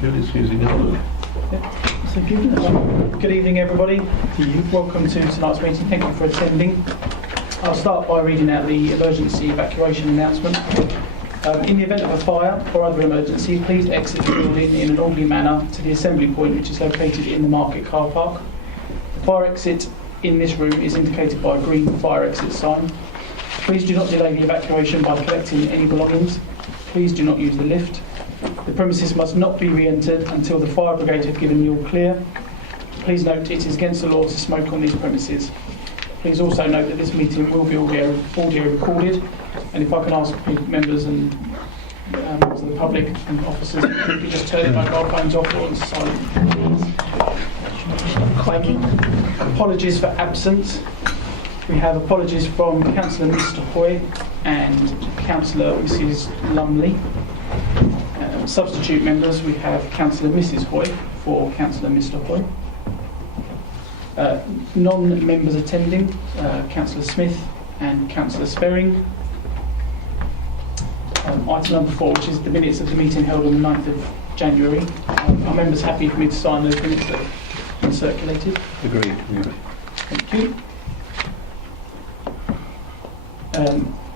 Julie's using it. So good evening, everybody. Welcome to tonight's meeting. Thank you for attending. I'll start by reading out the emergency evacuation announcement. In the event of a fire or other emergency, please exit the building in an orderly manner to the assembly point, which is located in the market car park. The fire exit in this room is indicated by a green fire exit sign. Please do not delay the evacuation by collecting any belongings. Please do not use the lift. The premises must not be re-entered until the fire brigade have given the all clear. Please note it is against the law to smoke on these premises. Please also note that this meeting will be audio recorded, and if I can ask members and members of the public and officers to just turn their mobile phones off or on silent, please. Thank you. Apologies for absence. We have apologies from Councillor Mr Hoy and Councillor Mrs Lumley. Substitute members, we have Councillor Mrs Hoy for Councillor Mr Hoy. Non-members attending, Councillor Smith and Councillor Sperring. Item number 4, which is the minutes of the meeting held on the 9th of January. Are members happy for me to sign those minutes that have been circulated? Agreed. Thank you.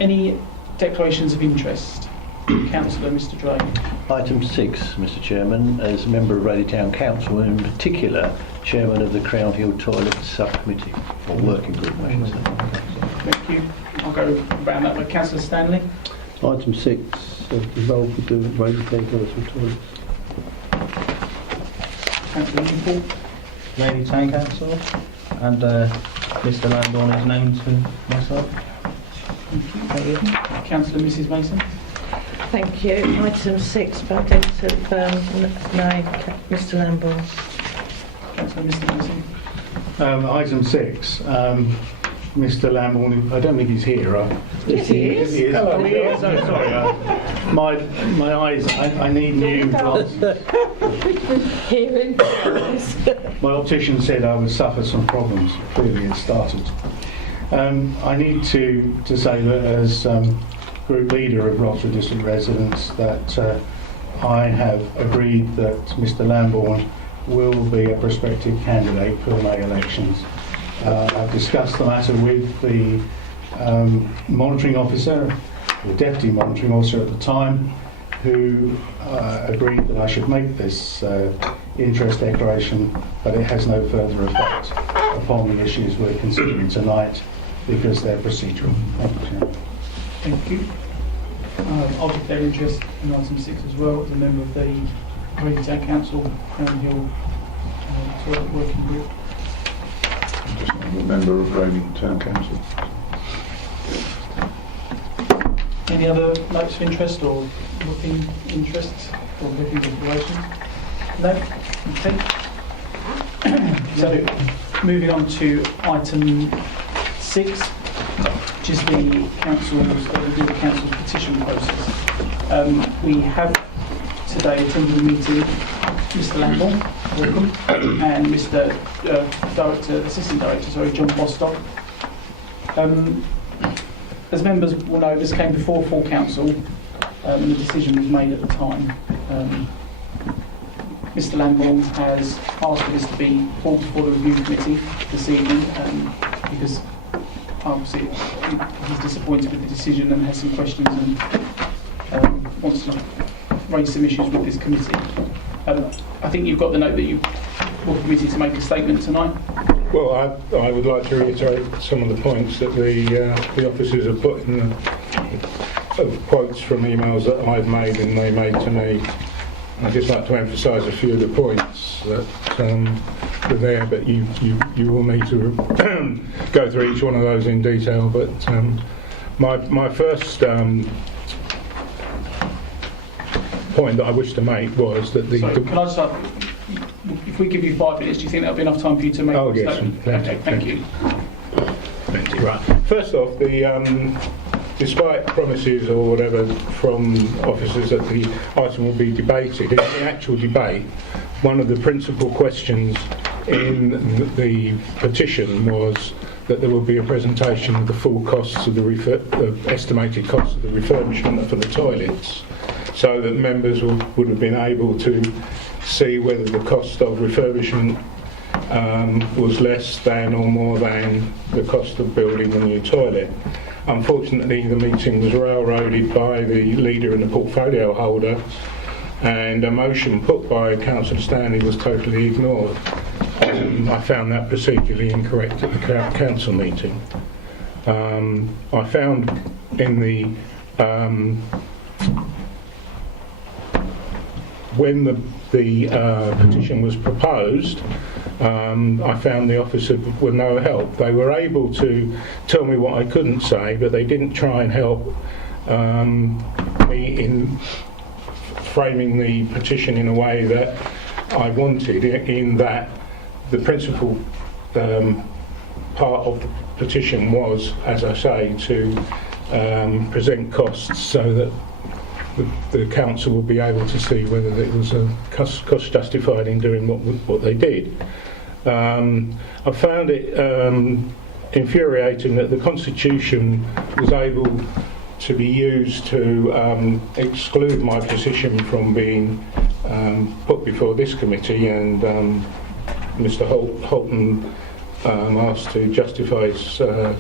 Any declarations of interest? Councillor Mr Dray. Item 6, Mr Chairman, as a member of Raleigh Town Council and in particular Chairman of the Crown Hill Toilet Subcommittee, or Working Group, I should say. Thank you. I'll go around that way. Councillor Stanley. Item 6, resolved to do Raleigh Town Council toilets. Councillor Newport. Raleigh Town Council, and Mr Lambourne is named to myself. Thank you. Councillor Mrs Mason. Thank you. Item 6, baptism of Mr Lambourne. Councillor Mr Mason. Item 6, Mr Lambourne, I don't think he's here. Yes, he is. He is. Oh, he is. Oh, sorry. My eyes, I need new glasses. Hearing. My optician said I would suffer some problems. Clearly it started. I need to say that as group leader of Roxburgh District Residents that I have agreed that Mr Lambourne will be a prospective candidate for the May elections. I've discussed the matter with the monitoring officer, the deputy monitoring officer at the time, who agreed that I should make this interest declaration, but it has no further effect upon the issues we're considering tonight because they're procedural. Thank you, Chair. Thank you. I'll declare interest in item 6 as well as a member of the Raleigh Town Council Crown Hill Toilet Working Group. Just a member of Raleigh Town Council. Any other notes of interest or looking interests or looking declarations? No? Okay. So moving on to item 6, which is the council's petition process. We have today attended the meeting Mr Lambourne, welcome, and Mr Assistant Director, John Bostock. As members will know, this came before full council and the decision was made at the time. Mr Lambourne has asked for this to be brought before the review committee this evening because obviously he's disappointed with the decision and has some questions and wants to raise some issues with this committee. I think you've got the note that you want the committee to make a statement tonight. Well, I would like to reiterate some of the points that the officers have put in the quotes from emails that I've made and they made to me. I'd just like to emphasise a few of the points that are there, but you will need to go through each one of those in detail. But my first point that I wish to make was that the... Sorry, can I just ask, if we give you 5 minutes, do you think that'll be enough time for you to make a statement? Plenty, okay, thank you. Plenty, right. First off, despite promises or whatever from officers that the item will be debated, in the actual debate, one of the principal questions in the petition was that there would be a presentation of the full costs of the estimated costs of the refurbishment for the toilets, so that members would have been able to see whether the cost of refurbishment was less than or more than the cost of building a new toilet. Unfortunately, the meeting was railroaded by the leader and the portfolio holder, and a motion put by Councillor Stanley was totally ignored. I found that procedurally incorrect at the council meeting. I found in the when the petition was proposed, I found the officer were no help. They were able to tell me what I couldn't say, but they didn't try and help me in framing the petition in a way that I wanted, in that the principal part of the petition was, as I say, to present costs so that the council would be able to see whether it was a cost justified in doing what they did. I found it infuriating that the Constitution was able to be used to exclude my position from being put before this committee, and Mr. Holton asked to justify his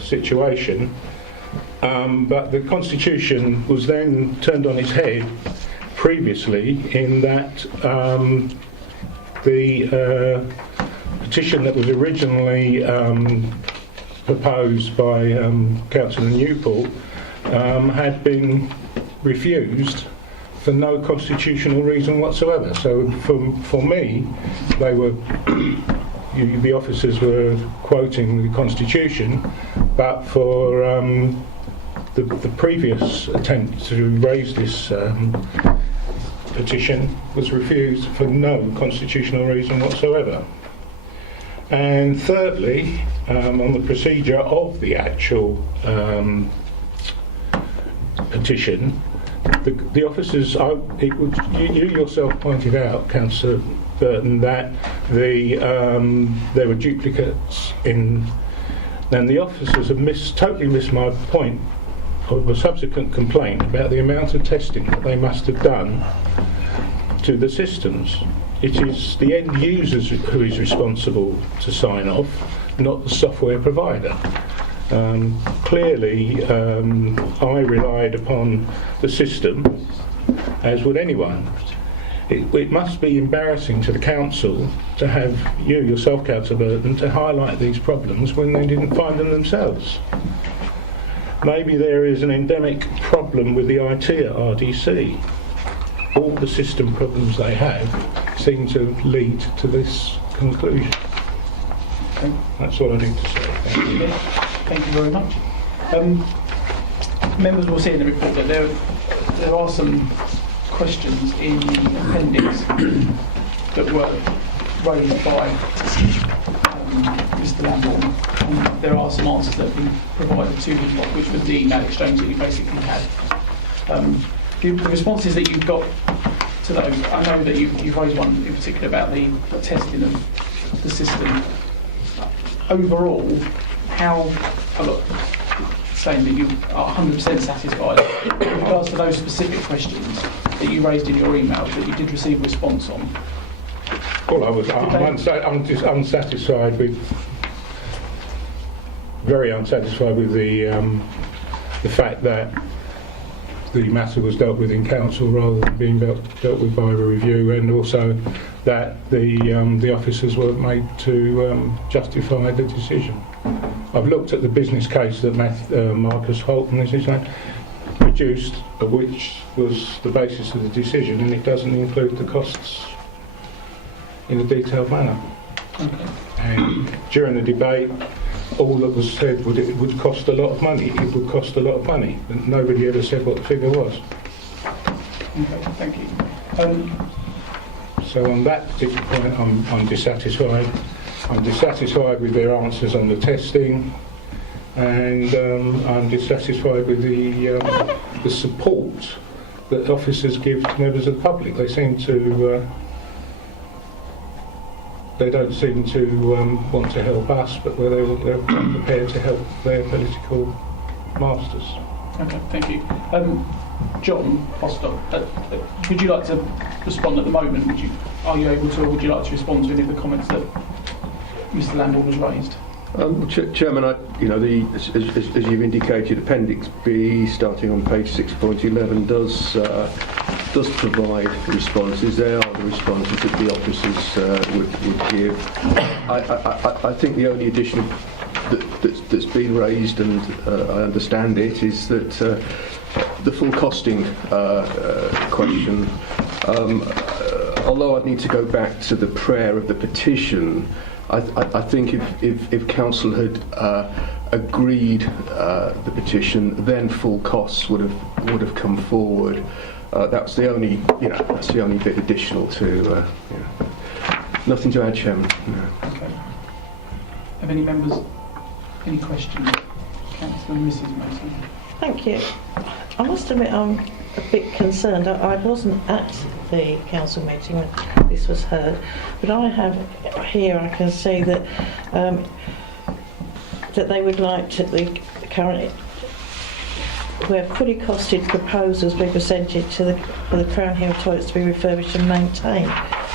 situation. But the Constitution was then turned on its head previously, in that the petition that was originally proposed by Councillor Newport had been refused for no constitutional reason whatsoever. So for me, they were the officers were quoting the Constitution, but for the previous attempt to raise this petition was refused for no constitutional reason whatsoever. And thirdly, on the procedure of the actual petition, the officers, you yourself pointed out, Councillor Burton, that there were duplicates in, and the officers have totally missed my point of a subsequent complaint about the amount of testing that they must have done to the systems. It is the end users who is responsible to sign off, not the software provider. Clearly, I relied upon the system, as would anyone. It must be embarrassing to the council to have you yourself, Councillor Burton, to highlight these problems when they didn't find them themselves. Maybe there is an endemic problem with the IT at RDC. All the system problems they have seem to lead to this conclusion. That's all I need to say. Thank you. Thank you very much. Members will see in the report that there are some questions in the appendix that were raised by Mr. Lambourne, and there are some answers that have been provided to him, which was the email exchange that you basically had. The responses that you've got to those, I know that you've raised one in particular about the testing of the system. Overall, saying that you are 100% satisfied with regards to those specific questions that you raised in your email that you did receive a response on? Well, I'm just unsatisfied with, very unsatisfied with the fact that the matter was dealt with in council rather than being dealt with by a review, and also that the officers were made to justify the decision. I've looked at the business case that Marcus Holton, is his name, produced, which was the basis of the decision, and it doesn't include the costs in a detailed manner. Okay. And during the debate, all that was said was it would cost a lot of money. It would cost a lot of money, but nobody ever said what the figure was. Okay, thank you. So on that particular point, I'm dissatisfied. I'm dissatisfied with their answers on the testing, and I'm dissatisfied with the support that officers give to members of the public. They seem to. They don't seem to want to help us, but they're prepared to help their political masters. Okay, thank you. John Postock, would you like to respond at the moment? Are you able to, or would you like to respond to any of the comments that Mr. Lambourne has raised? Chairman, as you've indicated, Appendix B, starting on page 6.11, does provide responses. They are the responses that the officers would give. I think the only addition that's been raised, and I understand it, is that the full costing question. Although I'd need to go back to the prayer of the petition, I think if council had agreed the petition, then full costs would have come forward. That's the only bit additional to. Nothing to add, Chairman. No. Okay. Have any members any questions? Councillor Mrs. Mason. Thank you. I must admit I'm a bit concerned. I wasn't at the council meeting when this was heard, but I have here, I can see that that they would like to the current where fully costed proposals be presented to for the Crown Hill toilets to be refurbished and maintained.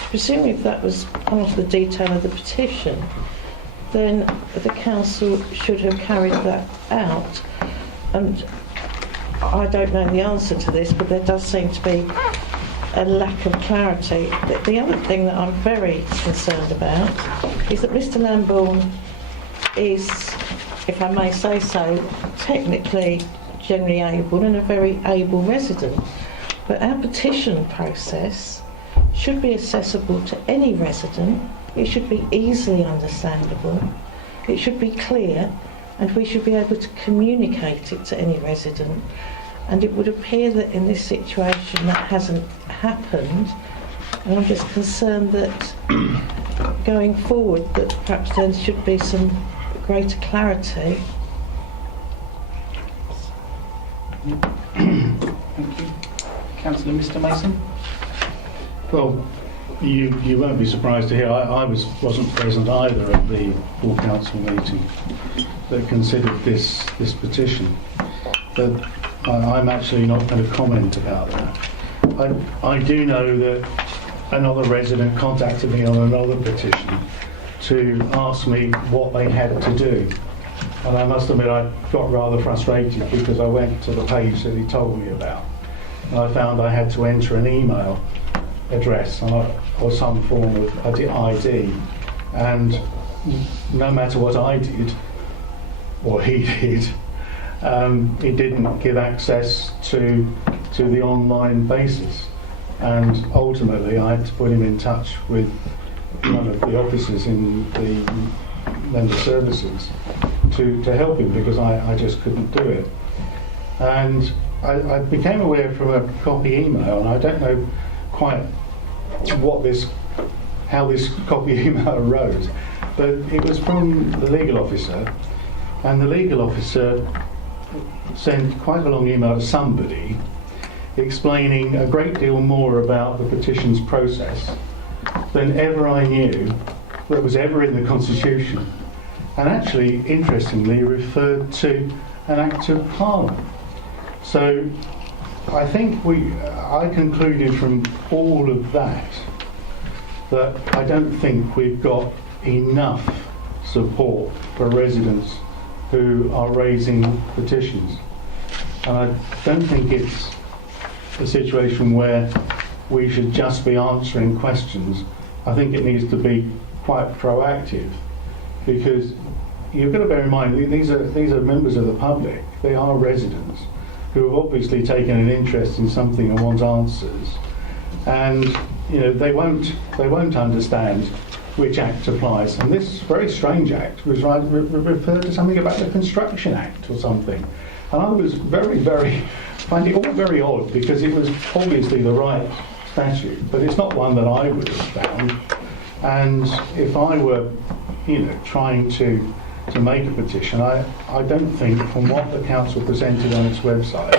Presumably if that was part of the detail of the petition, then the council should have carried that out. And I don't know the answer to this, but there does seem to be a lack of clarity. The other thing that I'm very concerned about is that Mr. Lambourne is, if I may say so, technically generally able and a very able resident. But our petition process should be accessible to any resident. It should be easily understandable. It should be clear, and we should be able to communicate it to any resident. And it would appear that in this situation that hasn't happened, and I'm just concerned that going forward that perhaps there should be some greater clarity. Thank you. Councillor Mr. Mason. Well, you won't be surprised to hear I wasn't present either at the full council meeting that considered this petition. But I'm actually not going to comment about that. I do know that another resident contacted me on another petition to ask me what they had to do. And I must admit I got rather frustrated because I went to the page that he told me about. And I found I had to enter an email address or some form of ID. And no matter what I did, or he did, it didn't give access to the online basis. And ultimately I had to put him in touch with one of the officers in the member services to help him, because I just couldn't do it. And I became aware from a copy email, and I don't know quite how this copy email arose, but it was from the legal officer, and the legal officer sent quite a long email to somebody explaining a great deal more about the petitions process than ever I knew that was ever in the Constitution, and actually, interestingly, referred to an Act of Parliament. So I think I concluded from all of that I don't think we've got enough support for residents who are raising petitions. And I don't think it's a situation where we should just be answering questions. I think it needs to be quite proactive, because you've got to bear in mind these are members of the public. They are residents who have obviously taken an interest in something and want answers, and they won't understand which act applies. And this very strange act was referred to something about the Construction Act or something, and I was find it all very odd, because it was obviously the right statute, but it's not one that I would have found. And if I were trying to make a petition, I don't think, from what the council presented on its website,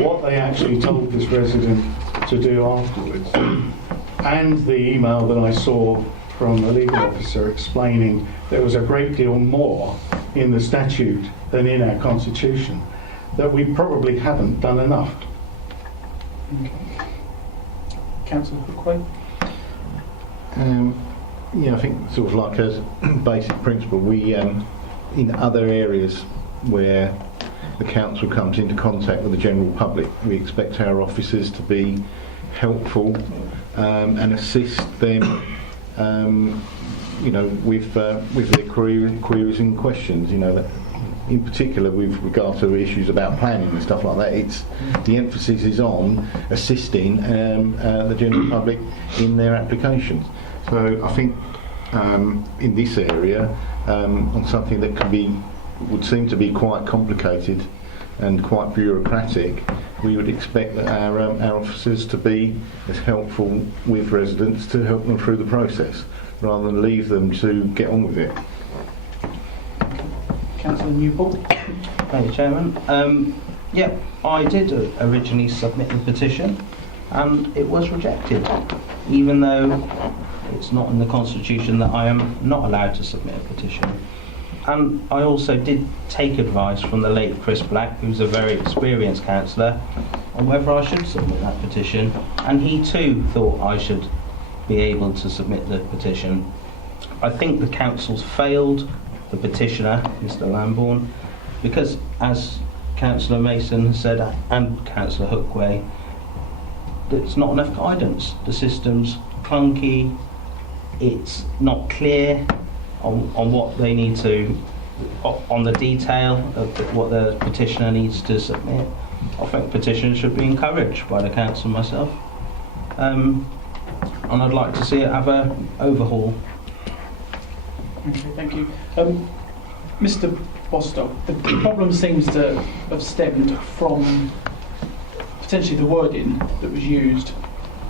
what they actually told this resident to do afterwards, and the email that I saw from a legal officer explaining there was a great deal more in the statute than in our Constitution, that we probably haven't done enough. Councillor Hookway? Yeah, I think sort of like as basic principle, we in other areas where the council comes into contact with the general public, we expect our officers to be helpful and assist them, with their queries and questions. That in particular with regard to issues about planning and stuff like that, it's the emphasis is on assisting the general public in their applications. So I think in this area, on something that would seem to be quite complicated and quite bureaucratic, we would expect that our officers to be as helpful with residents to help them through the process, rather than leave them to get on with it. Councillor Newport? Thank you, Chairman. Yeah, I did originally submit the petition and it was rejected, even though it's not in the Constitution that I am not allowed to submit a petition. And I also did take advice from the late Chris Black, who's a very experienced councillor, on whether I should submit that petition, and he too thought I should be able to submit the petition. I think the council's failed the petitioner, Mr Lambourne, because as Councillor Mason has said and Councillor Hookway, there's not enough guidance. The system's clunky, it's not clear on what they need to, on the detail of what the petitioner needs to submit. I think petitions should be encouraged by the council myself, and I'd like to see it have a overhaul. Okay, thank you. Mr Bostock, the problem seems to have stemmed from potentially the wording that was used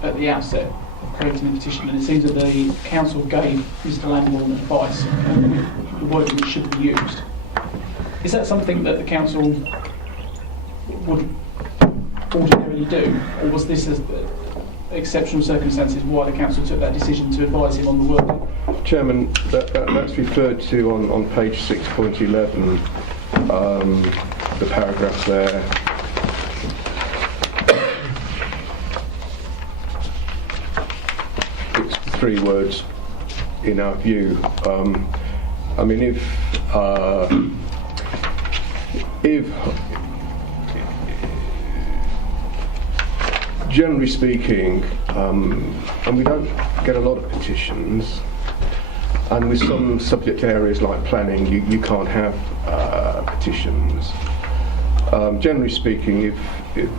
at the outset of creating the petition, and it seems that the council gave Mr Lambourne advice on the wording that should be used. Is that something that the council would ordinarily do, or was this exceptional circumstances why the council took that decision to advise him on the wording? Chairman, that's referred to on page 6.11, the paragraph there. It's 3 words in our view. I mean, if generally speaking, and we don't get a lot of petitions, and with some subject areas like planning, you can't have petitions. Generally speaking, if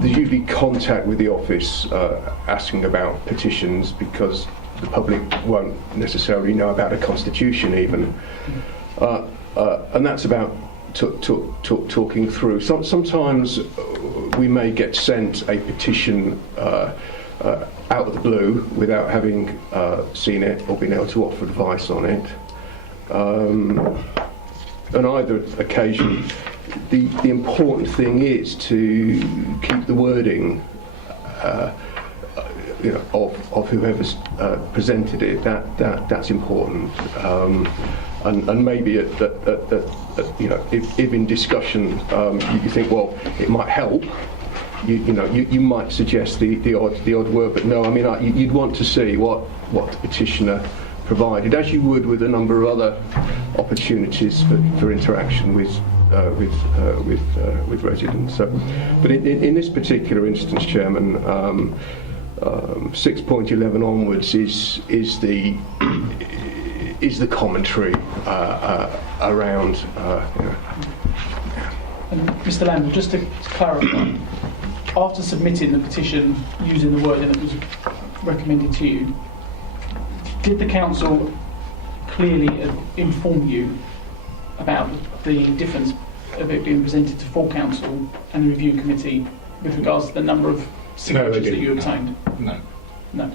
there's usually contact with the office asking about petitions, because the public won't necessarily know about a constitution even, and that's about talking through. Sometimes we may get sent a petition out of the blue without having seen it or been able to offer advice on it. On either occasion, the important thing is to keep the wording of whoever's presented it. That's important. And maybe if in discussion you think, well, it might help, you might suggest the odd word, but no, I mean, you'd want to see what the petitioner provided, as you would with a number of other opportunities for interaction with residents. So, but in this particular instance, Chairman, 6.11 onwards is the commentary around. And Mr Lambourne, just to clarify, after submitting the petition using the wording that was recommended to you, did the council clearly inform you about the difference of it being presented to full council and the review committee with regards to the number of signatures that you obtained? No.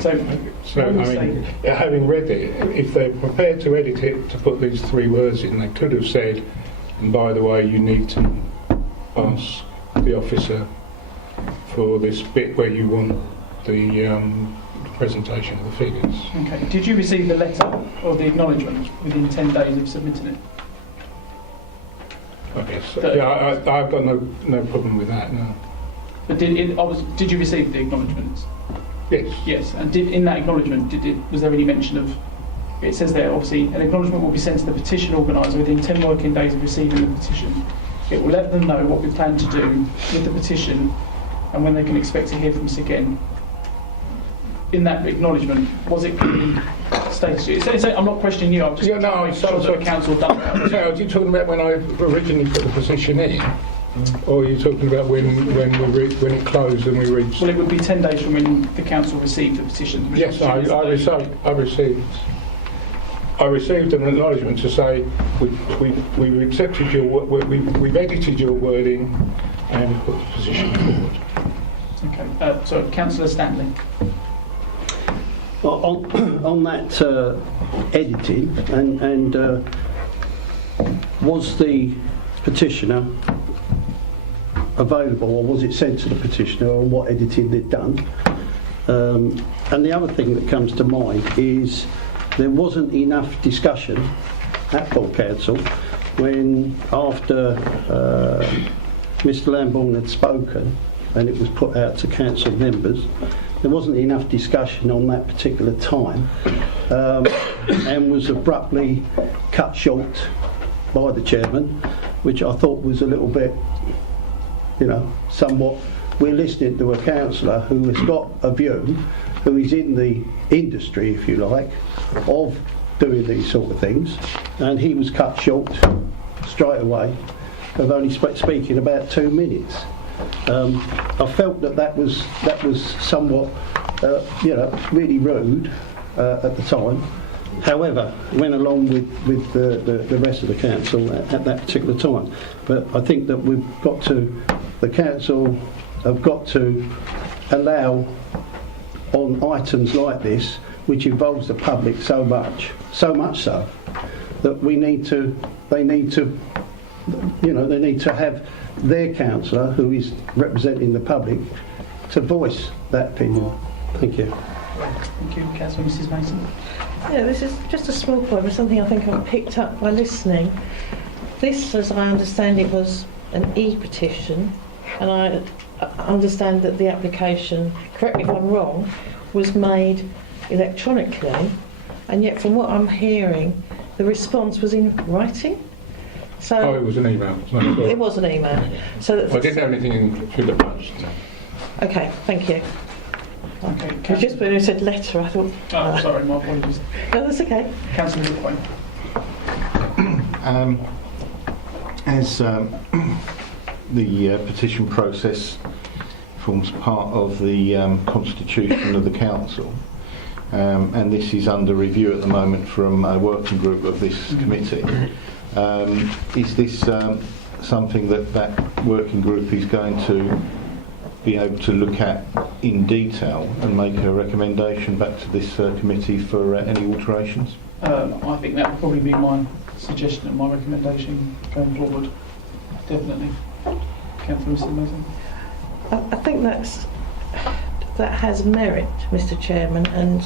So I mean, having read it, if they're prepared to edit it to put these 3 words in, they could have said, and by the way, you need to ask the officer for this bit where you want the presentation of the figures. Okay. Did you receive the letter or the acknowledgement within 10 days of submitting it? I guess. Yeah, I've got no problem with that. No. But did you receive the acknowledgements? Yes. Yes. And in that acknowledgement, was there any mention of? It says there, obviously, an acknowledgement will be sent to the petition organiser within 10 working days of receiving the petition. It will let them know what we plan to do with the petition and when they can expect to hear from us again. In that acknowledgement, was it clearly stated? I'm not questioning you, I'm just trying to make sure that the council done that. So, are you talking about when I originally put the petition in? Or are you talking about when it closed and we reached? Well, it would be 10 days from when the council received the petition. Yes, I received an acknowledgement to say we've accepted your we've edited your wording and put the position forward. Okay. So, Councillor Stanley. On that editing, and was the petitioner available, or was it sent to the petitioner on what editing they'd done? And the other thing that comes to mind is there wasn't enough discussion at full council when, after Mr Lambourne had spoken and it was put out to council members, there wasn't enough discussion on that particular time, and was abruptly cut short by the chairman, which I thought was a little bit, somewhat. We're listening to a councillor who has got a view, who is in the industry, if you like, of doing these sort of things, and he was cut short straight away of only speaking about 2 minutes. I felt that was somewhat, really rude at the time. However, went along with the rest of the council at that particular time. But I think that the council have got to allow on items like this, which involves the public so much so, that they need to have their councillor, who is representing the public, to voice that opinion. Thank you. Thank you, Councillor Mrs Mason. Yeah, this is just a small point, but something I think I've picked up by listening. This, as I understand it, was an e-petition, and I understand that the application, correct me if I'm wrong, was made electronically, and yet from what I'm hearing, the response was in writing. So it was an email. It was an email. So I didn't have anything through the post. Okay, thank you. Okay, Just when you said letter, I thought. Oh, sorry, my apologies. No, that's okay. Councillor Woodwine. As the petition process forms part of the constitution of the council, and this is under review at the moment from a working group of this committee, is this something that working group is going to be able to look at in detail and make a recommendation back to this committee for any alterations? I think that would probably be my suggestion and my recommendation going forward. Definitely. Councillor Mr Mason. I think that has merit, Mr Chairman, and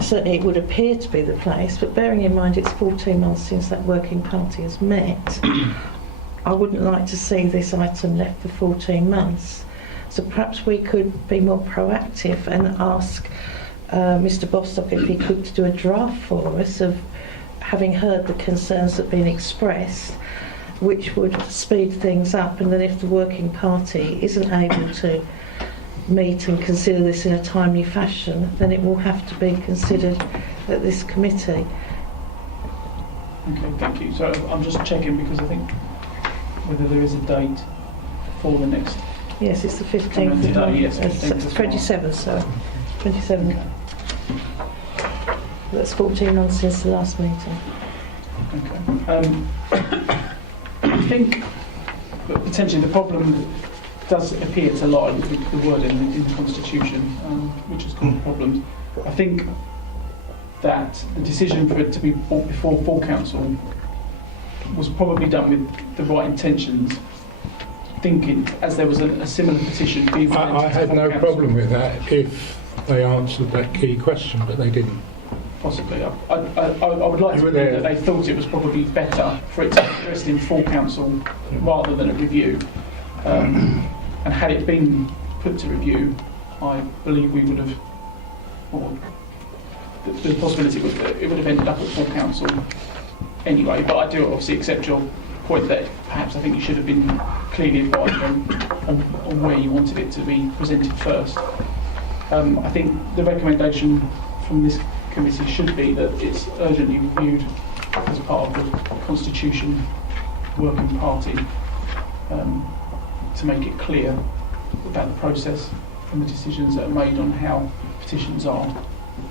certainly it would appear to be the place, but bearing in mind it's 14 months since that working party has met, I wouldn't like to see this item left for 14 months. So perhaps we could be more proactive and ask Mr Bostock if he could do a draft for us of having heard the concerns that have been expressed, which would speed things up, and then if the working party isn't able to meet and consider this in a timely fashion, then it will have to be considered at this committee. Okay, thank you. So I'm just checking because I think whether there is a date for the next. Yes, it's the 15th. Today, yes, 27th, so 27th. That's 14 months since the last meeting. Okay. I think that potentially the problem does appear to lie with the wording in the Constitution, which has caused problems. I think that the decision for it to be brought before full council was probably done with the right intentions, thinking as there was a similar petition being I had no problem with that if they answered that key question, but they didn't. Possibly. I would like to believe that they thought it was probably better for it to be addressed in full council rather than a review. And had it been put to review, I believe we would have, or the possibility was that it would have ended up at full council anyway. But I do obviously accept your point that perhaps I think you should have been clearly advised on where you wanted it to be presented first. I think the recommendation from this committee should be that it's urgently reviewed as part of the Constitution Working Party to make it clear about the process and the decisions that are made on how petitions are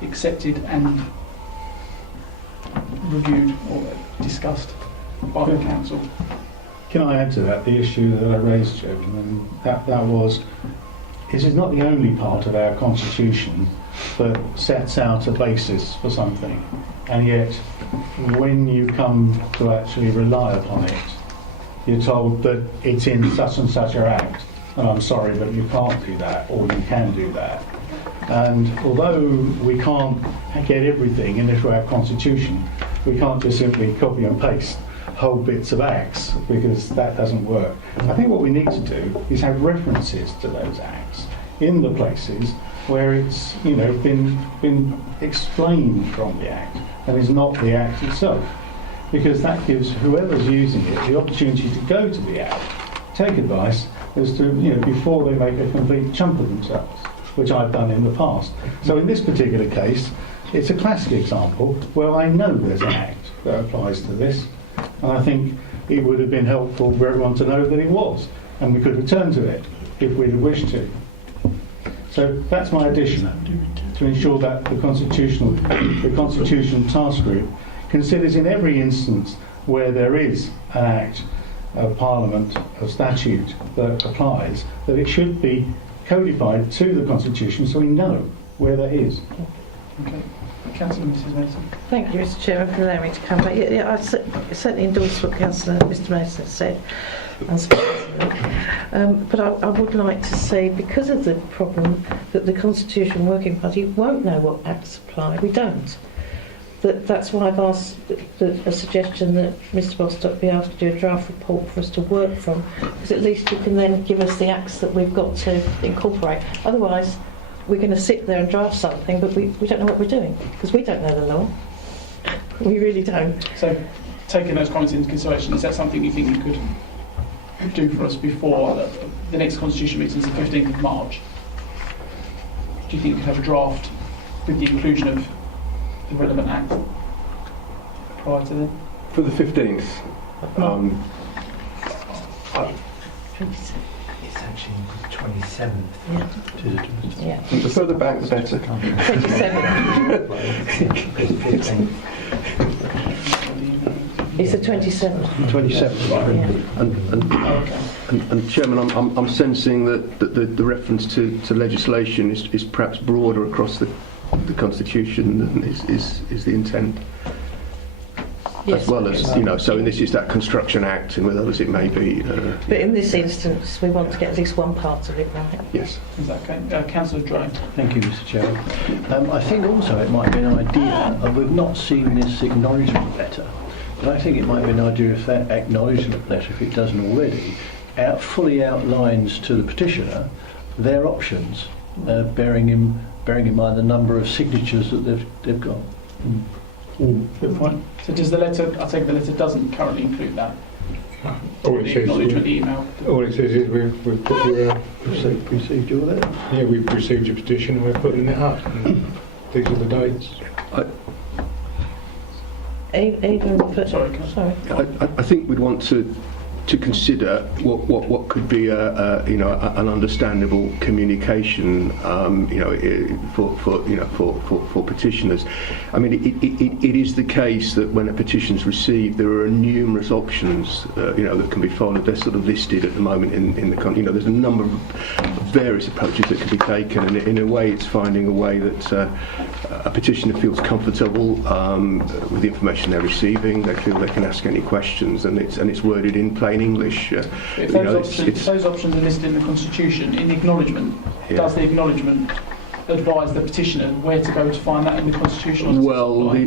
accepted and reviewed or discussed by the council. Can I add to that the issue that I raised, Chairman? And that was, this is not the only part of our constitution that sets out a basis for something, and yet when you come to actually rely upon it, you're told that it's in such and such an act, and I'm sorry, but you can't do that, or you can do that. And although we can't get everything into our constitution, we can't just simply copy and paste whole bits of acts, because that doesn't work. I think what we need to do is have references to those acts in the places where it's been explained from the act and is not the act itself, because that gives whoever's using it the opportunity to go to the act, take advice as to before they make a complete chump of themselves, which I've done in the past. So in this particular case, it's a classic example where I know there's an act that applies to this, and I think it would have been helpful for everyone to know that it was, and we could return to it if we'd have wished to. So that's my addition, to ensure that the Constitutional Task Group considers in every instance where there is an act of Parliament, of statute that applies, that it should be codified to the Constitution so we know where that is. Okay. Councillor Mrs Mason. Thank you, Mr Chairman, for allowing me to come back. Yeah, I certainly endorse what Councillor Mr Mason said. But I would like to say, because of the problem that the Constitution Working Party won't know what acts apply, we don't. That's why I've asked a suggestion that Mr Bostock be asked to do a draft report for us to work from, because at least you can then give us the acts that we've got to incorporate. Otherwise, we're going to sit there and draft something, but we don't know what we're doing, because we don't know the law. We really don't. So, taking those comments into consideration, is that something you think you could do for us before the next Constitution meeting is the 15th of March? Do you think you could have a draft with the inclusion of the relevant act prior to then? For the 15th, It's actually the 27th. Yeah. the further back the better. 27. It's the 27th. 27th, right? Yeah. And Chairman, I'm sensing that the reference to legislation is perhaps broader across the Constitution than is the intent. Yes. As well as, so in this is that Construction Act, and with others it may be. But in this instance, we want to get at least one part of it right. Yes. Is that okay? Councillor Drone. Thank you, Mr Chairman. I think also it might be an idea, and we've not seen this acknowledgement letter, but I think it might be an idea if that acknowledgement letter, if it doesn't already, fully outlines to the petitioner their options, bearing in mind the number of signatures that they've got. Good point. So does the letter, I take the letter doesn't currently include that? All The it acknowledgement email? says is we've put your Received your letter? we've received your petition and we're putting it up. And these are the dates. Sorry. I think we'd want to consider what could be an understandable communication for petitioners. I mean, it is the case that when a petition's received, there are numerous options that can be followed. They're sort of listed at the moment in the there's a number of various approaches that can be taken, and in a way it's finding a way that a petitioner feels comfortable with the information they're receiving. They feel they can ask any questions, and it's worded in plain English. If those options are listed in the Constitution, in the acknowledgement, does the acknowledgement advise the petitioner where to go to find that in the constitution? Or does it Well, apply?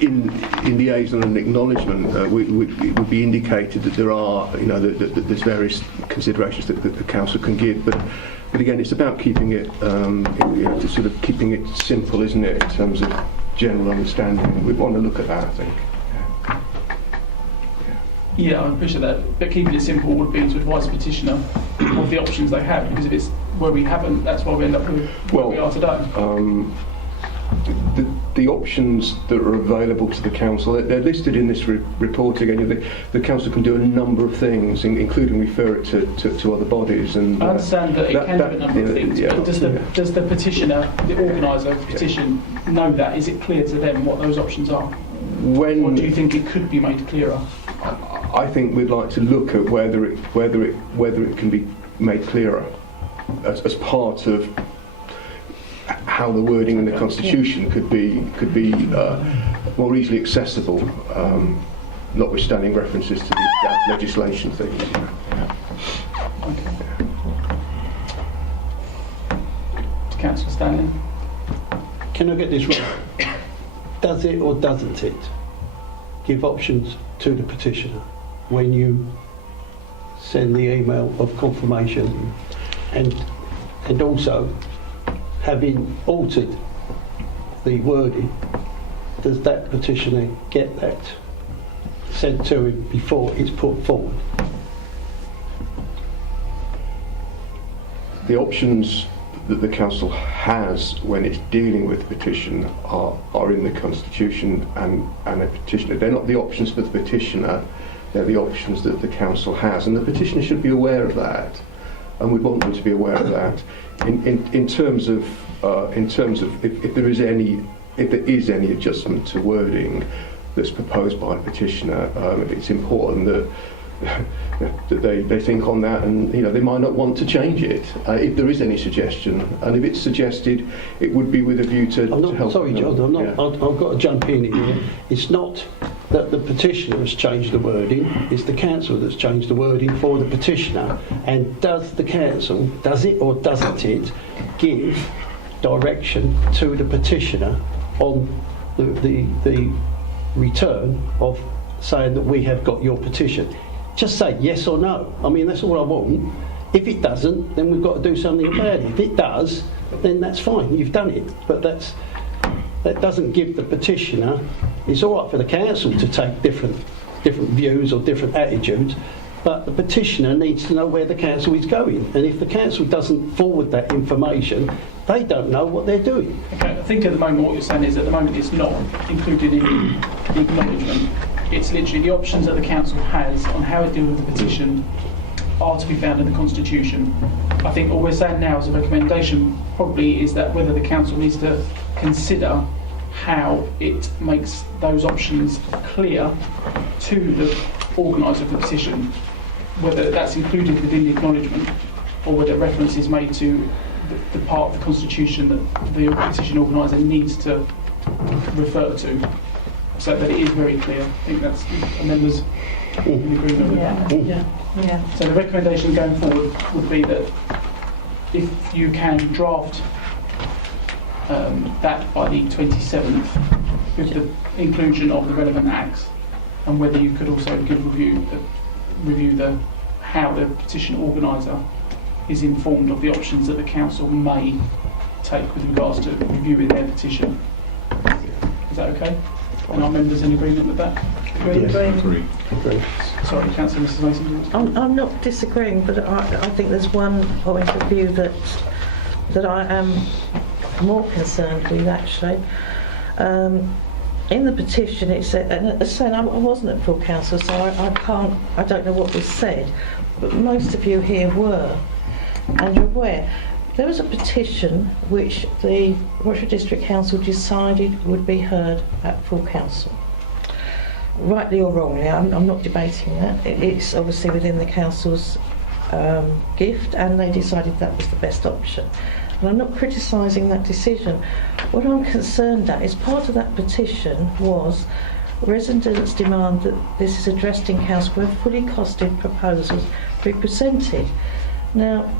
in the liaison and acknowledgement, it would be indicated that there are, that there's various considerations that the council can give, but again, it's about keeping it, sort of keeping it simple, isn't it, in terms of general understanding. We want to look at that, I think. Yeah, I appreciate that. But keeping it simple would be to advise the petitioner of the options they have, because if it's where we haven't, that's why we end up with where we are today. The options that are available to the council, they're listed in this report again. The council can do a number of things, including refer it to other bodies. And I understand that it can do a number of things, but does the petitioner, the organiser of the petition, know that? Is it clear to them what those options are? Or do you think it could be made clearer? I think we'd like to look at whether it can be made clearer as part of how the wording in the constitution could be more easily accessible, notwithstanding references to the legislation things. Councillor Stanley? Can I get this right? Does it or doesn't it give options to the petitioner when you send the email of confirmation, and also having altered the wording, does that petitioner get that sent to him before it's put forward? The options that the council has when it's dealing with the petition are in the constitution and a petitioner. They're not the options for the petitioner, they're the options that the council has, and the petitioner should be aware of that, and we'd want them to be aware of that. In terms of if there is any adjustment to wording that's proposed by the petitioner, it's important that they think on that, and they might not want to change it if there is any suggestion, and if it's suggested, it would be with a view to help. Sorry, John, I've got to jump in here. It's not that the petitioner has changed the wording, it's the council that's changed the wording for the petitioner. And does the council, does it or doesn't it, give direction to the petitioner on the return of saying that we have got your petition? Just say yes or no. I mean, that's all I want. If it doesn't, then we've got to do something about it. If it does, then that's fine, you've done it. But that doesn't give the petitioner. It's all right for the council to take different views or different attitudes, but the petitioner needs to know where the council is going. And if the council doesn't forward that information, they don't know what they're doing. Okay, I think at the moment what you're saying is at the moment it's not included in the acknowledgement. It's literally the options that the council has on how it deals with the petition are to be found in the constitution. I think what we're saying now as a recommendation probably is that whether the council needs to consider how it makes those options clear to the organiser of the petition, whether that's included within the acknowledgement or whether reference is made to the part of the constitution that the petition organiser needs to refer to, so that it is very clear. I think that's the members in agreement with that. Yeah. So the recommendation going forward would be that if you can draft that by the 27th with the inclusion of the relevant acts, and whether you could also review how the petition organiser is informed of the options that the council may take with regards to reviewing their petition. Is that okay? And are members in agreement with that? Agree. Sorry, Councillor Mrs Mason. I'm not disagreeing, but I think there's one point of view that I am more concerned with, actually. In the petition it said, and saying I wasn't at full council, so I don't know what was said, but most of you here were, and you're aware. There was a petition which the Rochester District Council decided would be heard at full council. Rightly or wrongly, I'm not debating that. It's obviously within the council's gift, and they decided that was the best option. And I'm not criticising that decision. What I'm concerned at is part of that petition was residents' demand that this is addressed in council where fully costed proposals be presented. Now,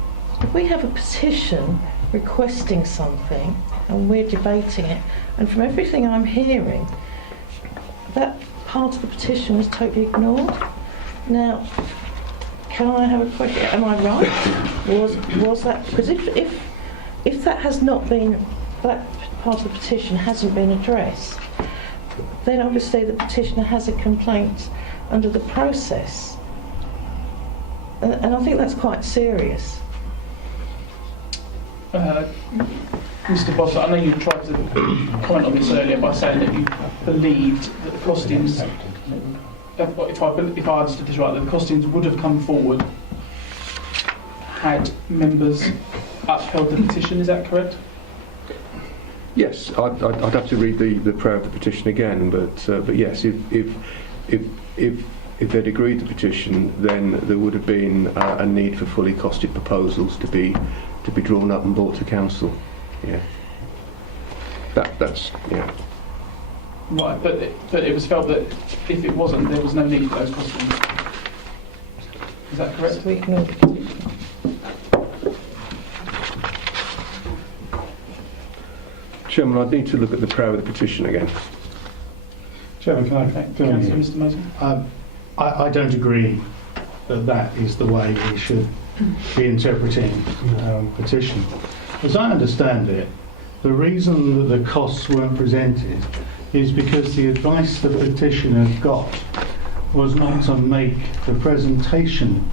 if we have a petition requesting something and we're debating it, and from everything I'm hearing, that part of the petition was totally ignored. Now, can I have a question? Am I right? Was that, because if that has not been, that part of the petition hasn't been addressed, then obviously the petitioner has a complaint under the process, and I think that's quite serious. Mr. Boss, I know you tried to comment on this earlier by saying that you believed that the costings, if I understood this right, that the costings would have come forward had members upheld the petition. Is that correct? Yes, I'd have to read the prayer of the petition again, but yes, if they'd agreed the petition, then there would have been a need for fully costed proposals to be drawn up and brought to council. Yeah, that's yeah. Right, but it was felt that if it wasn't, there was no need for those costings. Is that correct? So we ignored the petition. Chairman, I'd need to look at the prayer of the petition again. Chairman, can I fill in Councillor here? Mr. Mason? I don't agree that that is the way we should be interpreting petition. As I understand it, the reason that the costs weren't presented is because the advice the petitioner got was not to make the presentation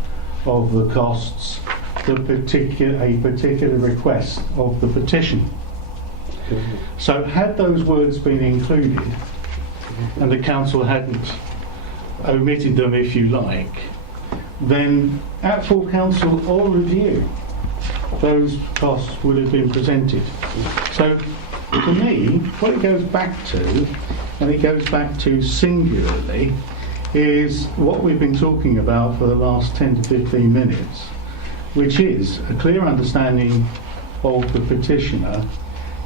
of the costs a particular request of the petition. So had those words been included and the council hadn't omitted them, if you like, then at full council or review those costs would have been presented. So to me, what it goes back to, and it goes back to singularly, is what we've been talking about for the last 10 to 15 minutes, which is a clear understanding of the petitioner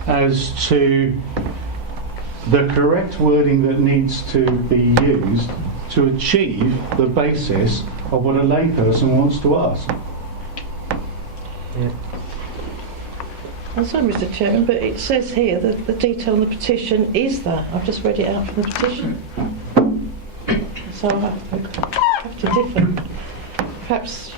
as to the correct wording that needs to be used to achieve the basis of what a layperson wants to ask. I'm sorry, Mr. Chairman, but it says here that the detail on the petition is that. I've just read it out from the petition. So I have to differ. Perhaps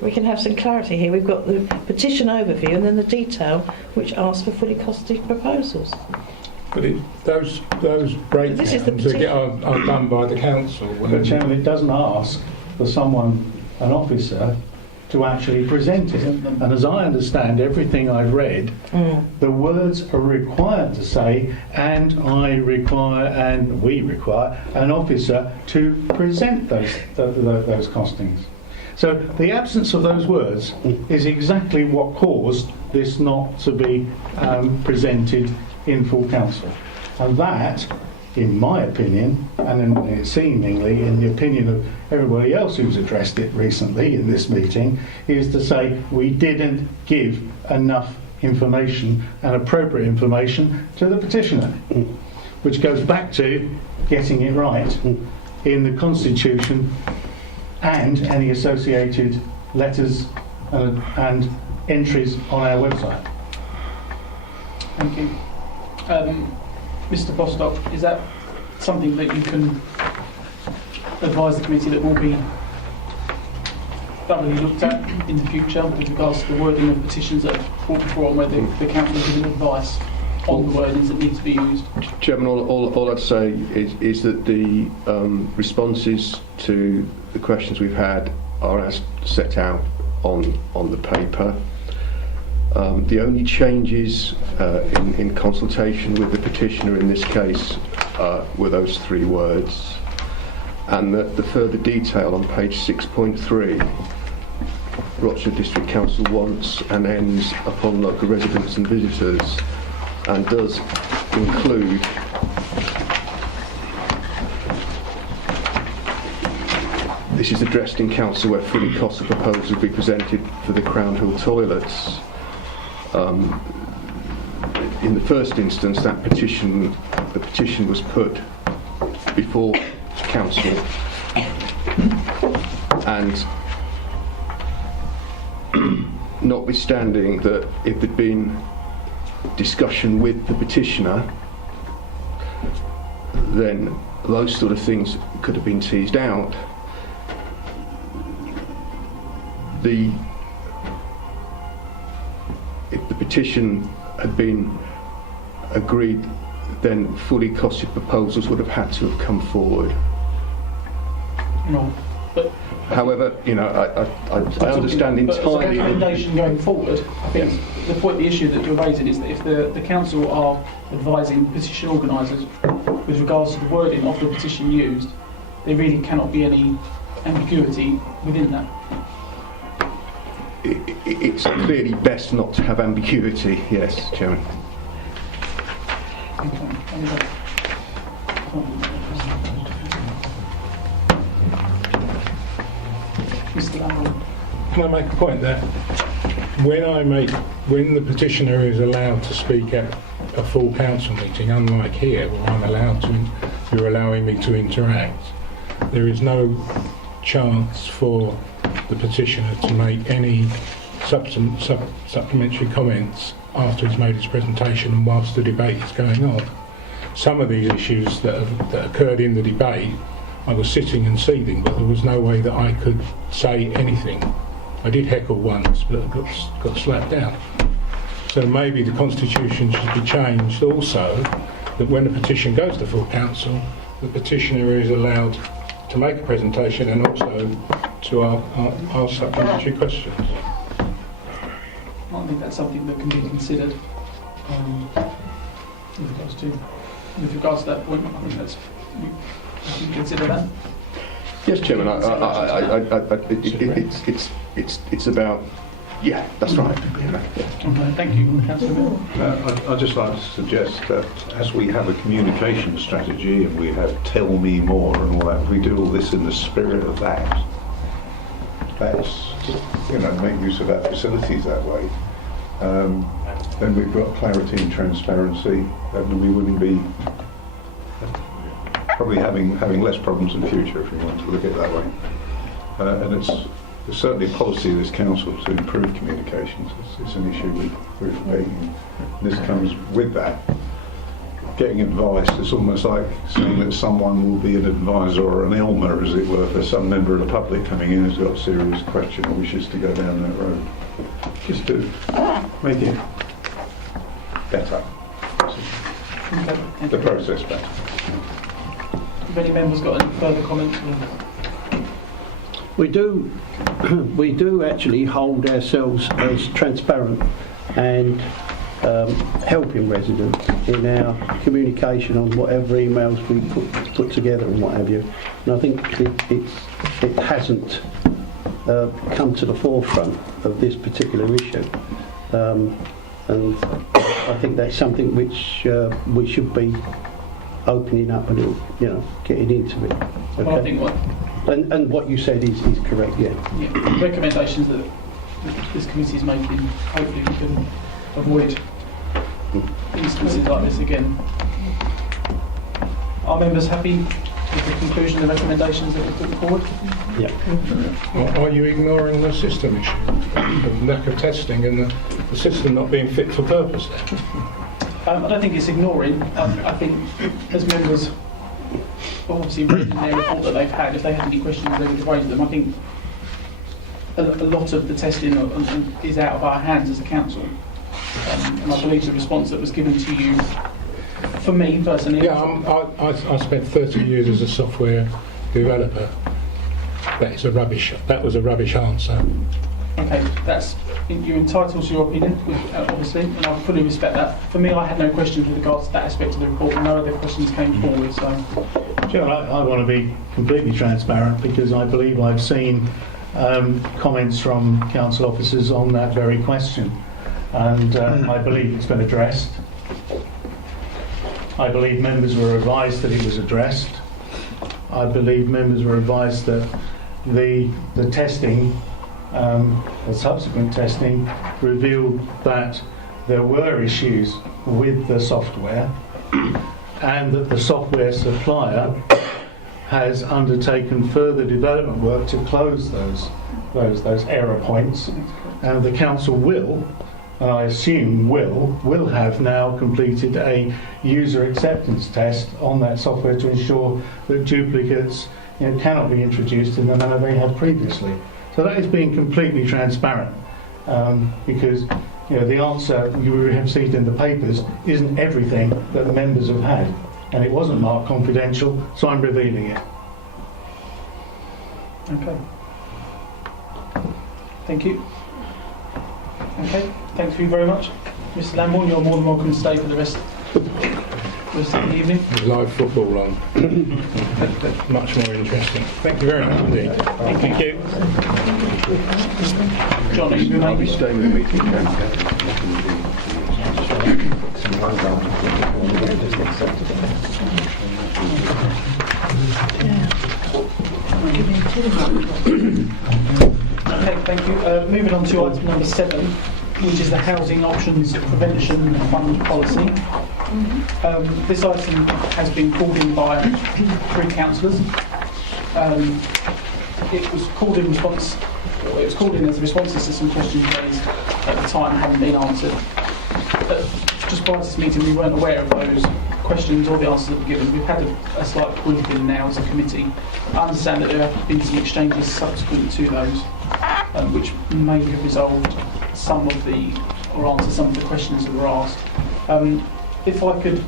we can have some clarity here. We've got the petition overview and then the detail which asks for fully costed proposals. But those This is the breakdowns are done by the council. But Chairman, it doesn't ask for someone, an officer, to actually present it. And as I understand everything I've read, the words are required to say, and I require, and we require, an officer to present those costings. So the absence of those words is exactly what caused this not to be presented in full council. And that, in my opinion, and seemingly in the opinion of everybody else who's addressed it recently in this meeting, is to say we didn't give enough information and appropriate information to the petitioner, which goes back to getting it right in the Constitution and any associated letters and entries on our website. Thank you. Mr. Bostock, is that something that you can advise the committee that will be thoroughly looked at in the future with regards to the wording of petitions that are brought before and where the council is giving advice on the wordings that need to be used? Chairman, all I'd say is that the responses to the questions we've had are as set out on the paper. The only changes in consultation with the petitioner in this case were those three words, and the further detail on page 6.3, Rochdale District Council wants and ends upon local residents and visitors, and does include this is addressed in council where fully costed proposals will be presented for the Crown Hill toilets. In the first instance, the petition was put before council, and notwithstanding that if there'd been discussion with the petitioner, then those sort of things could have been teased out. If the petition had been agreed, then fully costed proposals would have had to have come forward. Right. But However, you know, I understand But as a entirely. recommendation going forward, I think the issue that you're raising is that if the council are advising petition organisers with regards to the wording of the petition used, there really cannot be any ambiguity within that. It's clearly best not to have ambiguity. Yes, Chairman. Mr. Lamborn. Can I make a point there? When the petitioner is allowed to speak at a full council meeting, unlike here where you're allowing me to interact, there is no chance for the petitioner to make any supplementary comments after he's made his presentation and whilst the debate is going on. Some of these issues that occurred in the debate, I was sitting and seething, but there was no way that I could say anything. I did heckle once, but I got slapped down. So maybe the constitution should be changed also, that when a petition goes to full council, the petitioner is allowed to make a presentation and also to ask supplementary questions. I think that's something that can be considered with regards to that point. I think that's you can consider that. Yes, Chairman. It's about. Yeah, that's right. Okay, thank you, Councillor Mill. I'd just like to suggest that as we have a communication strategy and we have tell me more and all that, we do all this in the spirit of that. Let's, make use of our facilities that way. Then we've got clarity and transparency, and we wouldn't be probably having less problems in the future if we want to look at it that way. And there's certainly a policy of this council to improve communications. It's an issue with me. This comes with that. Getting advice, it's almost like saying that someone will be an advisor or an elmer, as it were, for some member of the public coming in who's got a serious question or wishes to go down that road. Just to make it better. The process better. Have any members got any further comments? We do actually hold ourselves as transparent and helping residents in our communication on whatever emails we put together and what have you. And I think it hasn't come to the forefront of this particular issue. And I think that's something which we should be opening up and getting into it. Okay? Well, I think And what you said is correct, yeah. Recommendations that this committee is making, hopefully we can avoid instances like this again. Are members happy with the conclusion and recommendations that we put forward? Yeah. Are you ignoring the system issue? The lack of testing and the system not being fit for purpose there? I don't think it's ignoring. I think as members obviously reading their report that they've had, if they have any questions they would raise them. I think a lot of the testing is out of our hands as a council. And I believe the response that was given to you, for me personally... Yeah, I spent 30 years as a software developer. That was a rubbish answer. Okay, you're entitled to your opinion, obviously, and I fully respect that. For me, I had no questions with regards to that aspect of the report, and no other questions came forward, so... Chair, I want to be completely transparent because I believe I've seen comments from council officers on that very question, and I believe it's been addressed. I believe members were advised that it was addressed. I believe members were advised that the testing, the subsequent testing, revealed that there were issues with the software and that the software supplier has undertaken further development work to close those those error points, and the council will, and I assume will have now completed a user acceptance test on that software to ensure that duplicates cannot be introduced in the manner they had previously. So that is being completely transparent, because the answer you have received in the papers isn't everything that the members have had, and it wasn't marked confidential, so I'm revealing it. Okay. Thank you. Okay, thank you very much. Mr Lambourne, you're more than welcome to stay for the rest of the evening. There's live football on. Much more interesting. Thank you very much indeed. Thank you. John, you I'll be may staying with the meeting. Okay, thank you. Moving on to item number 7, which is the Housing Options Prevention Fund policy. This item has been called in by 3 councillors. It was called in as responses to some questions raised at the time haven't been answered. Just prior to this meeting, we weren't aware of those questions or the answers that were given. We've had a slight briefing now as a committee. I understand that there have been some exchanges subsequent to those, which may have resolved some of the, or answered some of the questions that were asked. If I could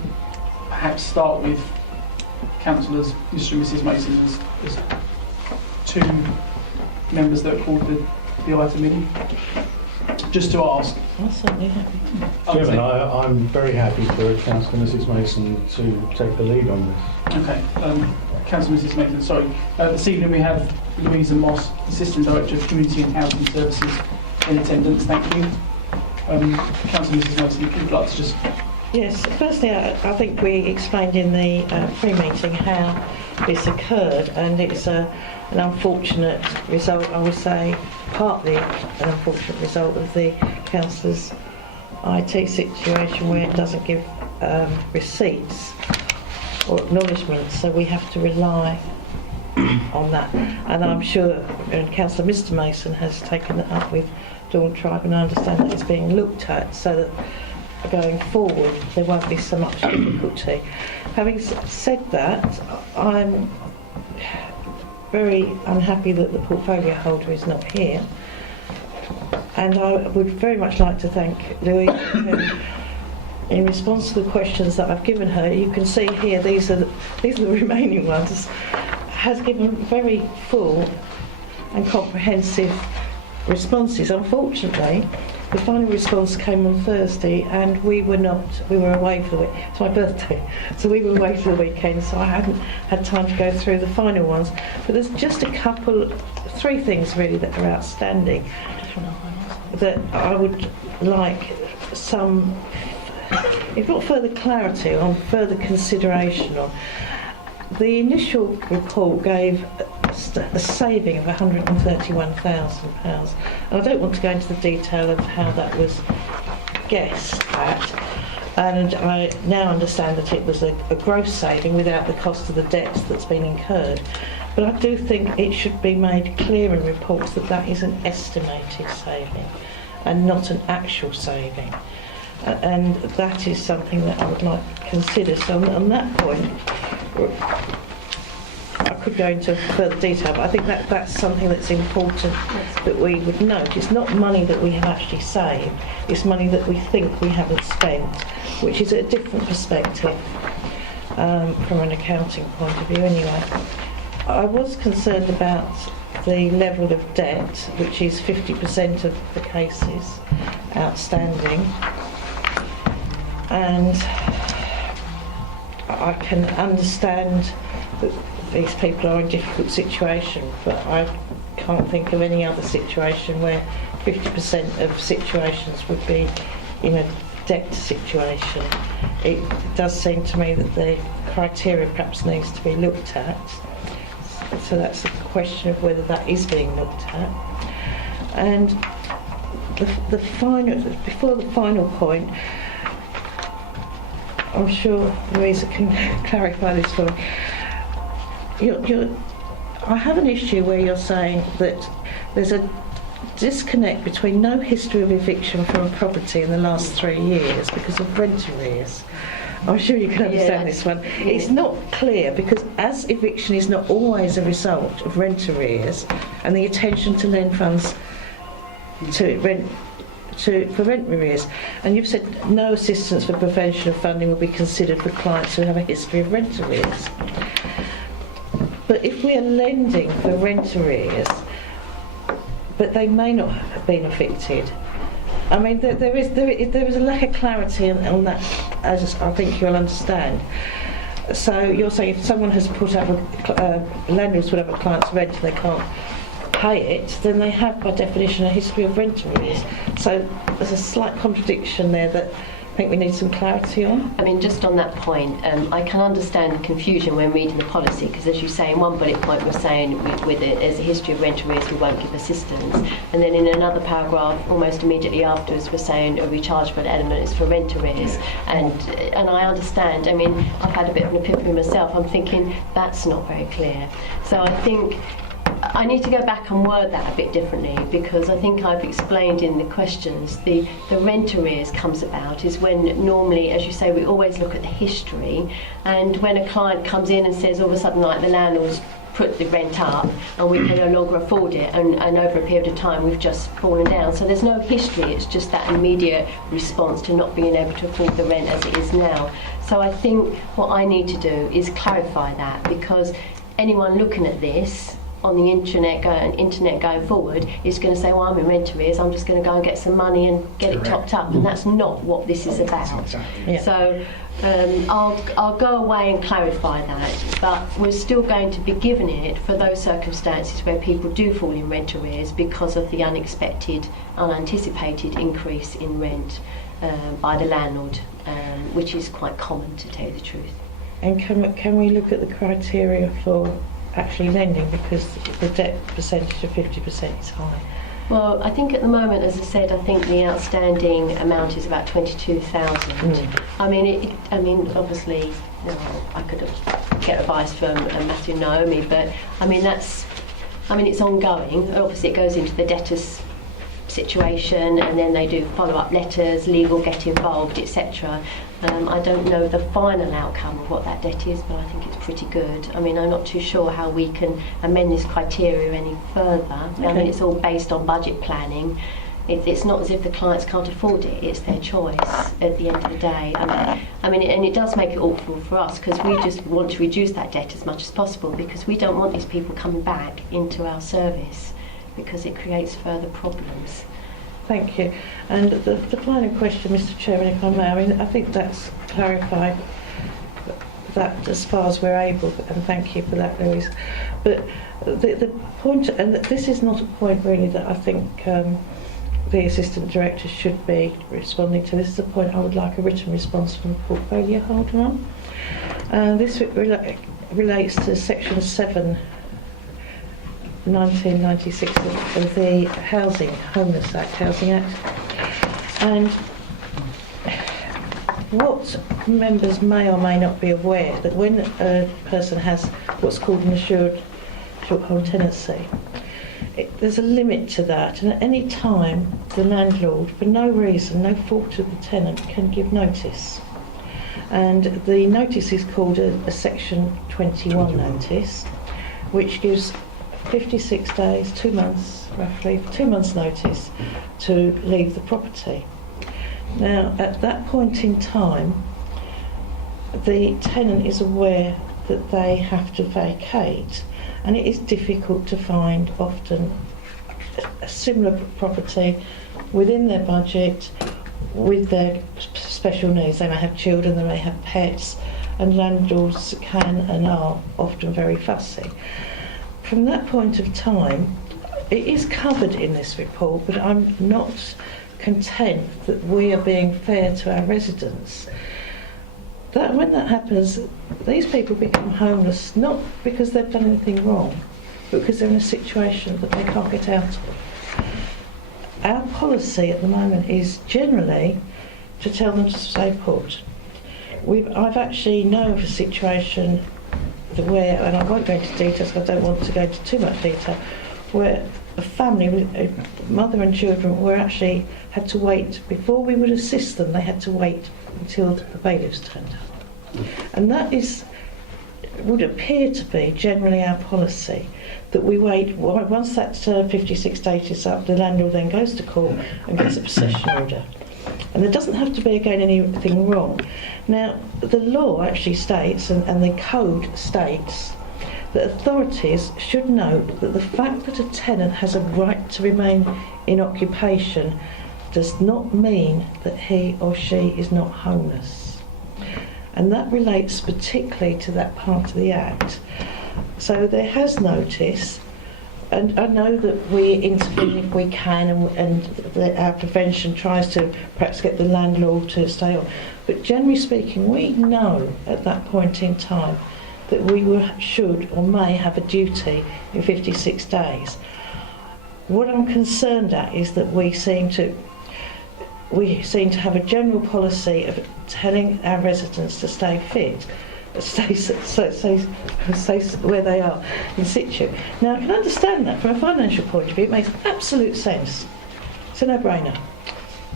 perhaps start with councillors, Mr and Mrs Mason, as 2 members that called the item in, just to ask. I'm certainly happy. Chairman, I'm very happy for Councillor Mrs Mason to take the lead on this. Okay, Councillor Mrs Mason, sorry. This evening we have Louisa Moss, Assistant Director of Community and Housing Services, in attendance. Thank you. Councillor Mrs Mason, if you'd like to just... Yes, firstly, I think we explained in the pre-meeting how this occurred, and it's an unfortunate result, I would say, partly an unfortunate result of the councillor's IT situation where it doesn't give receipts or acknowledgements, so we have to rely on that. And I'm sure Councillor Mr Mason has taken it up with Dawn Tribe, and I understand that it's being looked at so that going forward there won't be so much difficulty. Having said that, I'm very unhappy that the portfolio holder is not here, and I would very much like to thank Louise, who, in response to the questions that I've given her, you can see here these are the remaining ones, has given very full and comprehensive responses. Unfortunately, the final response came on Thursday, and we were away for the week. It's my birthday, so we were away for the weekend, so I hadn't had time to go through the final ones. But there's just 3 things really that are outstanding that I would like some, if not further clarity on, further consideration on. The initial report gave a saving of £131,000, and I don't want to go into the detail of how that was guessed at, and I now understand that it was a gross saving without the cost of the debts that's been incurred, but I do think it should be made clear in reports that that is an estimated saving and not an actual saving, and that is something that I would like to consider. So on that point, I could go into further detail, but I think that's something that's important that we would note. It's not money that we have actually saved, it's money that we think we haven't spent, which is a different perspective from an accounting point of view anyway. I was concerned about the level of debt, which is 50% of the cases outstanding, and I can understand that these people are in a difficult situation, but I can't think of any other situation where 50% of situations would be in a debt situation. It does seem to me that the criteria perhaps needs to be looked at, so that's a question of whether that is being looked at. And before the final point, I'm sure Louisa can clarify this for me. I have an issue where you're saying that there's a disconnect between no history of eviction from a property in the last 3 years because of rent arrears. I'm sure you can understand this one. It's not clear because as eviction is not always a result of rent arrears and the attention to lend funds for rent arrears, and you've said no assistance for prevention of funding will be considered for clients who have a history of rent arrears. But if we are lending for rent arrears, but they may not have been evicted, I mean, there is a lack of clarity on that, as I think you'll understand. So you're saying if someone has put up landlords put up a client's rent and they can't pay it, then they have by definition a history of rent arrears. So there's a slight contradiction there that I think we need some clarity on. I mean, just on that point, I can understand the confusion when reading the policy, because as you say, in one bullet point we're saying there's a history of rent arrears, we won't give assistance, and then in another paragraph, almost immediately afterwards, we're saying a rechargeable element is for rent arrears, and I understand. I mean, I've had a bit of an epiphany myself. I'm thinking that's not very clear. So I think I need to go back and word that a bit differently, because I think I've explained in the questions the rent arrears comes about is when normally, as you say, we always look at the history, and when a client comes in and says all of a sudden like the landlord's put the rent up and we can no longer afford it, and over a period of time we've just fallen down. So there's no history, it's just that immediate response to not being able to afford the rent as it is now. So I think what I need to do is clarify that, because anyone looking at this on the internet going forward is going to say, well, I'm in rent arrears, I'm just going to go and get some money and get it topped up, and that's not what this is about. Yeah. So I'll go away and clarify that, but we're still going to be giving it for those circumstances where people do fall in rent arrears because of the unexpected, unanticipated increase in rent by the landlord, which is quite common, to tell you the truth. And can we look at the criteria for actually lending, because the debt percentage of 50% is high? Well, I think at the moment, as I said, I think the outstanding amount is about 22,000. I mean, obviously, I could get advice from Matthew and Naomi, but I mean it's ongoing. Obviously, it goes into the debtors' situation, and then they do follow-up letters, legal get involved, etc. I don't know the final outcome of what that debt is, but I think it's pretty good. I mean, I'm not too sure how we can amend this criteria any further. Okay. I mean, it's all based on budget planning. It's not as if the clients can't afford it, it's their choice at the end of the day. I mean, and it does make it awful for us, because we just want to reduce that debt as much as possible, because we don't want these people coming back into our service, because it creates further problems. Thank you. And the final question, Mr. Chairman, if I may, I mean, I think that's clarified that as far as we're able, and thank you for that, Louise. But the point, and this is not a point really that I think the Assistant Director should be responding to, this is a point I would like a written response from the portfolio holder on. This relates to Section 7 1996 of the Homeless Act, Housing Act, and what members may or may not be aware that when a person has what's called an assured short-hold tenancy, there's a limit to that, and at any time the landlord, for no reason, no fault of the tenant, can give notice, and the notice is called a Section 21 notice, which gives 56 days, 2 months roughly, 2 months notice to leave the property. Now, at that point in time, the tenant is aware that they have to vacate, and it is difficult to find often a similar property within their budget with their special needs. They may have children, they may have pets, and landlords can and are often very fussy. From that point of time, it is covered in this report, but I'm not content that we are being fair to our residents. That when that happens, these people become homeless not because they've done anything wrong, but because they're in a situation that they can't get out of. Our policy at the moment is generally to tell them to stay put. I've actually known of a situation where, and I won't go into details because I don't want to go into too much detail, where a family, a mother and children, were actually had to wait before we would assist them. They had to wait until the bailiffs turned up, and that would appear to be generally our policy, that we wait. Once that 56 days is up, the landlord then goes to court and gets a possession order. And there doesn't have to be, again, anything wrong. Now, the law actually states, and the code states, that authorities should note that the fact that a tenant has a right to remain in occupation does not mean that he or she is not homeless. And that relates particularly to that part of the Act. So there has notice, and I know that we intervene if we can, and our prevention tries to perhaps get the landlord to stay on. But generally speaking, we know at that point in time that we should or may have a duty in 56 days. What I'm concerned at is that we seem to have a general policy of telling our residents to stay fit, stay where they are in situ. Now, I can understand that from a financial point of view. It makes absolute sense. It's a no-brainer.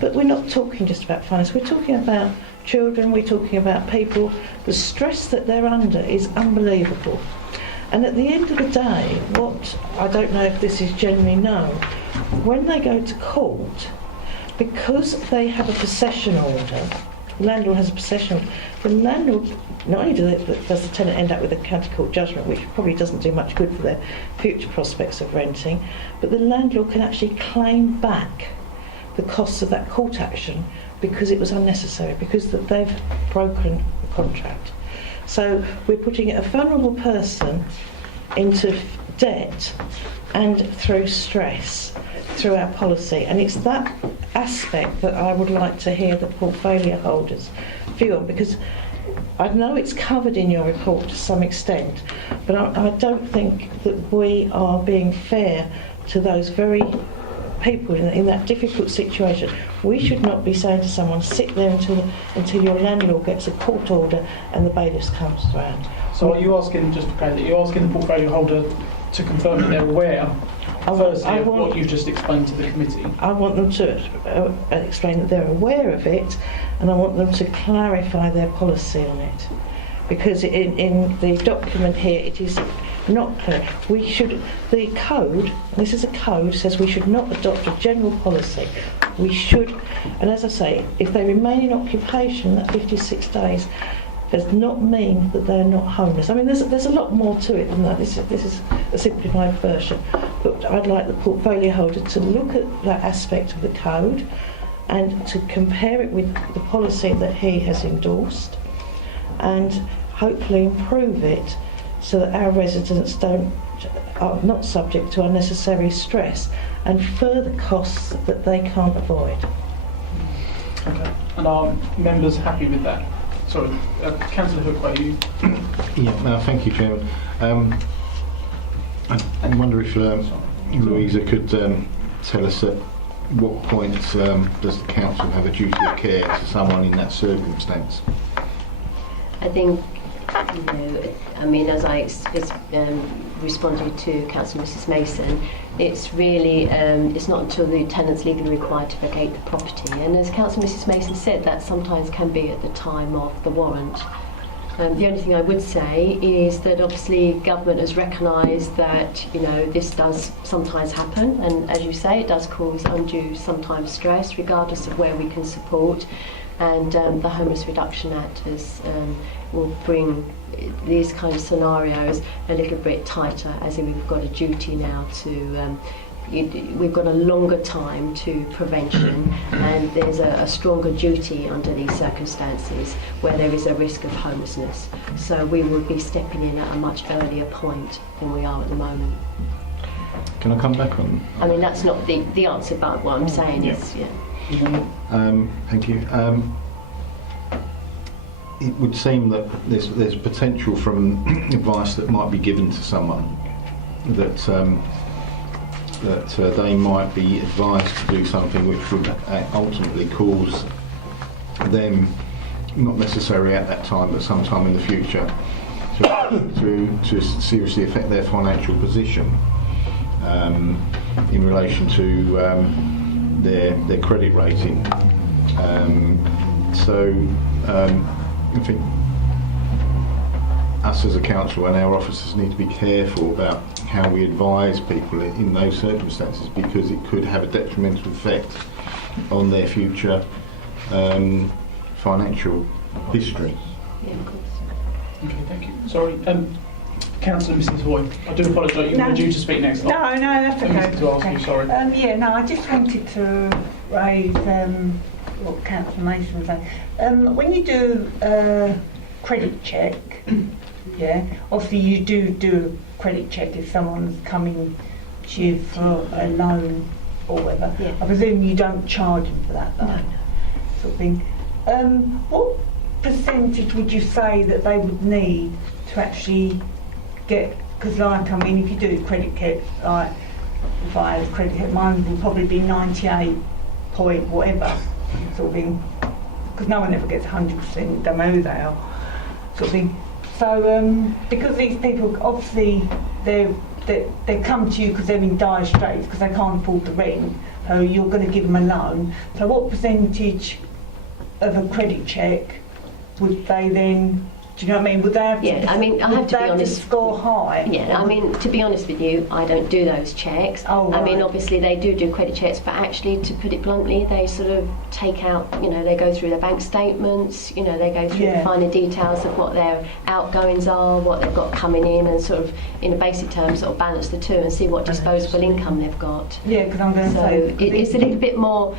But we're not talking just about finance. We're talking about children. We're talking about people. The stress that they're under is unbelievable. And at the end of the day, I don't know if this is generally known, when they go to court, because they have a possession order, the landlord has a possession order, the landlord, not only does the tenant end up with a county court judgment, which probably doesn't do much good for their future prospects of renting, but the landlord can actually claim back the costs of that court action because it was unnecessary, because they've broken the contract. So we're putting a vulnerable person into debt and through stress through our policy, and it's that aspect that I would like to hear the portfolio holders view on, because I know it's covered in your report to some extent, but I don't think that we are being fair to those very people in that difficult situation. We should not be saying to someone, sit there until your landlord gets a court order and the bailiffs comes around. So are you asking, just for clarity, you're asking the portfolio holder to confirm that they're aware, firstly, of what you've just explained to the committee? I want them to explain that they're aware of it, and I want them to clarify their policy on it. Because in the document here, it is not clear. The code, this is a code, says we should not adopt a general policy. We should, and as I say, if they remain in occupation, that 56 days does not mean that they're not homeless. I mean, there's a lot more to it than that. This is a simplified version. But I'd like the portfolio holder to look at that aspect of the code and to compare it with the policy that he has endorsed, and hopefully improve it so that our residents are not subject to unnecessary stress and further costs that they can't avoid. Okay. And are members happy with that? Sorry, Councillor Hook, are you? Yeah, no, thank you, Chairman. I wonder if Louisa could tell us at what point does the council have a duty of care to someone in that circumstance? I think, I mean, as I responded to Councillor Mrs Mason, it's really, it's not until the tenant's legally required to vacate the property. And as Councillor Mrs Mason said, that sometimes can be at the time of the warrant. The only thing I would say is that obviously government has recognised that, this does sometimes happen, and as you say, it does cause undue sometimes stress, regardless of where we can support. And the Homeless Reduction Act will bring these kind of scenarios a little bit tighter, as in we've got a duty now to, we've got a longer time to prevention, and there's a stronger duty under these circumstances where there is a risk of homelessness. So we will be stepping in at a much earlier point than we are at the moment. Can I come back on? I mean, that's not the answer, but what I'm saying is, Thank you. It would seem that there's potential from advice that might be given to someone that they might be advised to do something which would ultimately cause them, not necessarily at that time, but sometime in the future, to seriously affect their financial position. in relation to their credit rating. I think us as a council and our officers need to be careful about how we advise people in those circumstances, because it could have a detrimental effect on their future financial history. Yeah, of course. Okay, thank you. Sorry, Councillor Mrs. Hoy, I do apologise, you're due to speak next. No, that's okay. Mrs. to ask you, sorry. I just wanted to raise what Councillor Mason was saying. When you do a credit check, yeah, obviously you do a credit check if someone's coming to you for a loan or whatever. Yeah. I presume you don't charge them for that, though, No. sort of thing. What percentage would you say that they would need to actually get? Because, like, I mean, if you do a credit check, like, if I had a credit check, mine would probably be 98 point whatever, sort of thing. Because no one ever gets 100%, don't know who they are, sort of thing. So, because these people, obviously, they come to you because they're in dire straits, because they can't afford the rent, so you're going to give them a loan. So what percentage of a credit check would they then, do you know what I mean? Would they have to, Yeah, I mean, I have to be honest. Score high? Yeah, I mean, to be honest with you, I don't do those checks. Oh, I mean, right. obviously they do credit checks, but actually, to put it bluntly, they sort of take out, they go through their bank statements, they go through the finer details of what their outgoings are, what they've got coming in, and sort of, in a basic terms, sort of balance the two and see what disposable income they've got. Yeah, because I'm going to So say... it's a little bit more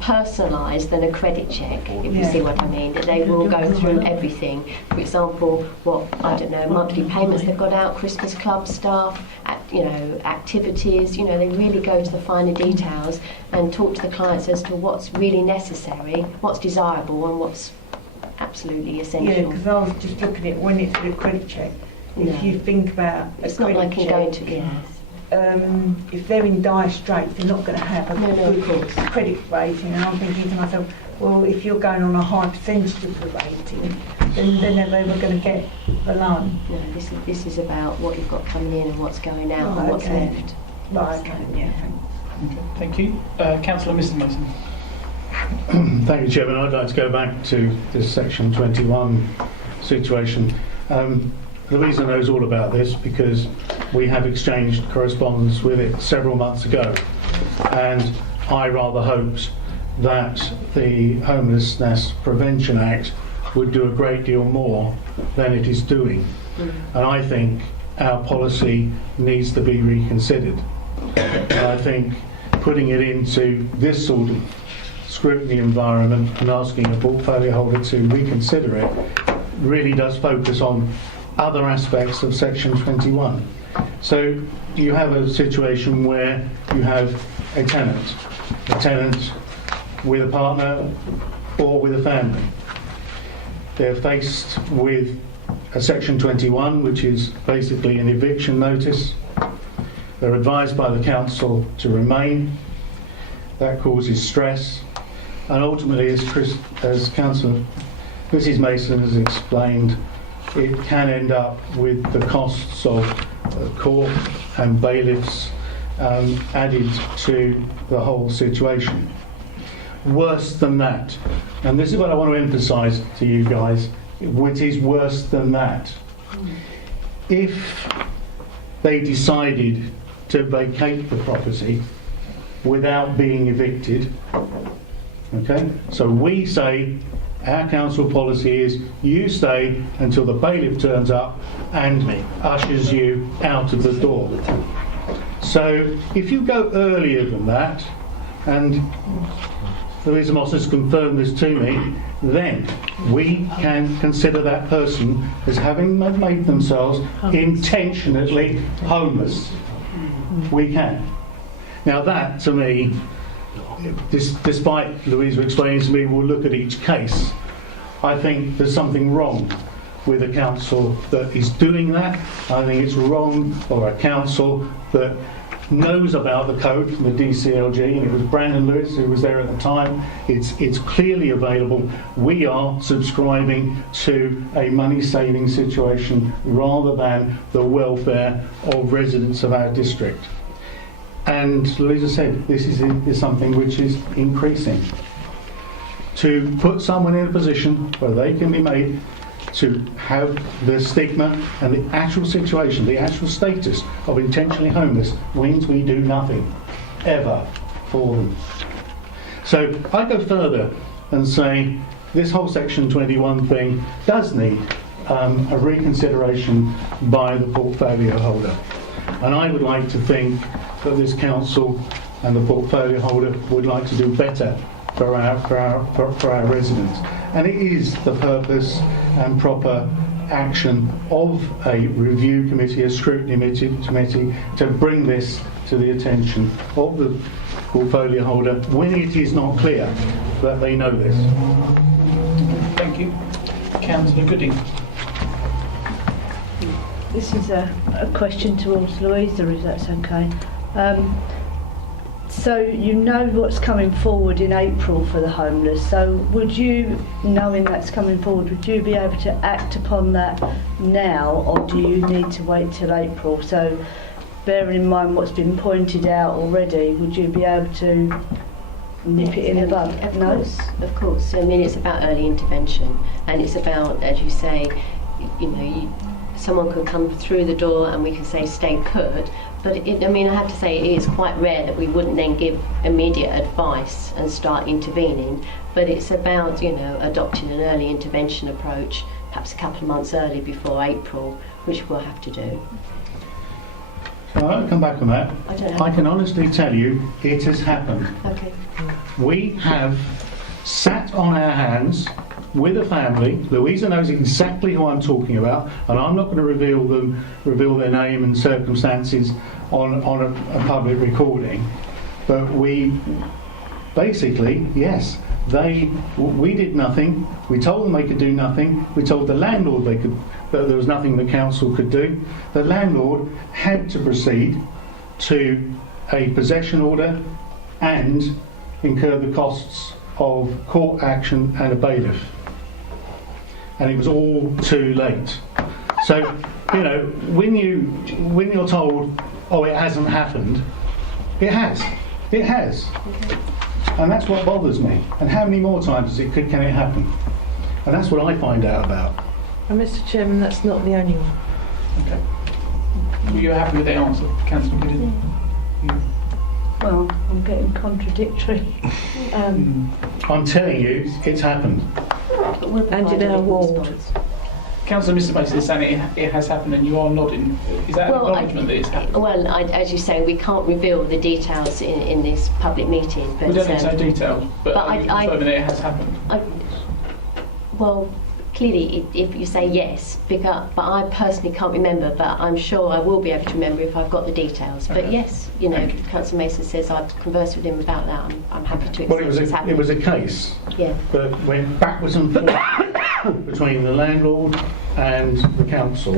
personalised than a credit check, if you see what I mean. They will go through everything. For example, monthly payments they've got out, Christmas club stuff, activities. They really go to the finer details and talk to the clients as to what's really necessary, what's desirable, and what's absolutely essential. Yeah, because I was just looking at when it's a credit check. If you think about it's not like I'm going to. If they're in dire straits, they're not going to have a good of credit rating. And I'm thinking to myself, well, if you're going on a high percentage of the rating, then they're never ever going to get the loan. No, this is about what you've got coming in and what's going out and what's left. Right, okay, yeah, thanks. Okay, thank you. Councillor Mrs. Mason. Thank you, Chairman. I'd like to go back to this Section 21 situation. Louisa knows all about this because we have exchanged correspondence with it several months ago, and I rather hoped that the Homelessness Prevention Act would do a great deal more than it is doing. And I think our policy needs to be reconsidered. And I think putting it into this sort of scrutiny environment and asking a portfolio holder to reconsider it really does focus on other aspects of Section 21. So you have a situation where you have a tenant with a partner or with a family. They're faced with a Section 21, which is basically an eviction notice. They're advised by the council to remain. That causes stress. And ultimately, as Councillor Mrs. Mason has explained, it can end up with the costs of court and bailiffs added to the whole situation. Worse than that, and this is what I want to emphasise to you guys, it is worse than that. If they decided to vacate the property without being evicted, okay, so we say our council policy is you stay until the bailiff turns up and ushers you out of the door. So if you go earlier than that, and Louisa Moss has confirmed this to me, then we can consider that person as having made themselves intentionally homeless. We can. Now that, to me, despite Louisa explaining to me we'll look at each case, I think there's something wrong with a council that is doing that. I think it's wrong for a council that knows about the code from the DCLG, and it was Brandon Lewis who was there at the time. It's clearly available. We are subscribing to a money-saving situation rather than the welfare of residents of our district. And Louisa said, this is something which is increasing. To put someone in a position where they can be made to have the stigma and the actual situation, the actual status of intentionally homeless means we do nothing, ever, for them. So I go further and say this whole Section 21 thing does need a reconsideration by the portfolio holder. And I would like to think that this council and the portfolio holder would like to do better for our residents. And it is the purpose and proper action of a review committee, a scrutiny committee, to bring this to the attention of the portfolio holder when it is not clear that they know this. Thank you. Councillor Gooding. This is a question towards Louisa, if that's okay. So you know what's coming forward in April for the homeless. So would you, knowing that's coming forward, would you be able to act upon that now, or do you need to wait till April? So bearing in mind what's been pointed out already, would you be able to nip it in the bud? Of course. I mean, it's about early intervention, and it's about, as you say, someone can come through the door and we can say stay put, but I have to say it is quite rare that we wouldn't then give immediate advice and start intervening, but it's about adopting an early intervention approach, perhaps a couple of months early before April, which we'll have to do. I'll come back on that. I can honestly tell you it has happened. Okay. We have sat on our hands with a family. Louisa knows exactly who I'm talking about, and I'm not going to reveal their name and circumstances on a public recording. But we basically, yes, we did nothing. We told them they could do nothing. We told the landlord that there was nothing the council could do. The landlord had to proceed to a possession order and incur the costs of court action and a bailiff. And it was all too late. So, when you're told, oh, it hasn't happened, it has. It has. And that's what bothers me. And how many more times can it happen? And that's what I find out about. And Mr. Chairman, that's not the only one. Okay. Were you happy with the answer, Councillor Gooding? Well, I'm getting contradictory. I'm telling you, it's happened. And in our ward. Councillor Mr. Mason is saying it has happened, and you are nodding. Is that an acknowledgement that it's happened? Well, as you say, we can't reveal the details in this public meeting. But we don't need to know details, but are you confirming that it has happened? Well, clearly, if you say yes, but I personally can't remember, but I'm sure I will be able to remember if I've got the details. Okay. But yes, Councillor Mason says I've conversed with him about that. I'm happy to accept it's happened. It was a case that went backwards and forwards between the landlord and the council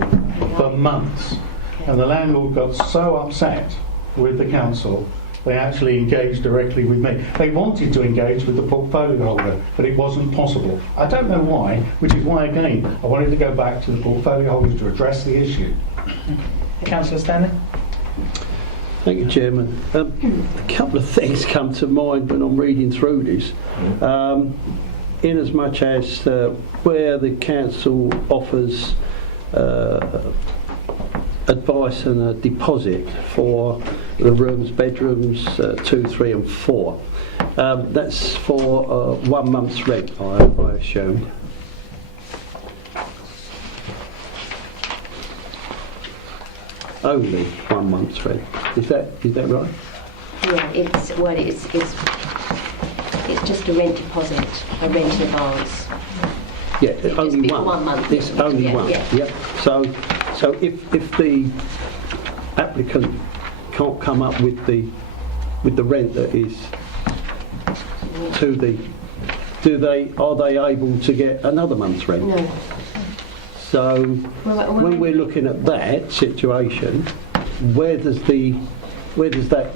for months. Okay. And the landlord got so upset with the council, they actually engaged directly with me. They wanted to engage with the portfolio holder, but it wasn't possible. I don't know why, which is why, again, I wanted to go back to the portfolio holders to address the issue. Councillor Stanley? Thank you, Chairman. A couple of things come to mind when I'm reading through this. In as much as where the council offers advice and a deposit for the bedrooms 2, 3 and 4. That's for 1 month's rent, I assume. Only 1 month's rent. Is that right? Yeah, it's just a rent deposit, a rent advance. Yeah, only one. 1 month. It's only one. Yeah. So if the applicant can't come up with the rent that is to the, are they able to get another month's rent? No. So when we're looking at that situation, where does that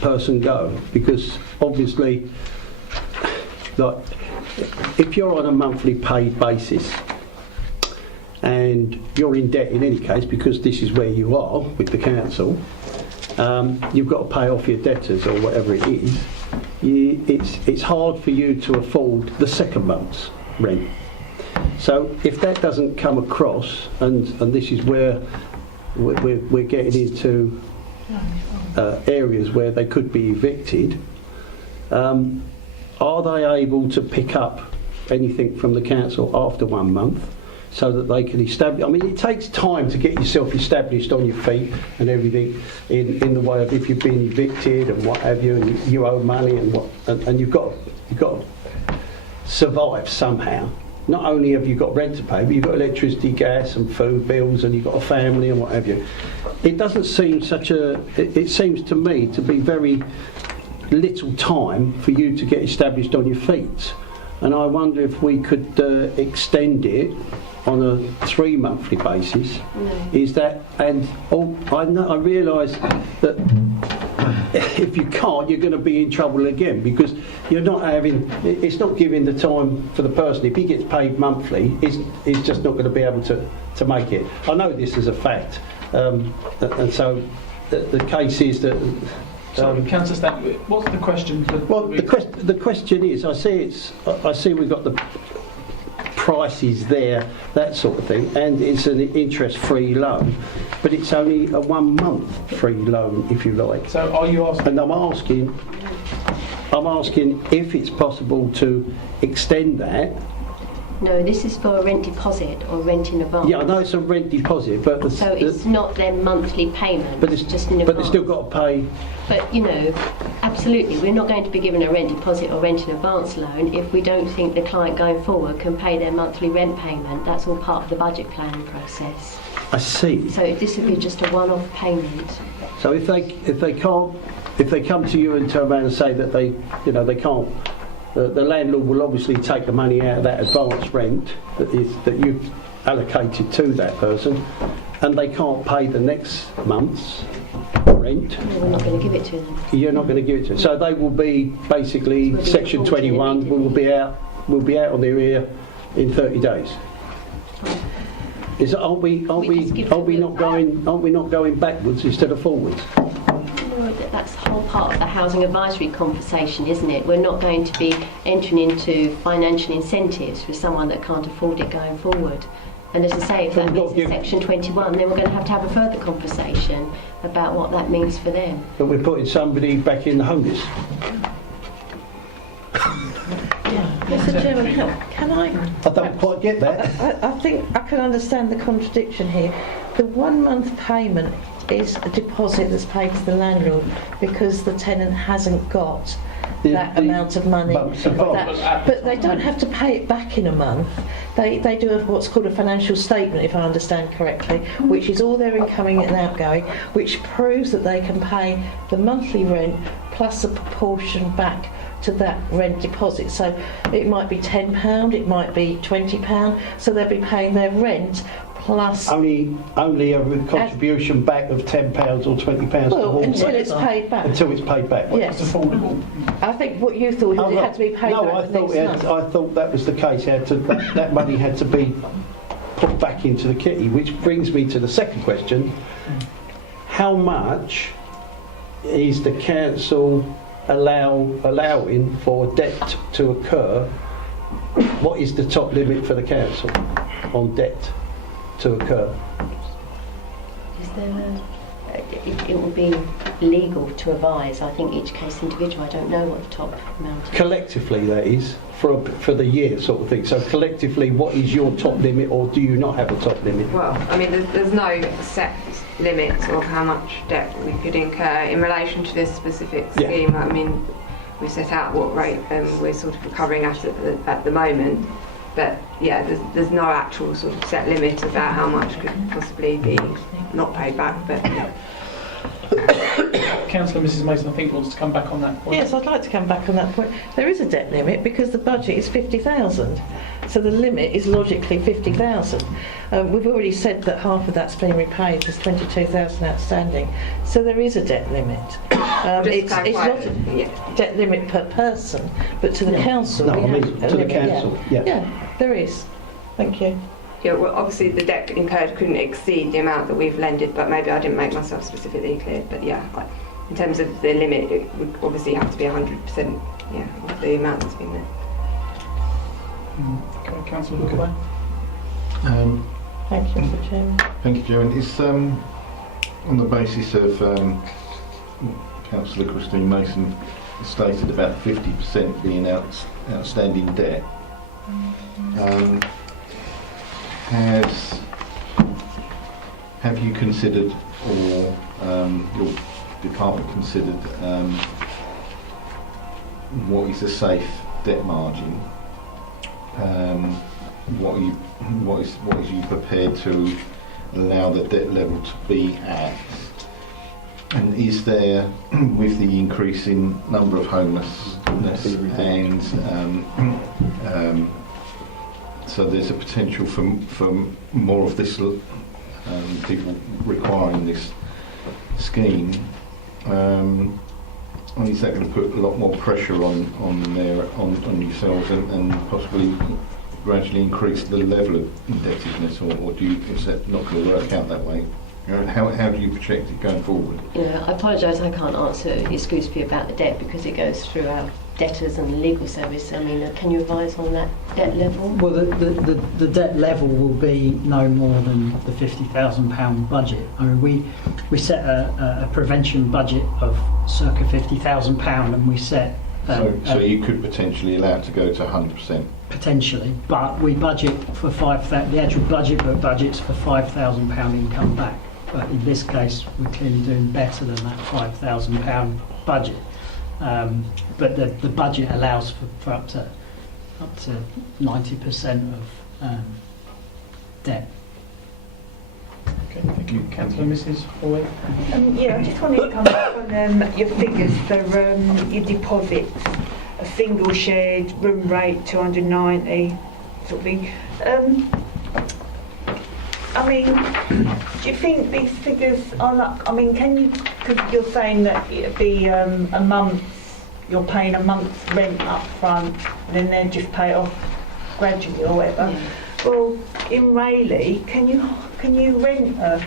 person go? Because obviously, like, if you're on a monthly paid basis and you're in debt in any case, because this is where you are with the council, you've got to pay off your debtors or whatever it is, it's hard for you to afford the second month's rent. So if that doesn't come across, and this is where we're getting into areas where they could be evicted, are they able to pick up anything from the council after 1 month so that they can establish? I mean, it takes time to get yourself established on your feet and everything in the way of if you've been evicted and what have you, and you owe money and you've got to survive somehow. Not only have you got rent to pay, but you've got electricity, gas and food bills, and you've got a family and what have you. It doesn't seem it seems to me to be very little time for you to get established on your feet. And I wonder if we could extend it on a 3 monthly basis. Is that, and I realise that if you can't, you're going to be in trouble again, because you're not having, it's not giving the time for the person. If he gets paid monthly, he's just not going to be able to make it. I know this is a fact, and so the case is that. Sorry, Councillor Stanley, what's the question? Well, the question is, I see we've got the prices there, that sort of thing, and it's an interest-free loan, but it's only a 1 month free loan, if you like. So are you asking? And I'm asking if it's possible to extend that. No, this is for a rent deposit or rent in advance. Yeah, I know it's a rent deposit, but it's not their monthly payment. But it's just in advance. But they've still got to pay. But absolutely, we're not going to be given a rent deposit or rent in advance loan if we don't think the client going forward can pay their monthly rent payment. That's all part of the budget planning process. I see. So this would be just a one-off payment. So if they come to you and turn around and say that they can't. The landlord will obviously take the money out of that advance rent that you've allocated to that person, and they can't pay the next month's rent. No, we're not going to give it to them. You're not going to give it to them. So they will be basically Section 21 will be out on their ear in 30 days. Aren't we not going backwards instead of forwards? That's the whole part of the housing advisory conversation, isn't it? We're not going to be entering into financial incentives for someone that can't afford it going forward. And as I say, if that means in Section 21, then we're going to have a further conversation about what that means for them. But we're putting somebody back in the homeless. Mr. Chairman, can I? I don't quite get that. I think I can understand the contradiction here. The 1 month payment is a deposit that's paid to the landlord because the tenant hasn't got that amount of money. But they don't have to pay it back in a month. They do what's called a financial statement, if I understand correctly, which is all their incoming and outgoing, which proves that they can pay the monthly rent plus a proportion back to that rent deposit. So it might be £10, it might be £20, so they'll be paying their rent plus only a contribution back of £10 or £20 well, until it's paid back. Until it's paid back. Yes. It's affordable. I think what you thought was it had to be paid back the next month. I thought that was the case. That money had to be put back into the kitty, which brings me to the second question: how much is the council allowing for debt to occur? What is the top limit for the council on debt to occur? Is there it would be legal to advise. I think each case individual. I don't know what the top amount is. Collectively, that is, for the year sort of thing. So collectively, what is your top limit, or do you not have a top limit? Well, I mean, there's no set limit of how much debt we could incur in relation to this specific scheme. I mean, we set out what rate we're sort of recovering at the moment. But yeah, there's no actual sort of set limit about how much could possibly be not paid back. But yeah. Councillor Mrs Mason, I think, wants to come back on that point. Yes, I'd like to come back on that point. There is a debt limit because the budget is 50,000, so the limit is logically 50,000. We've already said that half of that's been repaid. There's 22,000 outstanding, so there is a debt limit. It's not a debt limit per person, but to the council. No, I mean to the council. Yeah, there is. Thank you. Yeah, well, obviously the debt incurred couldn't exceed the amount that we've lended, but maybe I didn't make myself specifically clear. But yeah, like, in terms of the limit, it would obviously have to be 100%, yeah, of the amount that's been there. Okay, Councillor Buckley. Thank you, Mr Chairman. Thank you, Joan. It's on the basis of Councillor Christine Mason stated about 50% being outstanding debt. Have you considered, or your department considered, what is a safe debt margin? What is you prepared to allow the debt level to be at? And is there, with the increasing number of homelessness and so there's a potential for more of this people requiring this scheme, is that going to put a lot more pressure on yourselves and possibly gradually increase the level of indebtedness, or is that not going to work out that way? How do you project it going forward? Yeah, I apologise, I can't answer exclusively about the debt because it goes through our debtors and the legal service. I mean, can you advise on that debt level? Well, the debt level will be no more than the £50,000 budget. I mean, we set a prevention budget of circa £50,000, and we set. So you could potentially allow it to go to 100%. Potentially, but we budget for the actual budget book budgets for £5,000 income back. But in this case, we're clearly doing better than that £5,000 budget. But the budget allows for up to 90% of debt. Okay, thank you. Councillor Mrs. Hallway. Yeah, I just wanted to come back on your figures for your deposits. A single shared room rate 290 sort of thing. I mean, do you think these figures are like, I mean, can you, because you're saying that it'd be a month, you're paying a month's rent up front and then they'll just pay it off gradually or whatever. Yeah. Well, in Rayleigh, can you rent a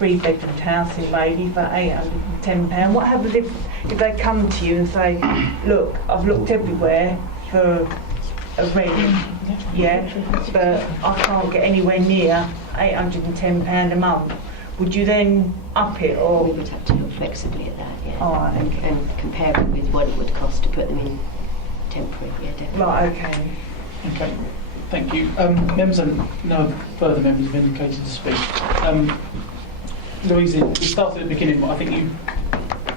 3-bedroom house in Rayleigh for £810? What happens if they come to you and say, look, I've looked everywhere for a rent, yeah, but I can't get anywhere near £810 a month? Would you then up it, or? We would have to look flexibly at that, yeah. Oh, right. And compare it with what it would cost to put them in temporary, yeah, definitely. Right, okay. Okay, thank you. Members, no further members have indicated to speak. Louise, we started at the beginning, but I think you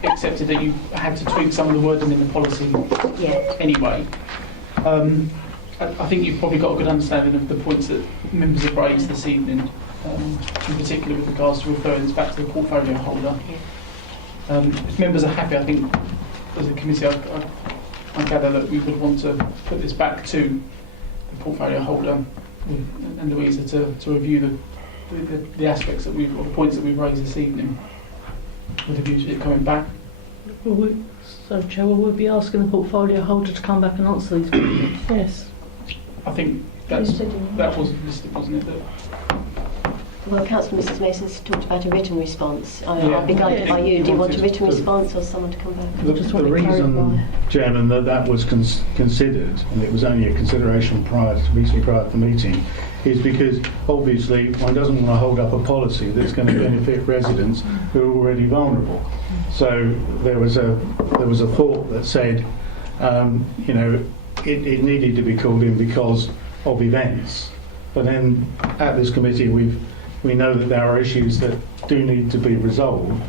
accepted that you had to tweak some of the wording in the policy anyway. I think you've probably got a good understanding of the points that members have raised this evening, in particular with regards to referring this back to the portfolio holder. If members are happy, I think as a committee I gather that we would want to put this back to the portfolio holder and Louisa to review the aspects or the points that we've raised this evening with a view to it coming back. So, Chair, will we be asking the portfolio holder to come back and answer these questions? Yes. I think that was listed, wasn't it? Well, Councillor Mrs Mason's talked about a written response. I'll be guided by you. Do you want a written response or someone to come back? The reason, Chairman, that was considered, and it was only a consideration recently prior to the meeting, is because obviously one doesn't want to hold up a policy that's going to benefit residents who are already vulnerable. So there was a thought that said, it needed to be called in because of events. But then at this committee we know that there are issues that do need to be resolved.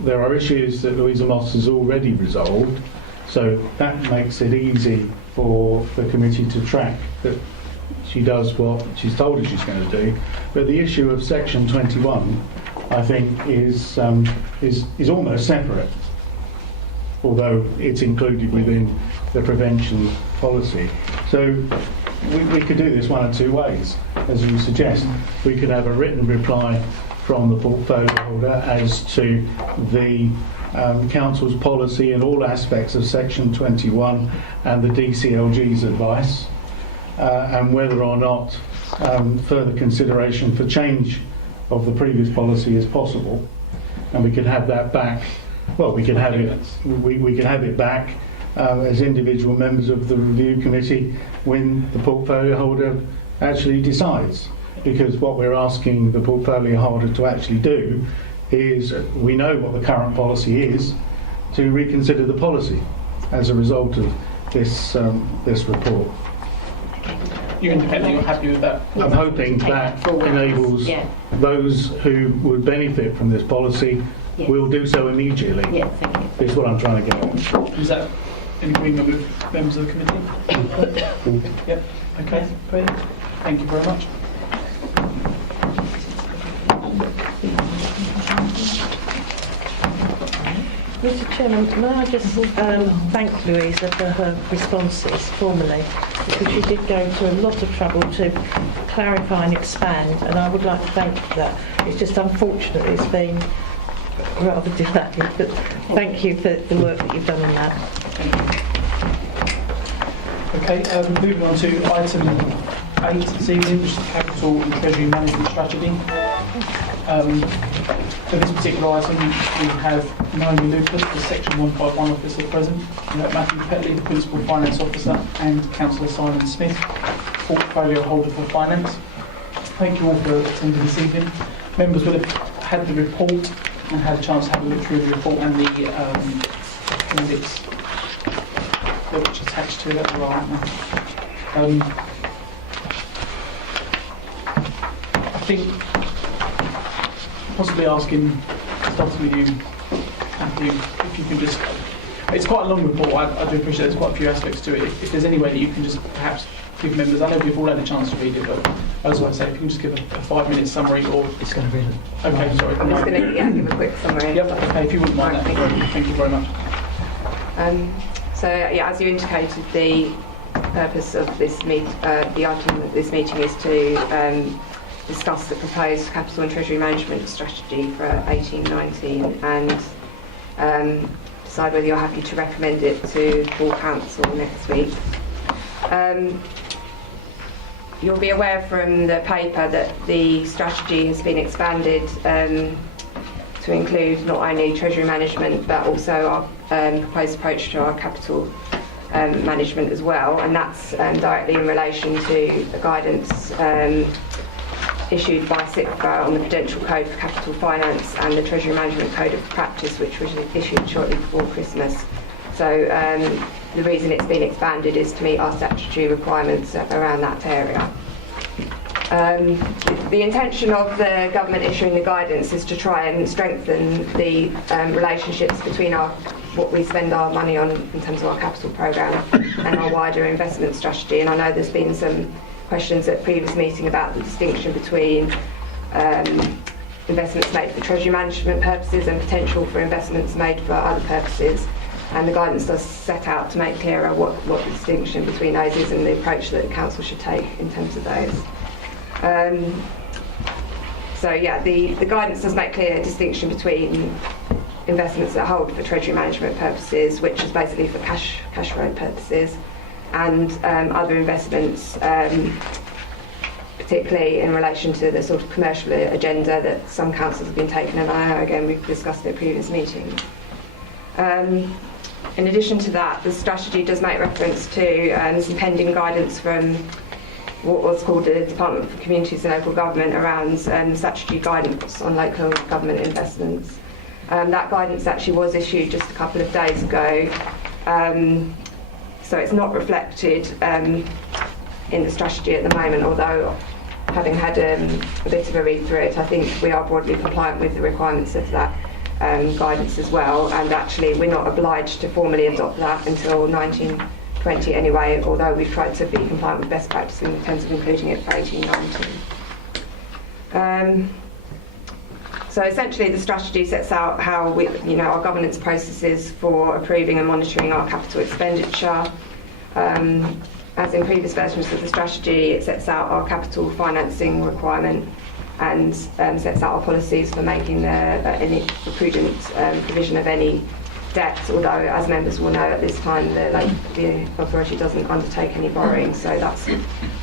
There are issues that Louisa Moss has already resolved, so that makes it easy for the committee to track that she does what she's told us she's going to do. But the issue of Section 21, I think, is almost separate, although it's included within the prevention policy. So we could do this one of two ways, as you suggest. We could have a written reply from the portfolio holder as to the council's policy in all aspects of Section 21 and the DCLG's advice, and whether or not further consideration for change of the previous policy is possible, and we could have that back. Well, we can have it. We can have it back as individual members of the review committee when the portfolio holder actually decides. Because what we're asking the portfolio holder to actually do is, we know what the current policy is, to reconsider the policy as a result of this report. You're independent, you're happy with that? I'm hoping that enables those who would benefit from this policy will do so immediately. Yeah, thank you. Is what I'm trying to get at. Is that in agreement with members of the committee? Yep. Okay. Brilliant. Thank you very much. Mr Chairman, may I just thank Louisa for her responses formally, because she did go to a lot of trouble to clarify and expand, and I would like to thank you for that. It's just unfortunate it's been rather delayed, but thank you for the work that you've done on that. Okay, moving on to item 8 this evening, which is the Capital and Treasury Management Strategy. For this particular item, we have Naomi Lucas, the Section 151 officer present, we have Matthew Petley, the Principal Finance Officer, and Councillor Simon Smith, Portfolio Holder for Finance. Thank you all for attending this evening. Members will have had the report and had a chance to have a look through the report and the appendix which is attached to it as well, aren't there? I think possibly asking, starting with you, Matthew, if you can just, it's quite a long report, I do appreciate there's quite a few aspects to it. If there's any way that you can just perhaps give members, I know we've all had a chance to read it, but as I say, if you can just give a 5-minute summary, or it's going to be. Okay, sorry. I'm just going to give a quick summary. Yep. Okay, if you wouldn't mind, that'd be great. Thank you very much. As you indicated, the purpose of this the item of this meeting is to discuss the proposed capital and treasury management strategy for 18-19 and decide whether you're happy to recommend it to full council next week. You'll be aware from the paper that the strategy has been expanded to include not only treasury management but also our proposed approach to our capital management as well, and that's directly in relation to the guidance issued by SICFA on the Prudential Code for Capital Finance and the Treasury Management Code of Practice, which was issued shortly before Christmas. So the reason it's been expanded is to meet our statutory requirements around that area. The intention of the government issuing the guidance is to try and strengthen the relationships between what we spend our money on in terms of our capital programme and our wider investment strategy. And I know there's been some questions at previous meeting about the distinction between investments made for treasury management purposes and potential for investments made for other purposes. And the guidance does set out to make clearer what the distinction between those is and the approach that the council should take in terms of those. The guidance does make clear a distinction between investments that hold for treasury management purposes, which is basically for cash flow purposes, and other investments, particularly in relation to the sort of commercial agenda that some councils have been taking, and I know again we've discussed it at previous meetings. In addition to that, the strategy does make reference to some pending guidance from what was called the Department for Communities and Local Government around statutory guidance on local government investments. That guidance actually was issued just a couple of days ago, so it's not reflected in the strategy at the moment, although having had a bit of a read through it, I think we are broadly compliant with the requirements of that guidance as well, and actually we're not obliged to formally adopt that until 1920 anyway, although we've tried to be compliant with best practice in terms of including it for 18-19. So essentially the strategy sets out how our governance processes for approving and monitoring our capital expenditure. As in previous versions of the strategy, it sets out our capital financing requirement and sets out our policies for making the prudent provision of any debt, although as members will know at this time the authority doesn't undertake any borrowing, so that's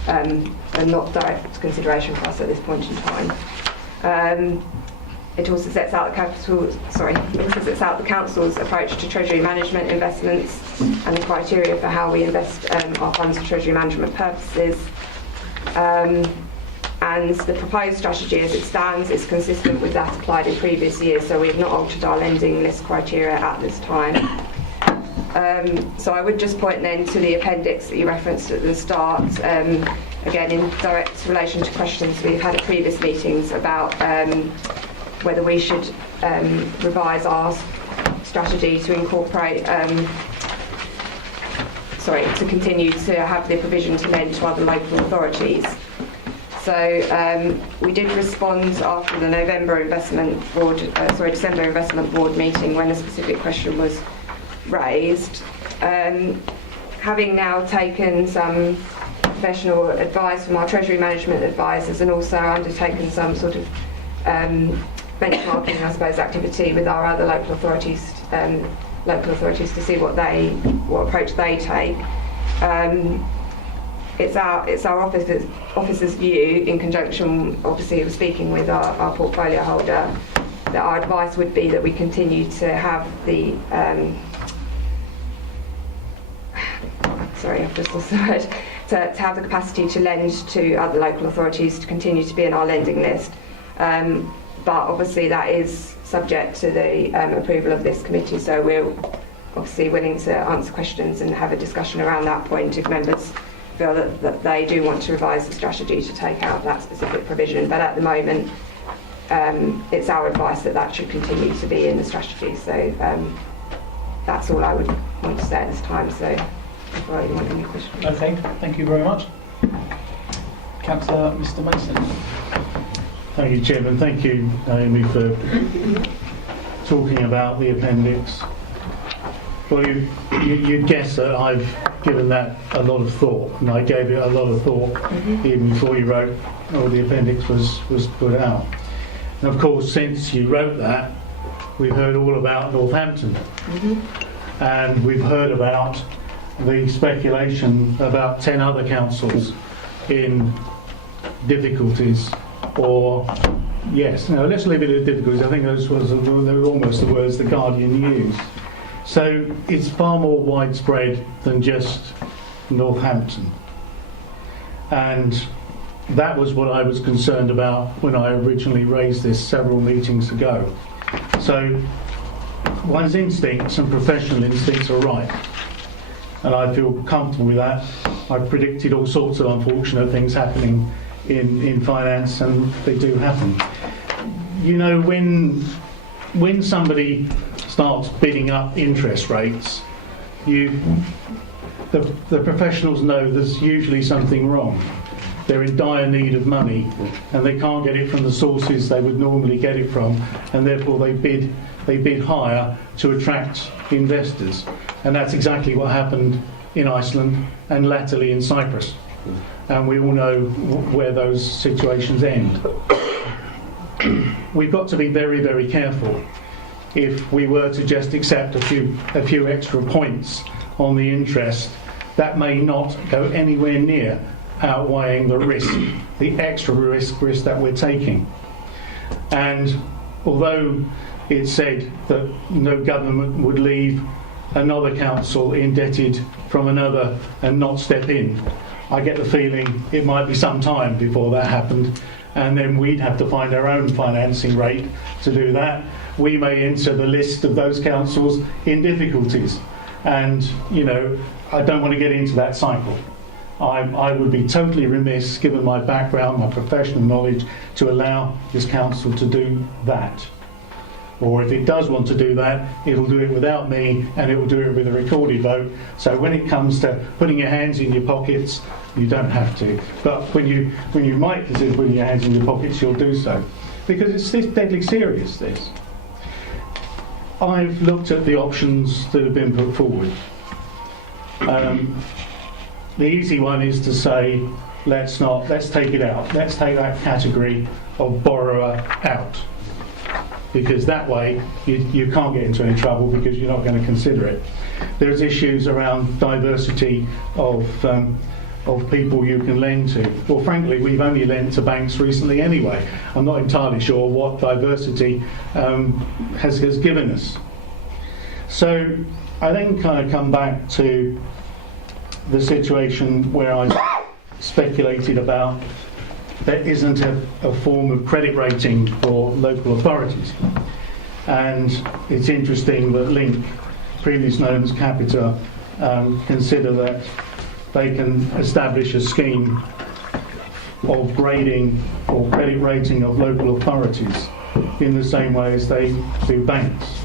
a not direct consideration for us at this point in time. It also sets out the council's approach to treasury management investments and the criteria for how we invest our funds for treasury management purposes. And the proposed strategy as it stands is consistent with that applied in previous years, so we've not altered our lending list criteria at this time. So I would just point then to the appendix that you referenced at the start, again in direct relation to questions we've had at previous meetings about whether we should revise our strategy to incorporate, to continue to have the provision to lend to other local authorities. So we did respond after the December Investment Board meeting when a specific question was raised. Having now taken some professional advice from our Treasury Management advisors and also undertaken some sort of benchmarking, I suppose, activity with our other local authorities to see what approach they take. It's our officer's view, in conjunction, obviously, of speaking with our portfolio holder, that our advice would be that we continue to have the I've just lost the word. To have the capacity to lend to other local authorities to continue to be in our lending list. But obviously that is subject to the approval of this committee, so we're obviously willing to answer questions and have a discussion around that point if members feel that they do want to revise the strategy to take out that specific provision. But at the moment, it's our advice that should continue to be in the strategy. So that's all I would want to say at this time. So if I want any questions. Okay, thank you very much. Councillor Mr Mason. Thank you, Chairman. Thank you, Naomi, for talking about the appendix. Well, you'd guess that I've given that a lot of thought, and I gave it a lot of thought even before you wrote, or the appendix was put out. And of course, since you wrote that, we've heard all about Northampton, and we've heard about the speculation about 10 other councils in difficulties, or yes, no, let's leave it at difficulties. I think those were almost the words the Guardian used. So it's far more widespread than just Northampton. And that was what I was concerned about when I originally raised this several meetings ago. So one's instincts and professional instincts are right. And I feel comfortable with that. I've predicted all sorts of unfortunate things happening in finance, and they do happen. You know, when somebody starts bidding up interest rates, the professionals know there's usually something wrong. They're in dire need of money, and they can't get it from the sources they would normally get it from, and therefore they bid higher to attract investors. And that's exactly what happened in Iceland and latterly in Cyprus. And we all know where those situations end. We've got to be very, very careful. If we were to just accept a few extra points on the interest, that may not go anywhere near outweighing the risk, the extra risk that we're taking. And although it's said that no government would leave another council indebted from another and not step in, I get the feeling it might be some time before that happened, and then we'd have to find our own financing rate to do that. We may enter the list of those councils in difficulties, and you know, I don't want to get into that cycle. I would be totally remiss, given my background, my professional knowledge, to allow this council to do that. Or if it does want to do that, it'll do it without me, and it will do it with a recorded vote. So when it comes to putting your hands in your pockets, you don't have to. But when you might consider putting your hands in your pockets, you'll do so. Because it's this deadly serious, this. I've looked at the options that have been put forward. The easy one is to say, let's take it out. Let's take that category of borrower out. because that way you can't get into any trouble because you're not going to consider it. There's issues around diversity of people you can lend to. Well, frankly, we've only lent to banks recently anyway. I'm not entirely sure what diversity has given us. So I then kind of come back to the situation where I speculated about there isn't a form of credit rating for local authorities. And it's interesting that Link, previously known as Capita, consider that they can establish a scheme of grading or credit rating of local authorities in the same way as they do banks.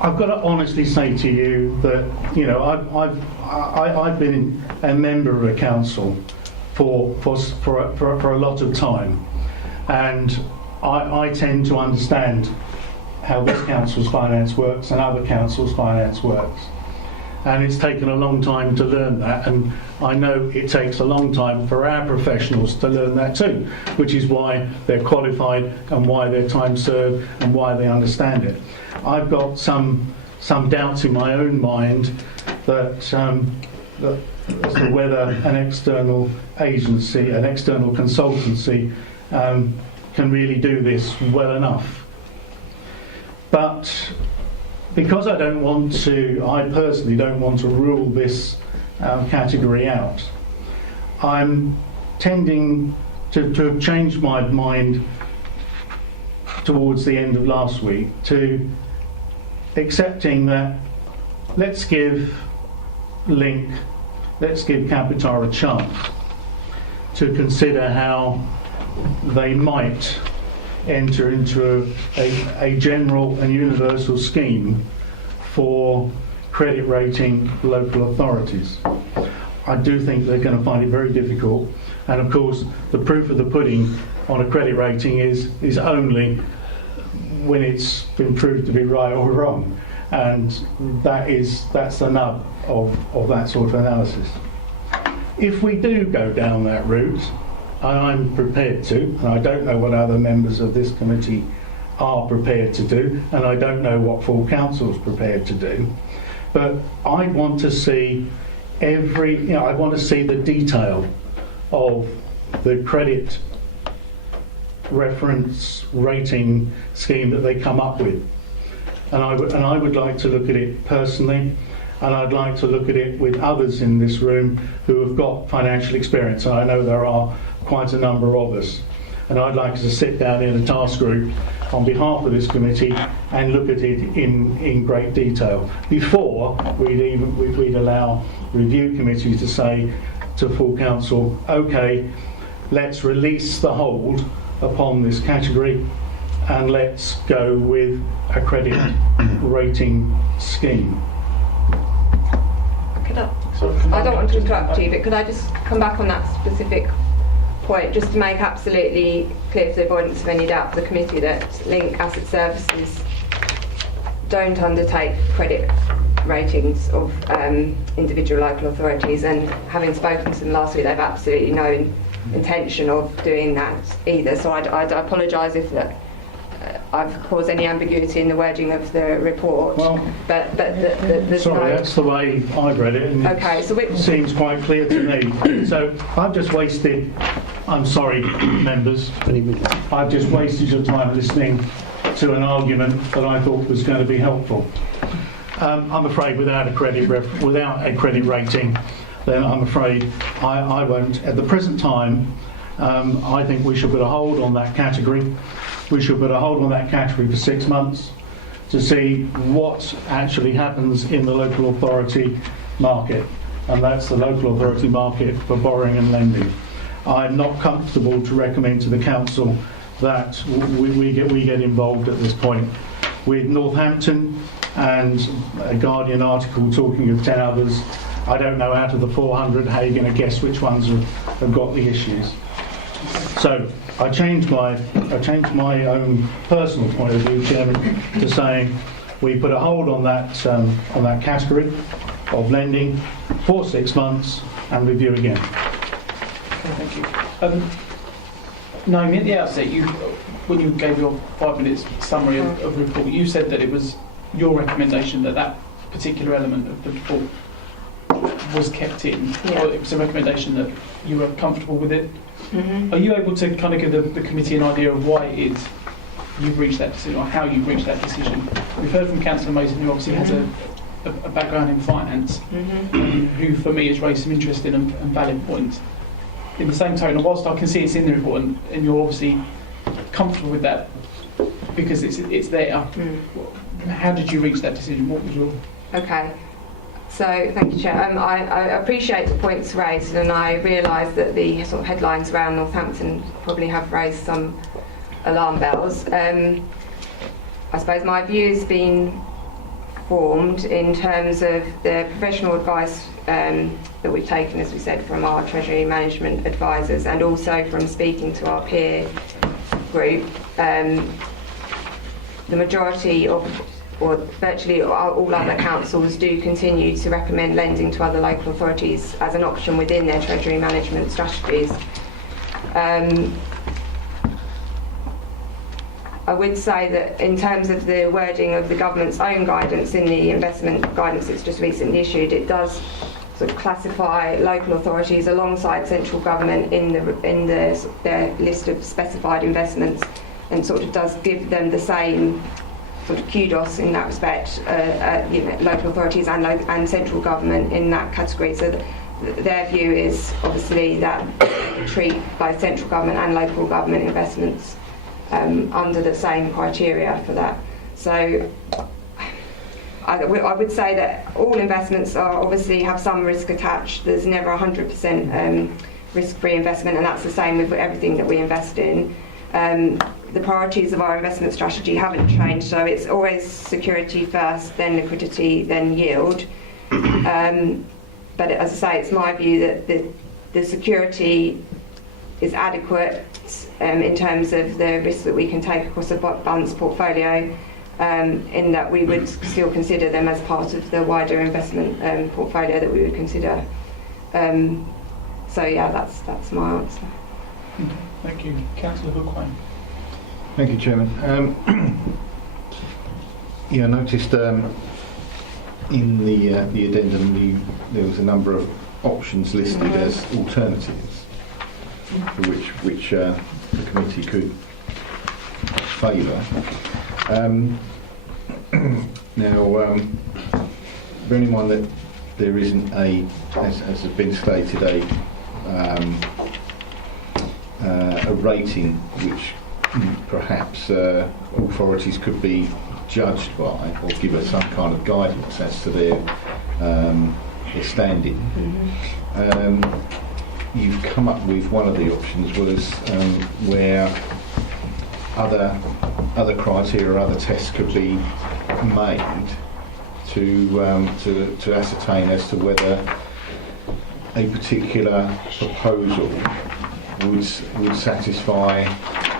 I've got to honestly say to you that, you know, I've been a member of a council for a lot of time, and I tend to understand how this council's finance works and other councils' finance works. And it's taken a long time to learn that, and I know it takes a long time for our professionals to learn that too, which is why they're qualified and why they're time served and why they understand it. I've got some doubts in my own mind that as to whether an external agency, an external consultancy can really do this well enough. But because I personally don't want to rule this category out, I'm tending to have changed my mind towards the end of last week to accepting that let's give Link, let's give Capita a chance to consider how they might enter into a general and universal scheme for credit rating local authorities. I do think they're going to find it very difficult, and of course the proof of the pudding on a credit rating is only when it's been proved to be right or wrong, and that's the nub of that sort of analysis. If we do go down that route, and I'm prepared to, and I don't know what other members of this committee are prepared to do, and I don't know what full council's prepared to do, but I want to see I want to see the detail of the credit reference rating scheme that they come up with, and I would like to look at it personally, and I'd like to look at it with others in this room who have got financial experience, and I know there are quite a number of us, and I'd like us to sit down in a task group on behalf of this committee and look at it in great detail before we'd allow review committees to say to full council, okay, let's release the hold upon this category and let's go with a credit rating scheme. I don't want to interrupt you, but could I just come back on that specific point, just to make absolutely clear for the avoidance of any doubt for the committee that Link Asset Services don't undertake credit ratings of individual local authorities, and having spoken to them last week, they've absolutely no intention of doing that either. So I apologise if I've caused any ambiguity in the wording of the report. Well, but there's no... That's the way I've read it, and okay, so it seems quite clear to me. So I've just wasted, I'm sorry, members, I've just wasted your time listening to an argument that I thought was going to be helpful. I'm afraid without a credit rating, then I'm afraid I won't. At the present time, I think we should put a hold on that category. We should put a hold on that category for 6 months to see what actually happens in the local authority market, and that's the local authority market for borrowing and lending. I'm not comfortable to recommend to the council that we get involved at this point. With Northampton and a Guardian article talking of 10 others, I don't know out of the 400 how you're going to guess which ones have got the issues. So I changed my own personal point of view, Chairman, to saying we put a hold on that category of lending for 6 months and review again. Okay, thank you. Naomi, at the outset, when you gave your 5 minutes summary of the report, you said that it was your recommendation that that particular element of the report was kept in. Yeah. Or it was a recommendation that you were comfortable with it. Mhm. Are you able to kind of give the committee an idea of why it is you've reached that decision, or how you've reached that decision? We've heard from Councillor Mason, who obviously has a background in finance, who for me has raised some interesting and valid points. In the same tone, and whilst I can see it's in the report and you're obviously comfortable with that because it's there, how did you reach that decision? What was your... Okay. So, thank you, Chair. I appreciate the points raised, and I realise that the sort of headlines around Northampton probably have raised some alarm bells. I suppose my view has been formed in terms of the professional advice that we've taken, as we said, from our Treasury Management advisors, and also from speaking to our peer group. The majority of, or virtually all other councils do continue to recommend lending to other local authorities as an option within their Treasury Management strategies. I would say that in terms of the wording of the government's own guidance in the investment guidance that's just recently issued, it does sort of classify local authorities alongside central government in their list of specified investments, and sort of does give them the same sort of kudos in that respect, local authorities and central government in that category. So their view is obviously that treat both central government and local government investments under the same criteria for that. So I would say that all investments obviously have some risk attached. There's never 100% risk-free investment, and that's the same with everything that we invest in. The priorities of our investment strategy haven't changed, so it's always security first, then liquidity, then yield. But as I say, it's my view that the security is adequate in terms of the risk that we can take across a balanced portfolio, in that we would still consider them as part of the wider investment portfolio that we would consider. So yeah, that's my answer. Thank you. Councillor Hookway. Thank you, Chairman. I noticed in the addendum there was a number of options listed as alternatives for which the committee could favour. Now, bearing in mind that there isn't as has been stated, a rating which perhaps authorities could be judged by, or give us some kind of guidance as to their standing. You've come up with one of the options was where other criteria, other tests could be made to ascertain as to whether a particular proposal would satisfy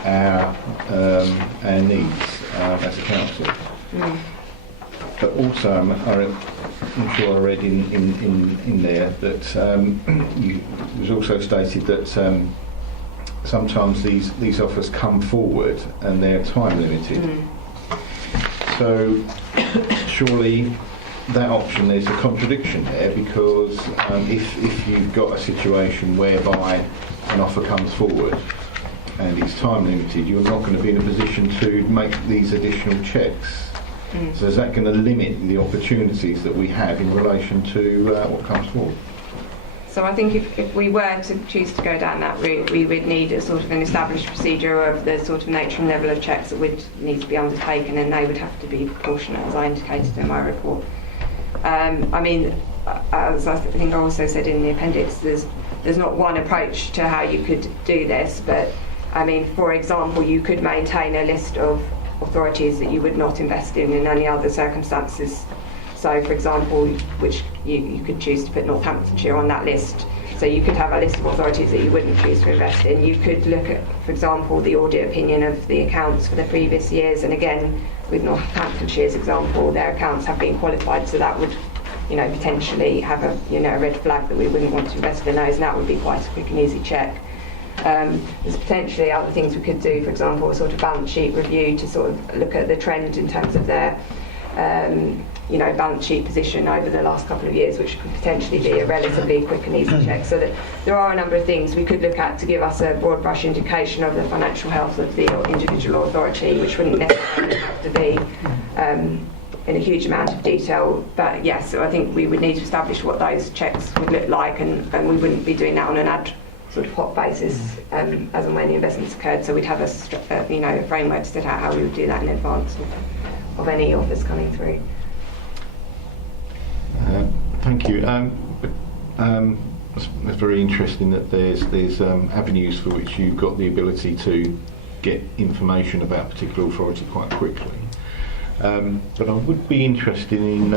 our needs as a council. But also, I'm sure I read in there that it was also stated that sometimes these offers come forward and they're time limited. So surely that option, there's a contradiction there, because if you've got a situation whereby an offer comes forward and it's time limited, you're not going to be in a position to make these additional checks. So is that going to limit the opportunities that we have in relation to what comes forward? So I think if we were to choose to go down that route, we would need a sort of an established procedure of the sort of nature and level of checks that would need to be undertaken, and they would have to be proportionate, as I indicated in my report. I mean, as I think I also said in the appendix, there's not one approach to how you could do this, but I mean, for example, you could maintain a list of authorities that you would not invest in any other circumstances. So, for example, which you could choose to put Northamptonshire on that list. So you could have a list of authorities that you wouldn't choose to invest in. You could look at, for example, the audit opinion of the accounts for the previous years, and again, with Northamptonshire's example, their accounts have been qualified, so that would, potentially have a red flag that we wouldn't want to invest in those, and that would be quite a quick and easy check. There's potentially other things we could do, for example, a sort of balance sheet review to sort of look at the trend in terms of their balance sheet position over the last couple of years, which could potentially be a relatively quick and easy check. So that there are a number of things we could look at to give us a broad brush indication of the financial health of the individual authority, which wouldn't necessarily have to be in a huge amount of detail. But yes, so I think we would need to establish what those checks would look like, and we wouldn't be doing that on an ad sort of hoc basis as and when the investments occurred. So we'd have a framework to set out how we would do that in advance of any offers coming through. Thank you. It's very interesting that there's avenues for which you've got the ability to get information about a particular authority quite quickly. But I would be interested in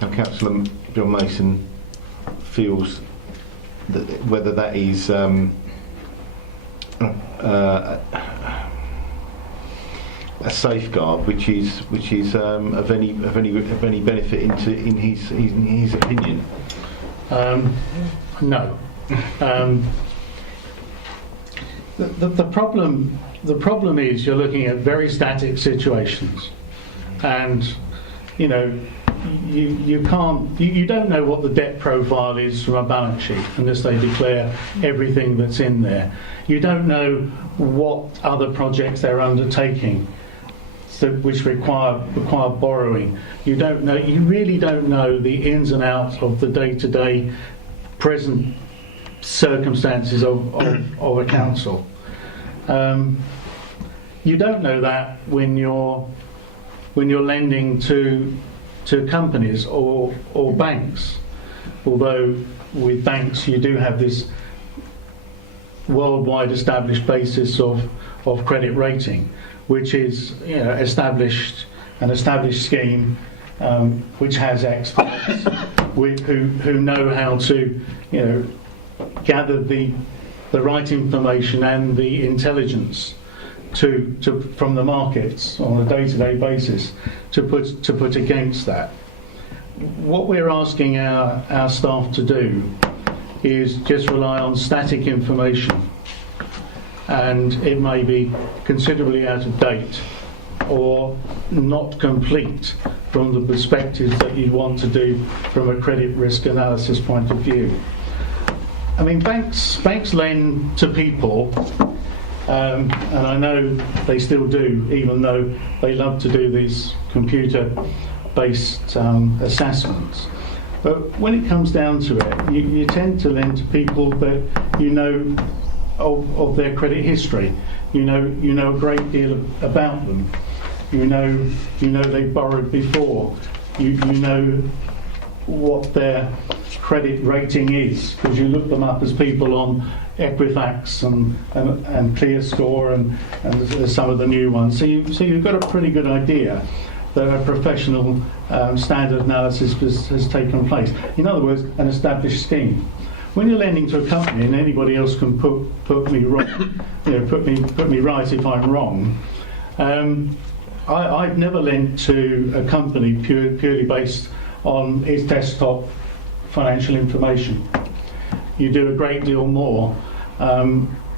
how Councillor John Mason feels that whether that is a safeguard which is of any benefit in his opinion. No. The problem is you're looking at very static situations, and you don't know what the debt profile is from a balance sheet unless they declare everything that's in there. You don't know what other projects they're undertaking which require borrowing. You really don't know the ins and outs of the day-to-day present circumstances of a council. You don't know that when you're lending to companies or banks, although with banks you do have this worldwide established basis of credit rating, which is an established scheme which has experts who know how to gather the right information and the intelligence from the markets on a day-to-day basis to put against that. What we're asking our staff to do is just rely on static information, and it may be considerably out of date or not complete from the perspectives that you want to do from a credit risk analysis point of view. I mean, banks lend to people, and I know they still do, even though they love to do these computer-based assessments. But when it comes down to it, you tend to lend to people that you know of their credit history. You know a great deal about them. You know they've borrowed before. You know what their credit rating is, because you look them up as people on Equifax and ClearScore and some of the new ones. So you've got a pretty good idea that a professional standard analysis has taken place. In other words, an established scheme. When you're lending to a company, and anybody else can put me wrong, put me right if I'm wrong. I've never lent to a company purely based on its desktop financial information. You do a great deal more.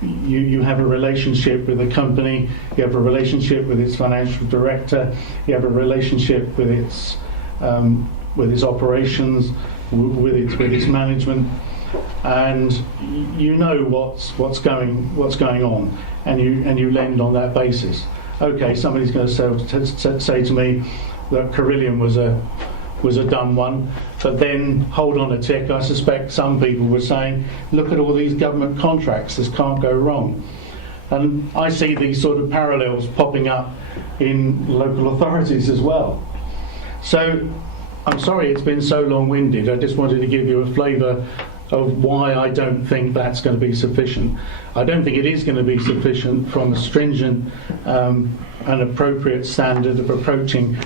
You have a relationship with the company, you have a relationship with its financial director, you have a relationship with its operations, with its management, and you know what's going on, and you lend on that basis. Okay, somebody's going to say to me that Carillion was a dumb one, but then hold on a tick, I suspect some people were saying, look at all these government contracts, this can't go wrong. And I see these sort of parallels popping up in local authorities as well. So I'm sorry it's been so long-winded. I just wanted to give you a flavour of why I don't think that's going to be sufficient. I don't think it is going to be sufficient from a stringent and appropriate standard of approaching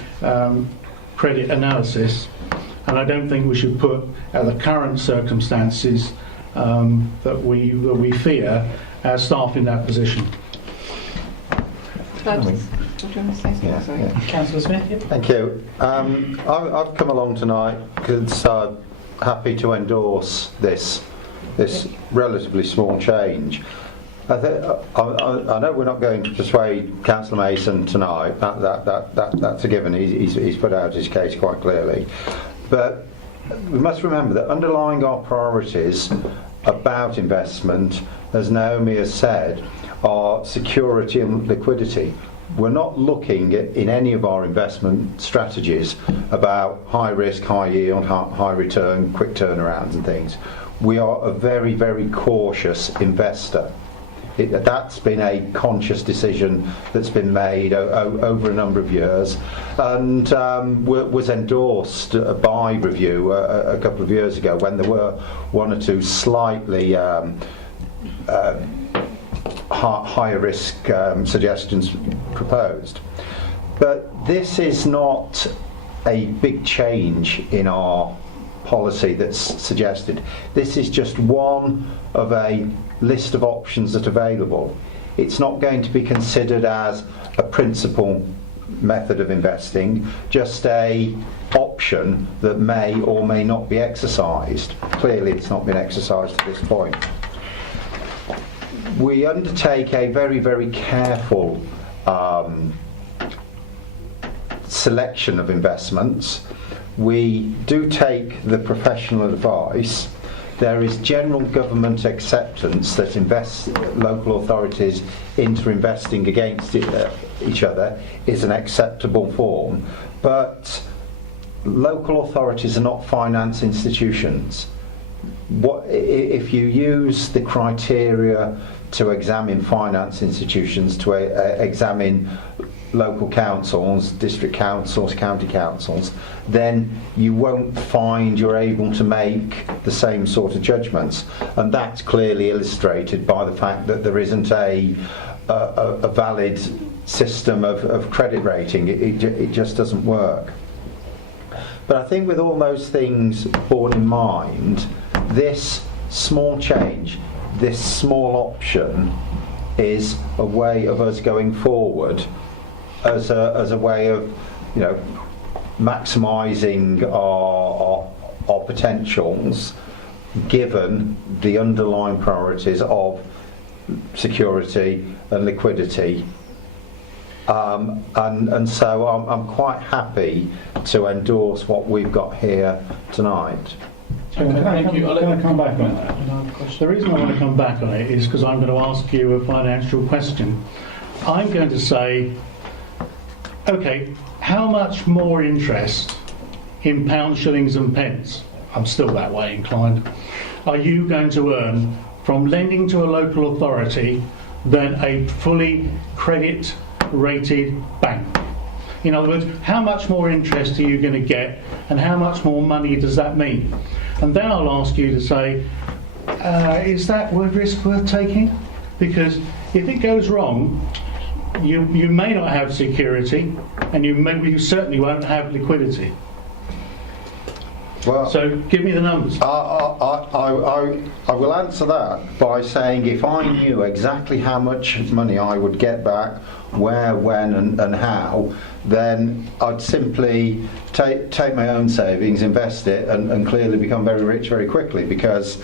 credit analysis, and I don't think we should put, at the current circumstances that we fear, our staff in that position. Councillor Smith. Thank you. I've come along tonight because I'm happy to endorse this relatively small change. I know we're not going to persuade Councillor Mason tonight. That's a given. He's put out his case quite clearly. But we must remember that underlying our priorities about investment, as Naomi has said, are security and liquidity. We're not looking at, in any of our investment strategies, about high risk, high yield, high return, quick turnarounds and things. We are a very, very cautious investor. That's been a conscious decision that's been made over a number of years, and was endorsed by Review a couple of years ago when there were one or two slightly higher risk suggestions proposed. But this is not a big change in our policy that's suggested. This is just one of a list of options that are available. It's not going to be considered as a principal method of investing, just a option that may or may not be exercised. Clearly it's not been exercised at this point. We undertake a very, very careful selection of investments. We do take the professional advice. There is general government acceptance that local authorities inter-investing against each other is an acceptable form, but local authorities are not finance institutions. If you use the criteria to examine finance institutions, to examine local councils, district councils, county councils, then you won't find you're able to make the same sort of judgments. And that's clearly illustrated by the fact that there isn't a valid system of credit rating. It just doesn't work. But I think with all those things borne in mind, this small change, this small option, is a way of us going forward as a way of, maximising our potentials, given the underlying priorities of security and liquidity. And so I'm quite happy to endorse what we've got here tonight. Can I come back on that? The reason I want to come back on it is because I'm going to ask you a financial question. I'm going to say, okay, how much more interest in pounds, shillings and pence, I'm still that way inclined, are you going to earn from lending to a local authority than a fully credit rated bank? In other words, how much more interest are you going to get, and how much more money does that mean? And then I'll ask you to say, is that risk worth taking? Because if it goes wrong, you may not have security, and you certainly won't have liquidity. Well, so give me the numbers. I will answer that by saying if I knew exactly how much money I would get back, where, when and how, then I'd simply take my own savings, invest it and clearly become very rich very quickly, because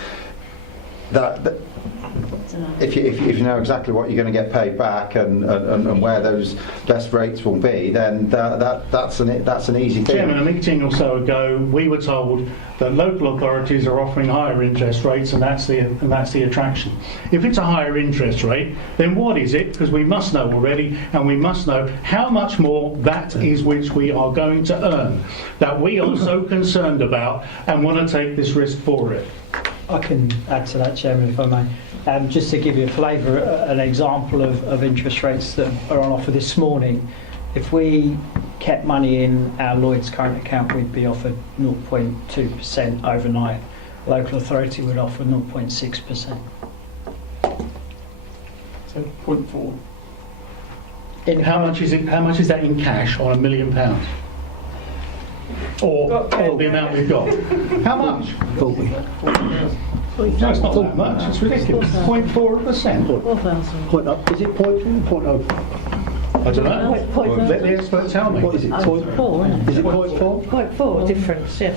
if you know exactly what you're going to get paid back and where those best rates will be, then that's an easy thing. Chairman, a meeting or so ago, we were told that local authorities are offering higher interest rates, and that's the attraction. If it's a higher interest rate, then what is it? Because we must know already, and we must know how much more that is which we are going to earn, that we are so concerned about and want to take this risk for it. I can add to that, Chairman, if I may. Just to give you a flavour, an example of interest rates that are on offer this morning. If we kept money in our Lloyds current account, we'd be offered 0.2% overnight. Local authority would offer 0.6%. So 0.4. How much is it? How much is that in cash on £1 million? Or the amount we've got? How much? 40. No, it's not that much. It's ridiculous. 0.4%. 4,000. Is it 0.4 or 0.0? I don't know. Let the expert tell me. What is it? Point 4, isn't it? Is it point 4? Point 4 difference, yeah.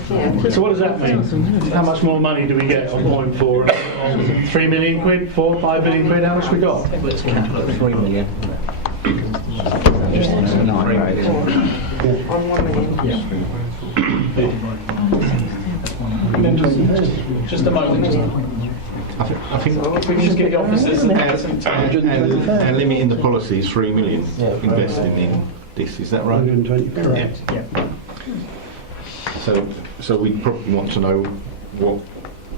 So what does that mean? How much more money do we get on point 4? On 3 million quid, 4, 5 million quid? How much we got? 3 million. On 1 million. Just a moment. I think We can just get the officers and our limit in the policy is 3 million investing in this. Is that right? 120. Yeah. So we probably want to know what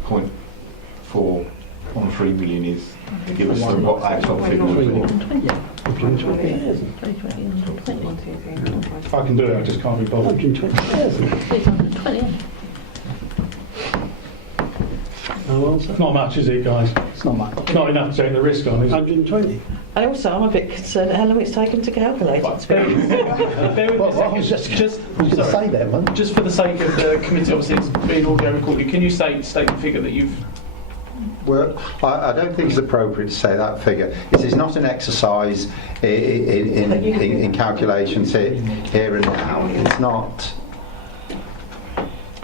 0.4 on 3 million is to give us what actual figure would be. I can do it, I just can't be bothered. 120,000. No answer. Not much, is it, guys? It's not much. Not enough to take the risk on, is it? 120. And also, I'm a bit concerned at how long it's taken to calculate it. Bear with me a second. I was just going to say that one. Just for the sake of the committee, obviously it's being audio recorded, can you state the figure that you've... Well, I don't think it's appropriate to say that figure. This is not an exercise in calculations here and now. It's not.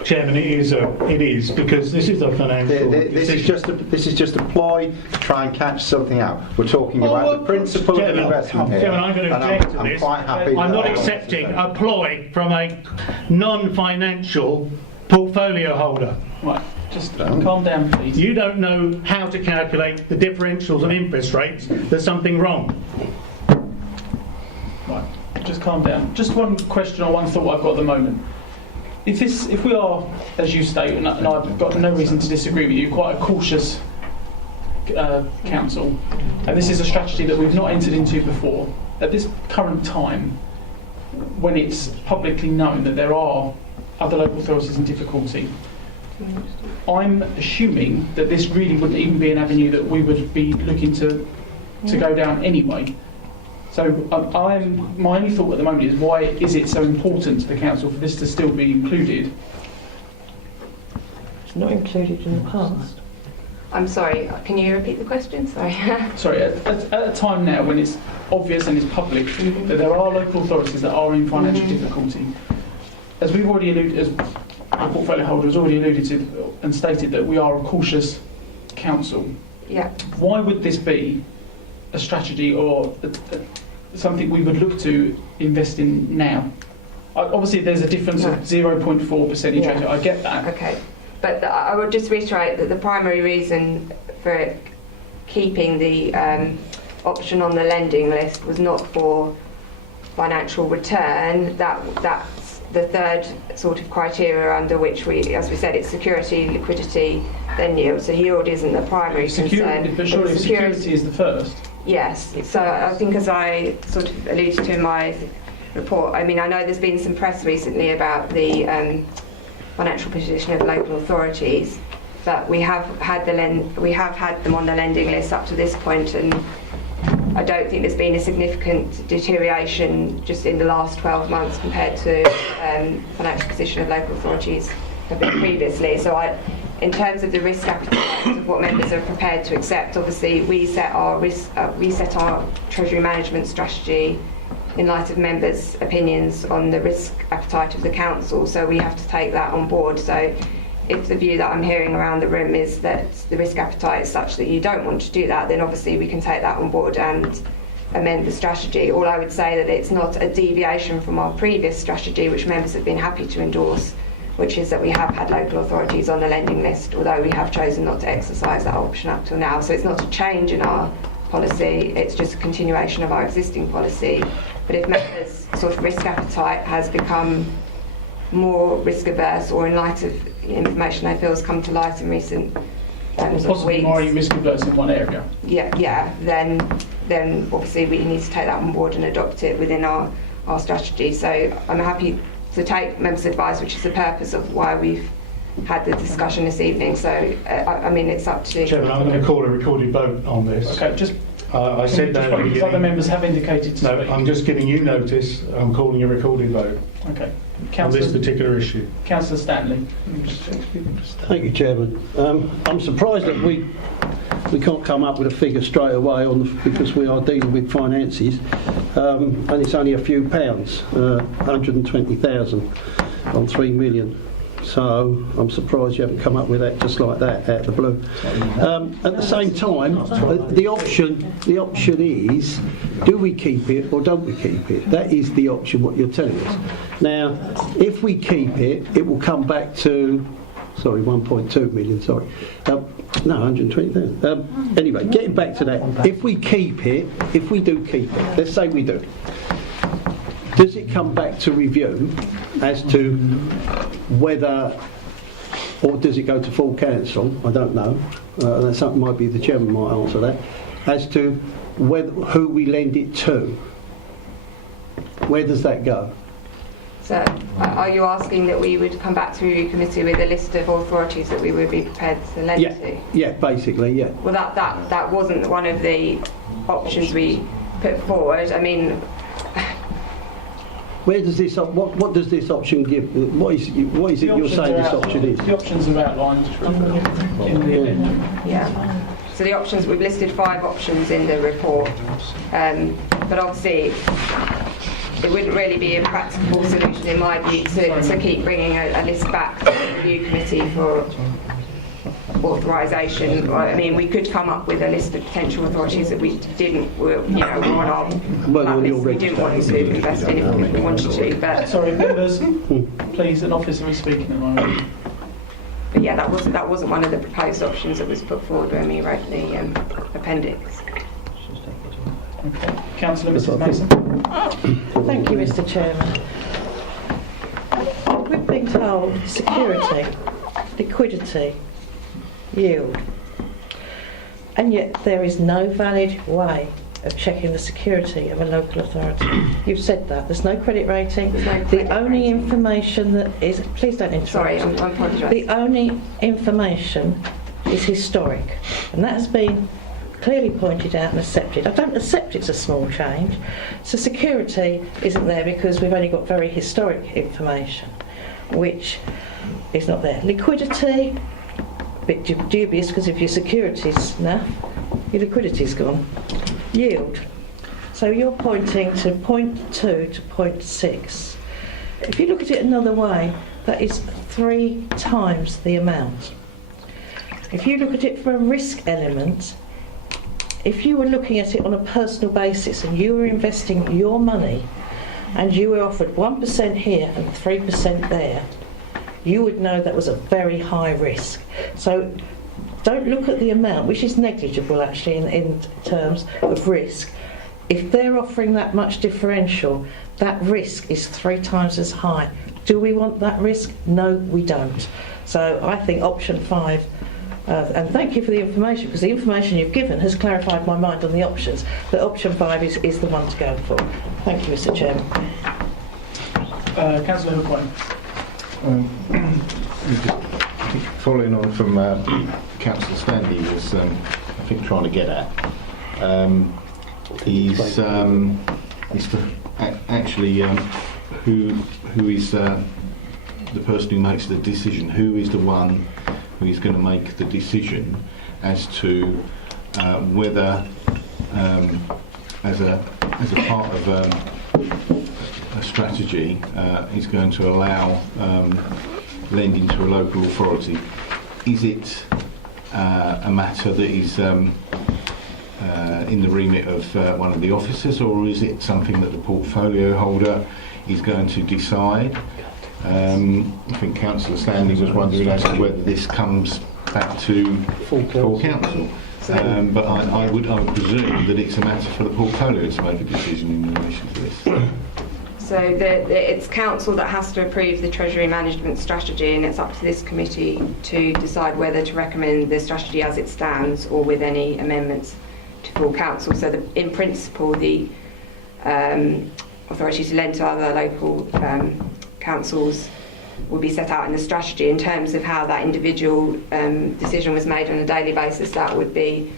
Chairman, it is because this is a financial. This is just a ploy to try and catch something out. We're talking about the principle of investment here. Chairman, I'm going to object to I'm this. quite happy. I'm not accepting a ploy from a non-financial portfolio holder. Right, just calm down, please. You don't know how to calculate the differentials on interest rates. There's something wrong. Right, just calm down. Just one question or one thought I've got at the moment. If we are, as you state, and I've got no reason to disagree with you, quite a cautious council, and this is a strategy that we've not entered into before, at this current time, when it's publicly known that there are other local authorities in difficulty, I'm assuming that this really wouldn't even be an avenue that we would be looking to go down anyway. So my only thought at the moment is, why is it so important to the council for this to still be included? It's not included in the past. I'm sorry, can you repeat the question? Sorry. Sorry, at a time now when it's obvious and it's public that there are local authorities that are in financial difficulty, as we've already alluded, as the portfolio holder has already alluded to and stated, that we are a cautious council. Yeah. Why would this be a strategy or something we would look to invest in now? Obviously, there's a difference of 0.4% rate. I get that. Okay, but I would just reiterate that the primary reason for keeping the option on the lending list was not for financial return. That's the third sort of criteria under which we, as we said, it's security, liquidity, then yield. So yield isn't the primary concern. But surely security is the first. Yes, so I think, as I sort of alluded to in my report, I mean, I know there's been some press recently about the financial position of local authorities, but we have had them on the lending list up to this point, and I don't think there's been a significant deterioration just in the last 12 months compared to financial position of local authorities have been previously. So in terms of the risk appetite of what members are prepared to accept, obviously we set our treasury management strategy in light of members' opinions on the risk appetite of the council, so we have to take that on board. So if the view that I'm hearing around the room is that the risk appetite is such that you don't want to do that, then obviously we can take that on board and amend the strategy. All I would say that it's not a deviation from our previous strategy, which members have been happy to endorse, which is that we have had local authorities on the lending list, although we have chosen not to exercise that option up till now. So it's not a change in our policy, it's just a continuation of our existing policy. But if members' sort of risk appetite has become more risk averse, or in light of information they feel has come to light in recent possibly weeks, more risk averse in one area. Then obviously we need to take that on board and adopt it within our strategy. So I'm happy to take members' advice, which is the purpose of why we've had the discussion this evening. So I mean, it's up to. Chairman, I'm going to call a recorded vote on this. Okay, just. I said that at the beginning. Other members have indicated. No, I'm just giving you notice. I'm calling a recorded vote. Okay. On this particular issue. Councillor Stanley. Thank you, Chairman. I'm surprised that we we can't come up with a figure straight away because we are dealing with finances, and it's only a few pounds, 120,000 on 3 million. So I'm surprised you haven't come up with that just like that out of the blue. At the same time, the option is, do we keep it or don't we keep it? That is the option, what you're telling us. Now, if we keep it, it will come back to, 1.2 million, no, 120,000. Anyway, getting back to that, if we do keep it, let's say we do, does it come back to review as to whether, or does it go to full council? I don't know. That's something might be the chairman might answer that. As to who we lend it to. Where does that go? So, are you asking that we would come back to review committee with a list of authorities that we would be prepared to lend to? Yeah, basically, yeah. Well, that wasn't one of the options we put forward. I mean, where does this what does this option give? What is it you're saying this option is? The options are outlined in the addendum. Yeah. So the options, we've listed 5 options in the report, but obviously it wouldn't really be a practical solution in my view to keep bringing a list back to the review committee for authorisation. I mean, we could come up with a list of potential authorities that we were on our list. We didn't want to invest in if we wanted to. But sorry, members, please, an officer is speaking at the moment. But yeah, that wasn't one of the proposed options that was put forward when we wrote the appendix. Okay. Councillor Mrs Mason. Thank you, Mr Chairman. We've been told security, liquidity, yield, and yet there is no valid way of checking the security of a local authority. You've said that. There's no credit rating. The only information that is... Please don't interrupt. Sorry, I'm apologising. The only information is historic, and that has been clearly pointed out and accepted. I don't accept it's a small change. So security isn't there because we've only got very historic information, which is not there. Liquidity, a bit dubious because if your security's naff, your liquidity's gone. Yield. So you're pointing to 0.2 to 0.6. If you look at it another way, that is 3 times the amount. If you look at it from a risk element, if you were looking at it on a personal basis and you were investing your money and you were offered 1% here and 3% there, you would know that was a very high risk. So don't look at the amount, which is negligible actually in terms of risk. If they're offering that much differential, that risk is 3 times as high. Do we want that risk? No, we don't. So I think option 5, and thank you for the information, because the information you've given has clarified my mind on the options, but option 5 is the one to go for. Thank you, Mr Chairman. Councillor Hookwain. Following on from Councillor Stanley was, I think, trying to get at, is actually who is the person who makes the decision? Who is the one who is going to make the decision as to whether, as a part of a strategy, is going to allow lending to a local authority? Is it a matter that is in the remit of one of the officers, or is it something that the portfolio holder is going to decide? I think Councillor Stanley was wondering as to whether this comes back to full council. But I would presume that it's a matter for the portfolio to make a decision in relation to this. So it's council that has to approve the Treasury Management Strategy, and it's up to this committee to decide whether to recommend the strategy as it stands or with any amendments to full council. So in principle, the authority to lend to other local councils will be set out in the strategy. In terms of how that individual decision was made on a daily basis, that would be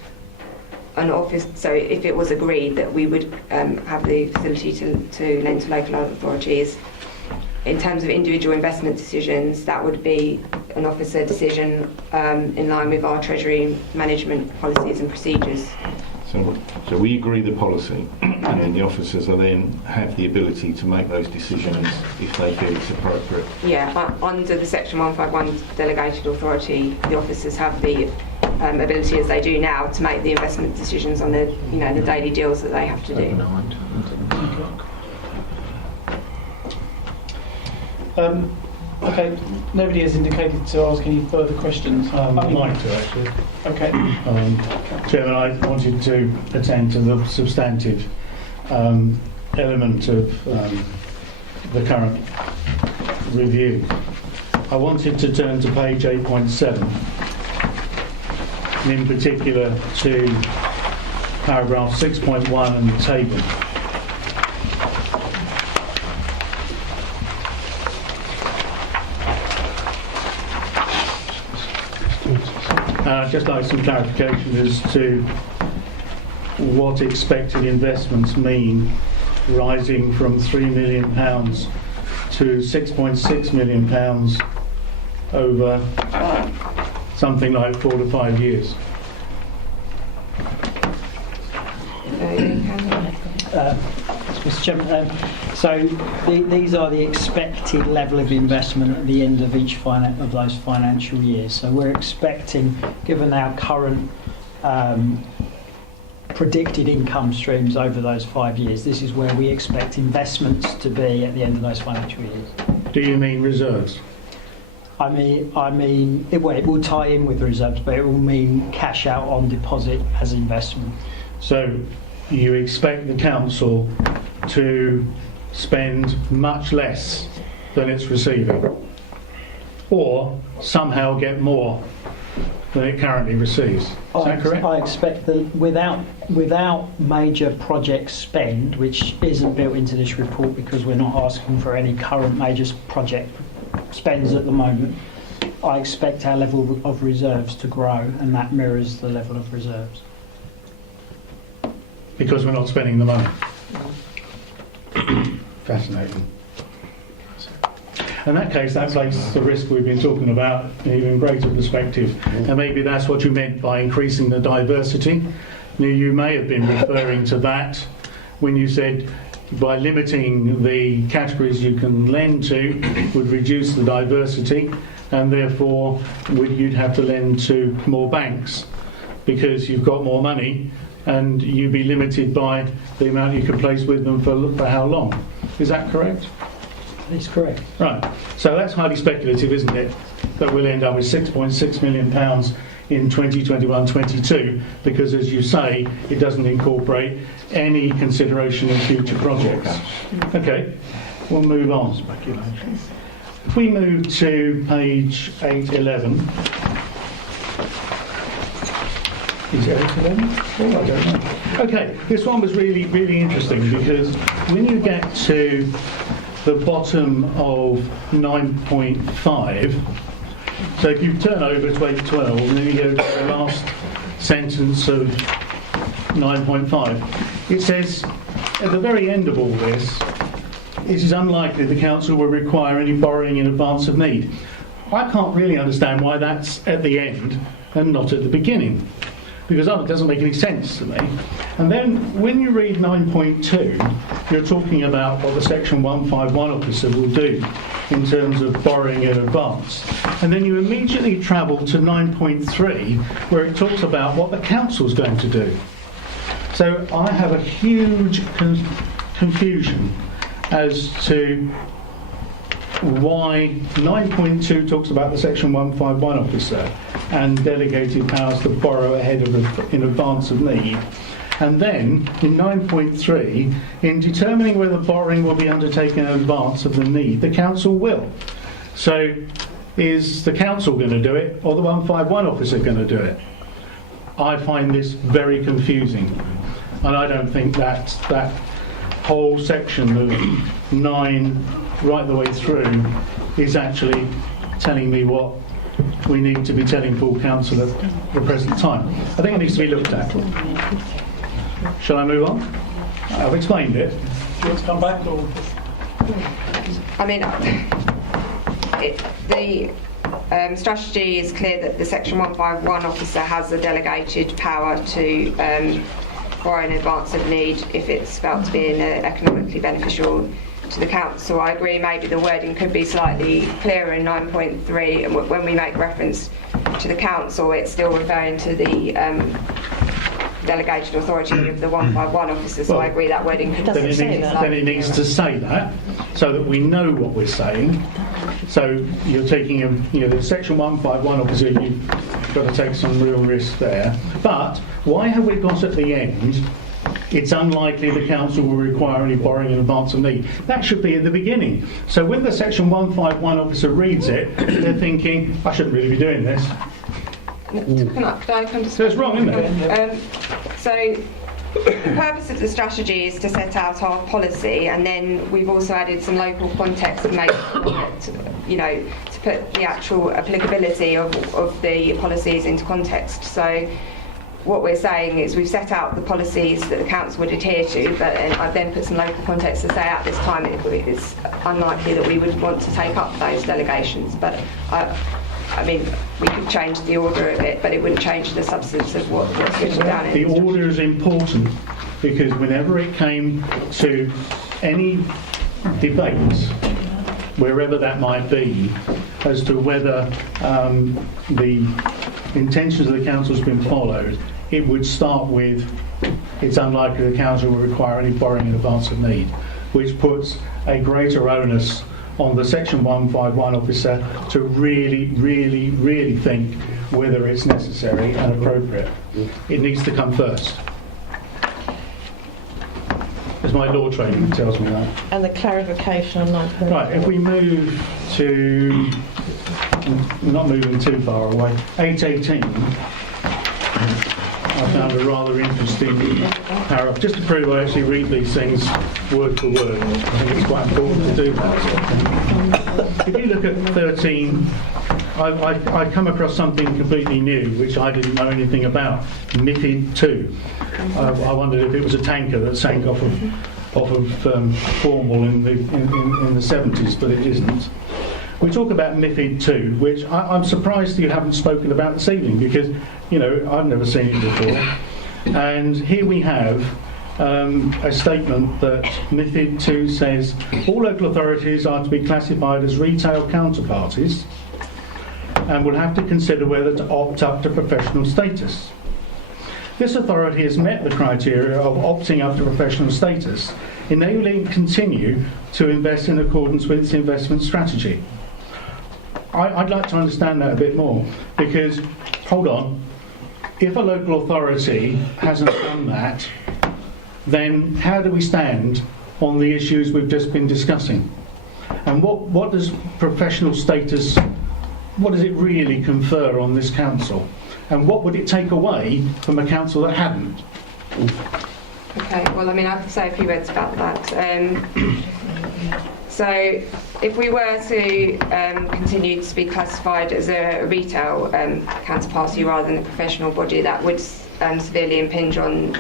an office. So if it was agreed that we would have the facility to lend to local authorities, in terms of individual investment decisions, that would be an officer decision in line with our Treasury management policies and procedures. So we agree the policy, and then the officers are then have the ability to make those decisions if they feel it's appropriate. Yeah, under the Section 151 delegated authority, the officers have the ability, as they do now, to make the investment decisions on the the daily deals that they have to do. Okay, nobody has indicated to ask any further questions. I'd like to, actually. Okay. Chairman, I wanted to attend to the substantive element of the current review. I wanted to turn to page 8.7, and in particular to paragraph 6.1 and the table. I'd just like some clarification as to what expected investments mean, rising from £3 million to £6.6 million over something like 4 to 5 years. Mr. Chairman, so these are the expected level of investment at the end of each of those financial years. So we're expecting, given our current predicted income streams over those 5 years, this is where we expect investments to be at the end of those financial years. Do you mean reserves? I mean, it will tie in with reserves, but it will mean cash out on deposit as investment. So you expect the council to spend much less than it's receiving, or somehow get more than it currently receives. Is that correct? I expect that without major project spend, which isn't built into this report because we're not asking for any current major project spends at the moment, I expect our level of reserves to grow, and that mirrors the level of reserves. Because we're not spending the money. Fascinating. In that case, that makes the risk we've been talking about in even greater perspective. And maybe that's what you meant by increasing the diversity. Now, you may have been referring to that when you said by limiting the categories you can lend to would reduce the diversity, and therefore you'd have to lend to more banks because you've got more money, and you'd be limited by the amount you can place with them for how long. Is that correct? That's correct. Right. So that's highly speculative, isn't it? That we'll end up with £6.6 million in 2021-22, because, as you say, it doesn't incorporate any consideration of future projects. Okay, we'll move on. If we move to page 811. Is it 811? Oh, I don't know. Okay, this one was really, really interesting, because when you get to the bottom of 9.5, so if you turn over to 812 and then you go to the last sentence of 9.5, it says at the very end of all this, it is unlikely the council will require any borrowing in advance of need. I can't really understand why that's at the end and not at the beginning, because it doesn't make any sense to me. And then when you read 9.2, you're talking about what the Section 151 officer will do in terms of borrowing in advance. And then you immediately travel to 9.3, where it talks about what the council's going to do. So I have a huge confusion as to why 9.2 talks about the Section 151 officer and delegated powers to borrow in advance of need. And then in 9.3, in determining whether borrowing will be undertaken in advance of the need, the council will. So is the council going to do it, or the 151 officer going to do it? I find this very confusing, and I don't think that whole section of 9 right the way through is actually telling me what we need to be telling full council at the present time. I think it needs to be looked at. Shall I move on? I've explained it. Do you want to come back, or? I mean, strategy is clear that the Section 151 officer has a delegated power to borrow in advance of need if it's felt to be economically beneficial to the council. I agree maybe the wording could be slightly clearer in 9.3, and when we make reference to the council it's still referring to the delegated authority of the 151 officer, so I agree that wording could then it needs to say that, so that we know what we're saying. So you're taking the Section 151 officer, you've got to take some real risk there. But why have we got at the end, it's unlikely the council will require any borrowing in advance of need? That should be at the beginning. So when the Section 151 officer reads it, they're thinking, I shouldn't really be doing this. Could I come to So it's wrong, isn't it? So the purpose of the strategy is to set out our policy, and then we've also added some local context to make to put the actual applicability of the policies into context. So what we're saying is we've set out the policies that the council would adhere to, but I've then put some local context to say at this time it's unlikely that we would want to take up those delegations. But I mean, we could change the order of it, but it wouldn't change the substance of what's written down in the order is important, because whenever it came to any debate, wherever that might be, as to whether the intentions of the council has been followed, it would start with, it's unlikely the council will require any borrowing in advance of need, which puts a greater onus on the Section 151 officer to really think whether it's necessary and appropriate. It needs to come first. As my law training tells me that. And the clarification on 9.4. Right, if we move to, we're not moving too far away, 818, I found a rather interesting paragraph, just to prove I actually read these things word for word. I think it's quite important to do that. If you look at 13, I come across something completely new which I didn't know anything about, MIFID 2. I wondered if it was a tanker that sank off of Cornwall in the 70s, but it isn't. We talk about MIFID 2, which I'm surprised you haven't spoken about this evening, because, I've never seen it before. And here we have a statement that MIFID 2 says all local authorities are to be classified as retail counterparties and will have to consider whether to opt up to professional status. This authority has met the criteria of opting up to professional status, enabling it to continue to invest in accordance with its investment strategy. I'd like to understand that a bit more, because, hold on, if a local authority hasn't done that, then how do we stand on the issues we've just been discussing? And what does professional status, what does it really confer on this council? And what would it take away from a council that hadn't? Okay, well, I mean, I could say a few words about that. So, if we were to continue to be classified as a retail counterparty rather than a professional body, that would severely impinge on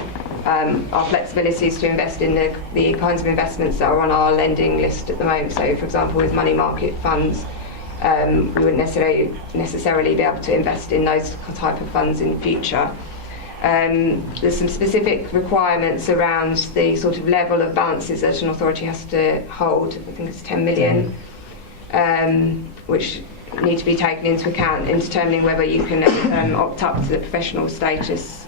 our flexibilities to invest in the kinds of investments that are on our lending list at the moment. So, for example, with money market funds, we wouldn't necessarily be able to invest in those type of funds in the future. There's some specific requirements around the sort of level of balances that an authority has to hold. I think it's 10 million, which need to be taken into account in determining whether you can opt up to the professional status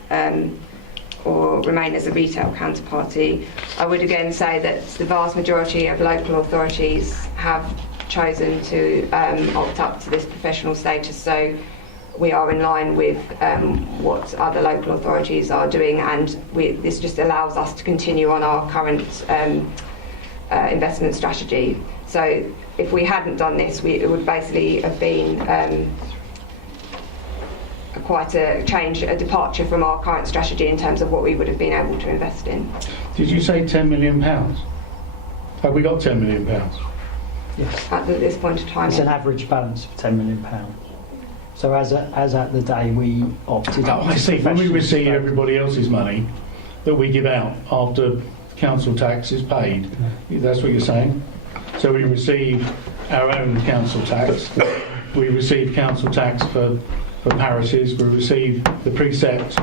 or remain as a retail counterparty. I would again say that the vast majority of local authorities have chosen to opt up to this professional status, so we are in line with what other local authorities are doing, and this just allows us to continue on our current investment strategy. So if we hadn't done this, it would basically have been quite a change, a departure from our current strategy in terms of what we would have been able to invest in. Did you say £10 million? Have we got £10 million? Yes. At this point of time. It's an average balance of £10 million. So as at the day we opted up. I see. When we receive everybody else's money that we give out after council tax is paid, that's what you're saying? So we receive our own council tax, we receive council tax for parishes, we receive the precept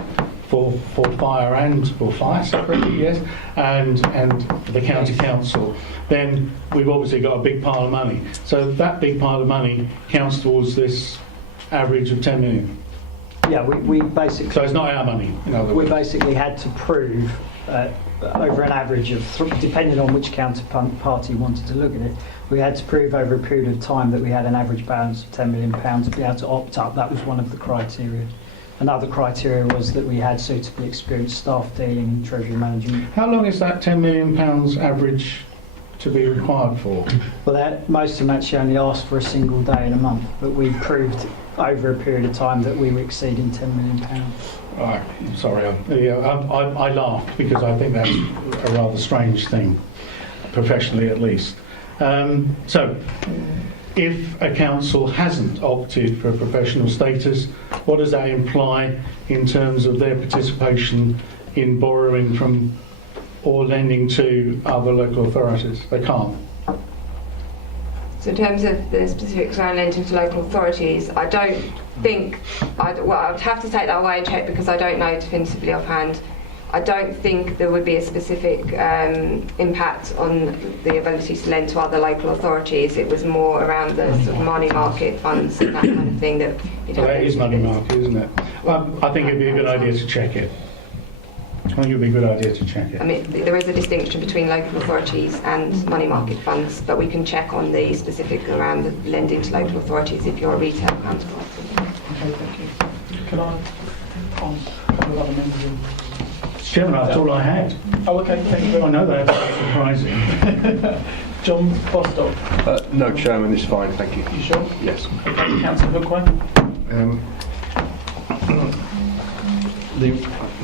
for fire and for fire separately, yes, and the county council, then we've obviously got a big pile of money. So that big pile of money counts towards this average of 10 million. Yeah, we basically... So it's not our money, in other We words. basically had to prove over an average of, depending on which counterparty wanted to look at it, we had to prove over a period of time that we had an average balance of £10 million to be able to opt up. That was one of the criteria. Another criteria was that we had suitably experienced staff dealing treasury management. How long is that £10 million average to be required for? Well, most of them actually only asked for a single day in a month, but we proved over a period of time that we were exceeding £10 million. Right, sorry, I laughed because I think that's a rather strange thing, professionally at least. So, if a council hasn't opted for a professional status, what does that imply in terms of their participation in borrowing from or lending to other local authorities? They can't. So in terms of the specifics around lending to local authorities, I don't think, I would have to take that away and check because I don't know definitively offhand. I don't think there would be a specific impact on the ability to lend to other local authorities. It was more around the sort of money market funds and that kind of thing that you'd Well, have that is money market, isn't it? Well, I think it'd be a good idea to check it. I think it'd be a good idea to check it. I mean, there is a distinction between local authorities and money market funds, but we can check on the specific around the lending to local authorities if you're a retail counterparty. Okay, thank you. Can I on a couple of other members in? Chairman, that's all I had. Oh, okay, thank you very I much. know that's surprising. John Bostock. No, Chairman, it's fine, thank you. You sure? Yes. Okay, Councillor Hookway.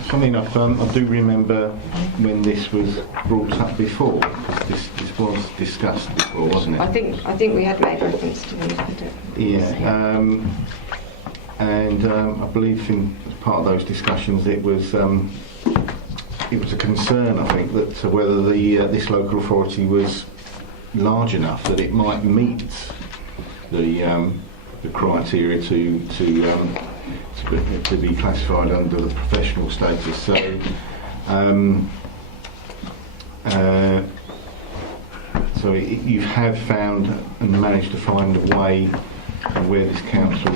Funny enough, I do remember when this was brought up before, because this was discussed before, wasn't it? I think we had made reference to them. Yeah, and I believe as part of those discussions it was a concern, I think, that whether this local authority was large enough that it might meet the criteria to be classified under the professional status. So you have found and managed to find a way where this council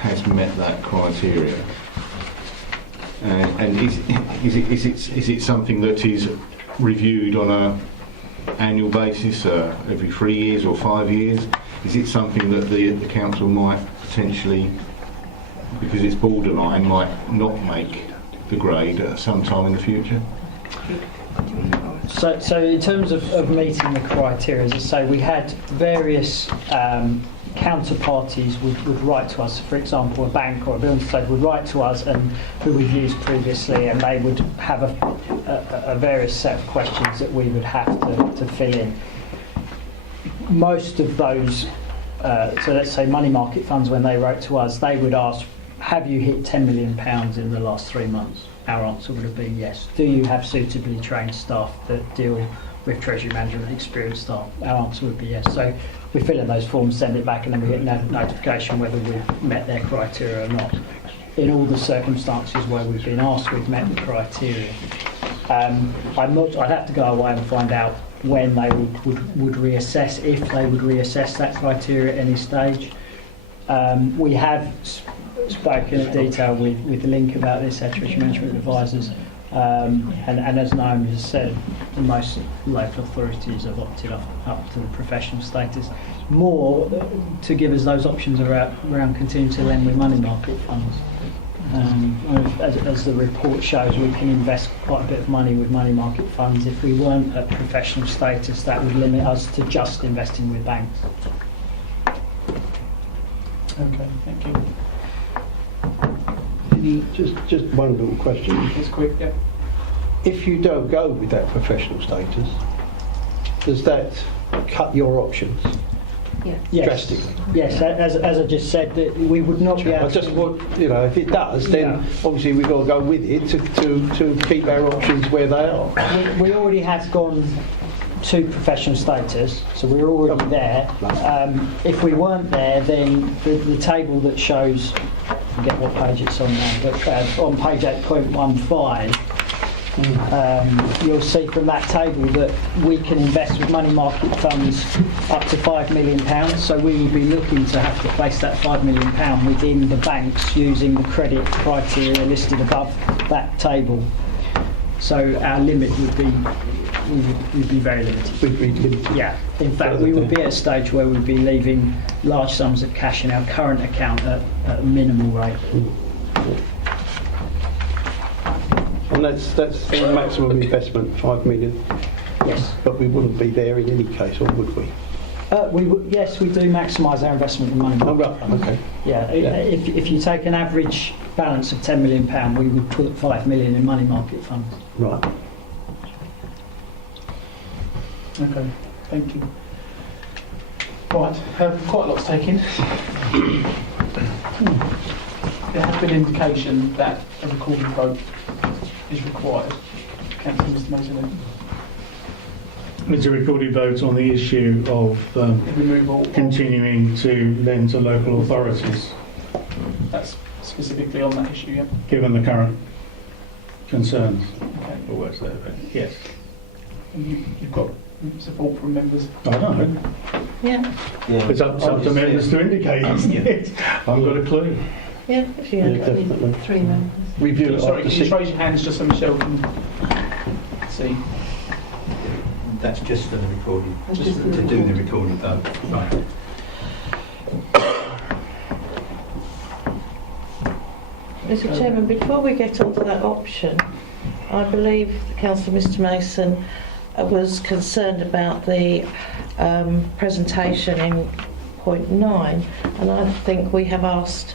has met that criteria. And is it something that is reviewed on an annual basis, every 3 years or 5 years? Is it something that the council might potentially, because it's borderline, might not make the grade at some time in the future? So in terms of meeting the criteria, as I say, we had various counterparties would write to us. For example, a bank or a building society would write to us, and who we've used previously, and they would have a various set of questions that we would have to fill in. Most of those, so let's say money market funds, when they wrote to us, they would ask, have you hit £10 million in the last 3 months? Our answer would have been yes. Do you have suitably trained staff that deal with treasury management experienced staff? Our answer would be yes. So we fill in those forms, send it back, and then we get notification whether we've met their criteria or not. In all the circumstances where we've been asked, we've met the criteria. I'd have to go away and find out when they would reassess, if they would reassess that criteria at any stage. We have spoken in detail with Link about this, our treasury management advisors, and as Naomi has said, most local authorities have opted up to the professional status, more to give us those options around continuing to lend with money market funds. As the report shows, we can invest quite a bit of money with money market funds. If we weren't at professional status, that would limit us to just investing with banks. Okay, thank you. Just one little question. It's quick, yeah. If you don't go with that professional status, does that cut your options drastically? Yes, as I just said, that we would not be able I just want, if it does, then obviously we've got to go with it to keep our options where they are. We already have gone to professional status, so we're already there. If we weren't there, then the table that shows, I forget what page it's on now, but on page 8.15, you'll see from that table that we can invest with money market funds up to £5 million. So we will be looking to have to place that £5 million within the banks using the credit criteria listed above that table. So our limit would be very limited. Yeah. In fact, we would be at a stage where we'd be leaving large sums of cash in our current account at a minimal rate. And that's the maximum investment, 5 million. Yes. But we wouldn't be there in any case, or would we? Yes, we do maximise our investment in money market. Oh, right. Okay. Yeah. If you take an average balance of £10 million, we would put 5 million in money market funds. Right. Okay, thank you. Right, quite a lot to take in. There has been indication that a recorded vote is required. Councillor Mr Mason. It's a recorded vote on the issue of removal continuing to lend to local authorities. That's specifically on that issue, yeah? Given the current concerns. Okay. Or words there, but yes. And you've got support from members? I don't know. Yeah. It's up to members to indicate, isn't it? I've got a clue. Yeah, if you Yeah, had definitely. 3 members. Review it Sorry, after can you just raise your hands just so Michelle can see? That's just for the recording. That's Just just for to the do the recording. recording vote. Right. Mr Chairman, before we get onto that option, I believe Councillor Mr Mason was concerned about the presentation in point 9, and I think we have asked,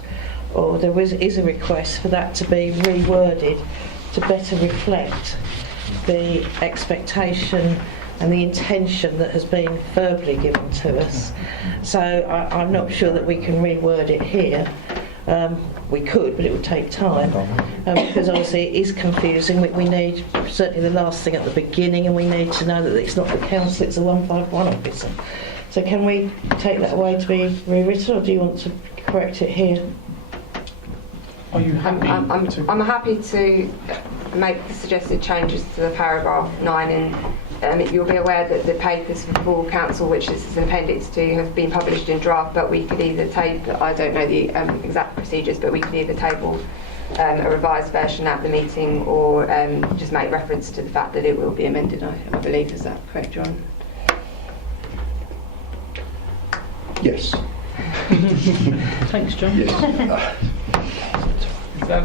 or there is a request for that to be reworded to better reflect the expectation and the intention that has been verbally given to us. So I'm not sure that we can reword it here. We could, but it would take time, because obviously it is confusing. We need certainly the last thing at the beginning, and we need to know that it's not the council, it's a 151 officer. So can we take that away to be rewritten, or do you want to correct it here? Are you happy? I'm happy to make the suggested changes to the paragraph 9 and you'll be aware that the papers for full council, which this is an appendix to, have been published in draft, but we could either table, I don't know the exact procedures, but we could either table a revised version at the meeting or just make reference to the fact that it will be amended, I believe. Is that correct, John? Yes. Thanks, John. Is that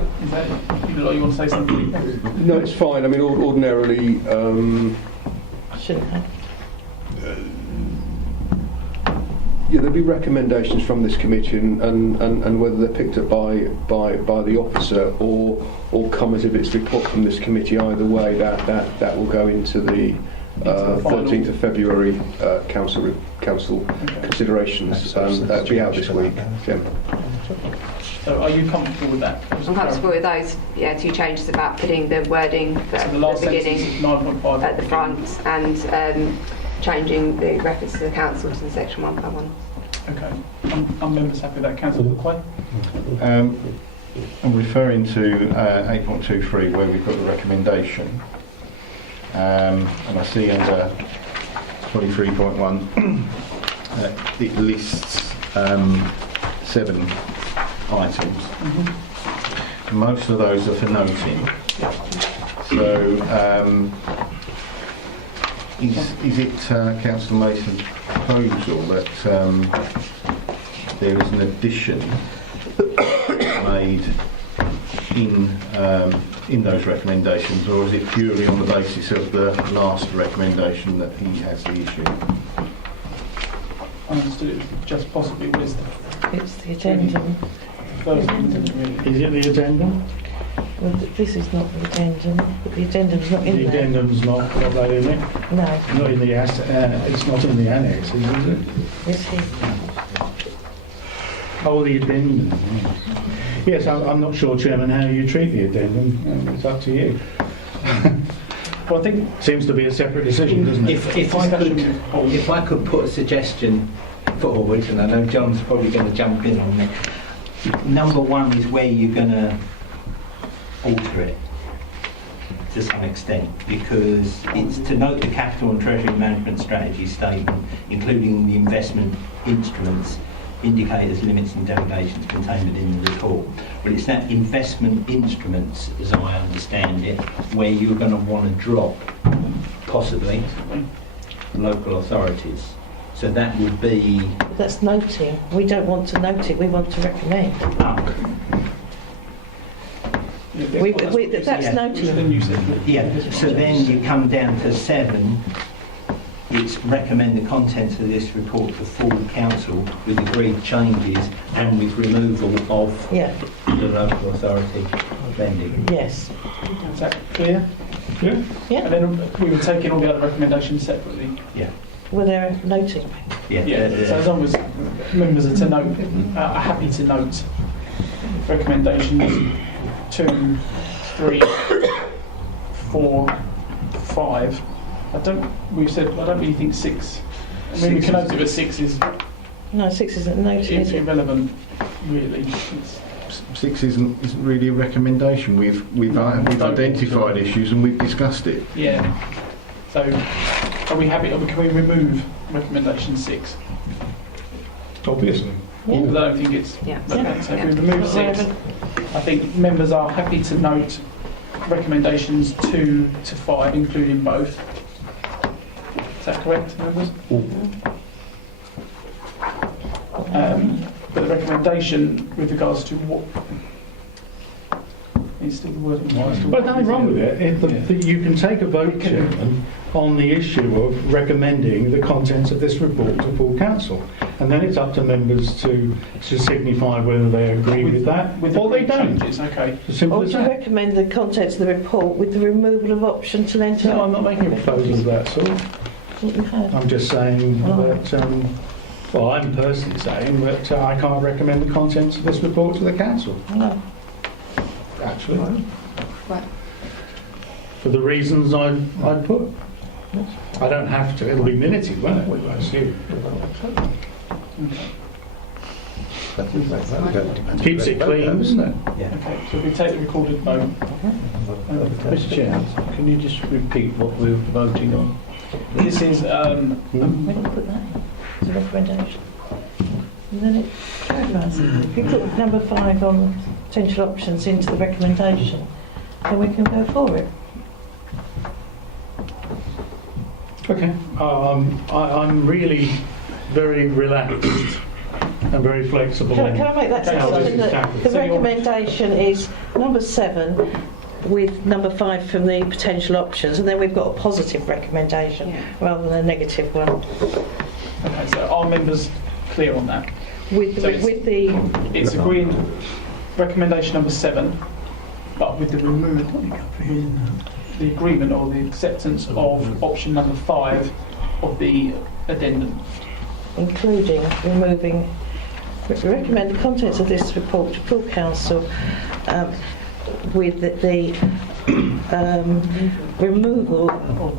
you look like you want to say something? No, it's fine. I mean, ordinarily, Shouldn't have. yeah, there'll be recommendations from this committee, and whether they're picked up by the officer or come as if it's report from this committee. Either way, that will go into the 13th of February council considerations. That'll be out this week. Jim. So are you comfortable with that? I'm comfortable with those two changes about putting the wording at the last the beginning sentence is 9.5 at the front and changing the reference to the council to the section 151. Okay. Are members happy with that? Councillor McQuay? I'm referring to 8.23 where we've got the recommendation, and I see under 23.1 it lists 7 items. Most of those are for noting. So is it Councillor Mason's proposal that there is an addition made in those recommendations, or is it purely on the basis of the last recommendation that he has the issue? I understood it was just possibly was It's the addendum. Is it the addendum? Well, this is not the addendum. The addendum's not in The there. addendum's not that in it? No. Not in the it's not in the annex, is it? It's here. Oh, the addendum. Yes, I'm not sure, Chairman, how you treat the addendum. It's up to you. Well, I think Seems to be a separate decision, doesn't it? If I could put a suggestion forward, and I know John's probably going to jump in on me. Number one is where you're going to alter it to some extent, because it's to note the capital and treasury management strategy statement, including the investment instruments, indicators, limits and delegations contained within the report. But it's that investment instruments, as I understand it, where you're going to want to drop, possibly, local authorities. So that would be... That's noting. We don't want to note it, we want to recommend. That's noting. Yeah, so then you come down to 7. It's recommend the contents of this report to full council with agreed changes and with removal of the local authority vending. Yes. Is that clear? Yeah. Yeah. And then we would take in all the other recommendations separately. Yeah. Well, they're noting. Yeah. So as long as members are to note, are happy to note recommendations 2, 3, 4, 5. I don't really think 6. I mean, we can note it, but 6 is... No, 6 isn't noting, It's is it? irrelevant, really. 6 isn't really a recommendation. We've identified issues and we've discussed it. Yeah. So, are we happy? Can we remove recommendation 6? Obviously. Yeah. Because I don't think it's... Yeah. Okay, so if we remove 6, I think members are happy to note recommendations 2 to 5, including both. Is that correct, members? But the recommendation with regards to what is still the wording. But nothing wrong with it. You can take a vote, Chairman, on the issue of recommending the contents of this report to full council, and then it's up to members to signify whether they agree with that or they don't. Changes, okay. As simple Or as do you that. recommend the contents of the report with the removal of option to lend to... No, I'm not making a proposal of that sort. What you had. I'm just saying that, well, I'm personally saying that I can't recommend the contents of this report to the council. No. Actually. Right. For the reasons I'd put. I don't have to. It'll be minuted, won't it? I assume. Keeps it clean, doesn't it? Yeah. Okay, so we take the recorded vote. Mr Chair, can you just repeat what we're voting on? This is... Where did you put that in? It's a recommendation. And then it clarifies. If you put number 5 on potential options into the recommendation, then we can go for it. Okay. I'm really very relaxed and very flexible. Can I make that suggestion that the recommendation is number 7 with number 5 from the potential options, and then we've got a positive recommendation rather than a negative one. Okay, so are members clear on that? It's agreeing recommendation number 7, but with the the agreement or the acceptance of option number 5 of the addendum. Including removing... We recommend the contents of this report to full council with the removal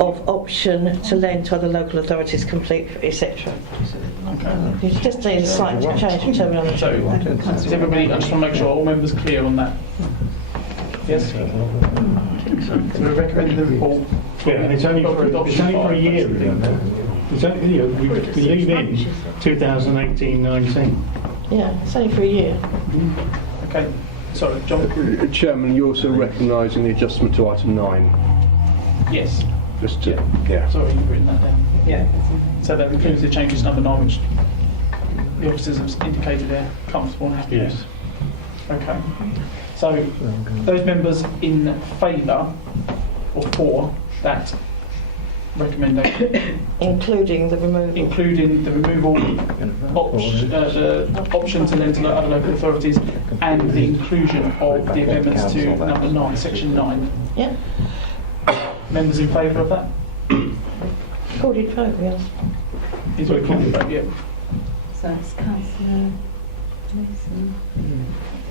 of option to lend to other local authorities complete, etc. You just need a slight change of terminology. So, is everybody, I just want to make sure all members clear on that. Yes? So we recommend the report. Yeah, and it's only for a year, remember? It's only, we leave in 2018-19. Yeah, it's only for a year. Okay. Sorry, John. Chairman, you're also recognising the adjustment to item 9. Yes. Just to, yeah. Sorry, you've written that down. Yeah. So that includes the changes number 9, which the officers have indicated they're comfortable and happy with. Yes. Okay. So those members in favour or for that recommendation, including the removal the option to lend to other local authorities and the inclusion of the amendments to number 9, section 9. Yeah. Members in favour of that? Recorded vote, yes. Is what recorded vote, yeah. So it's Councillor Mason.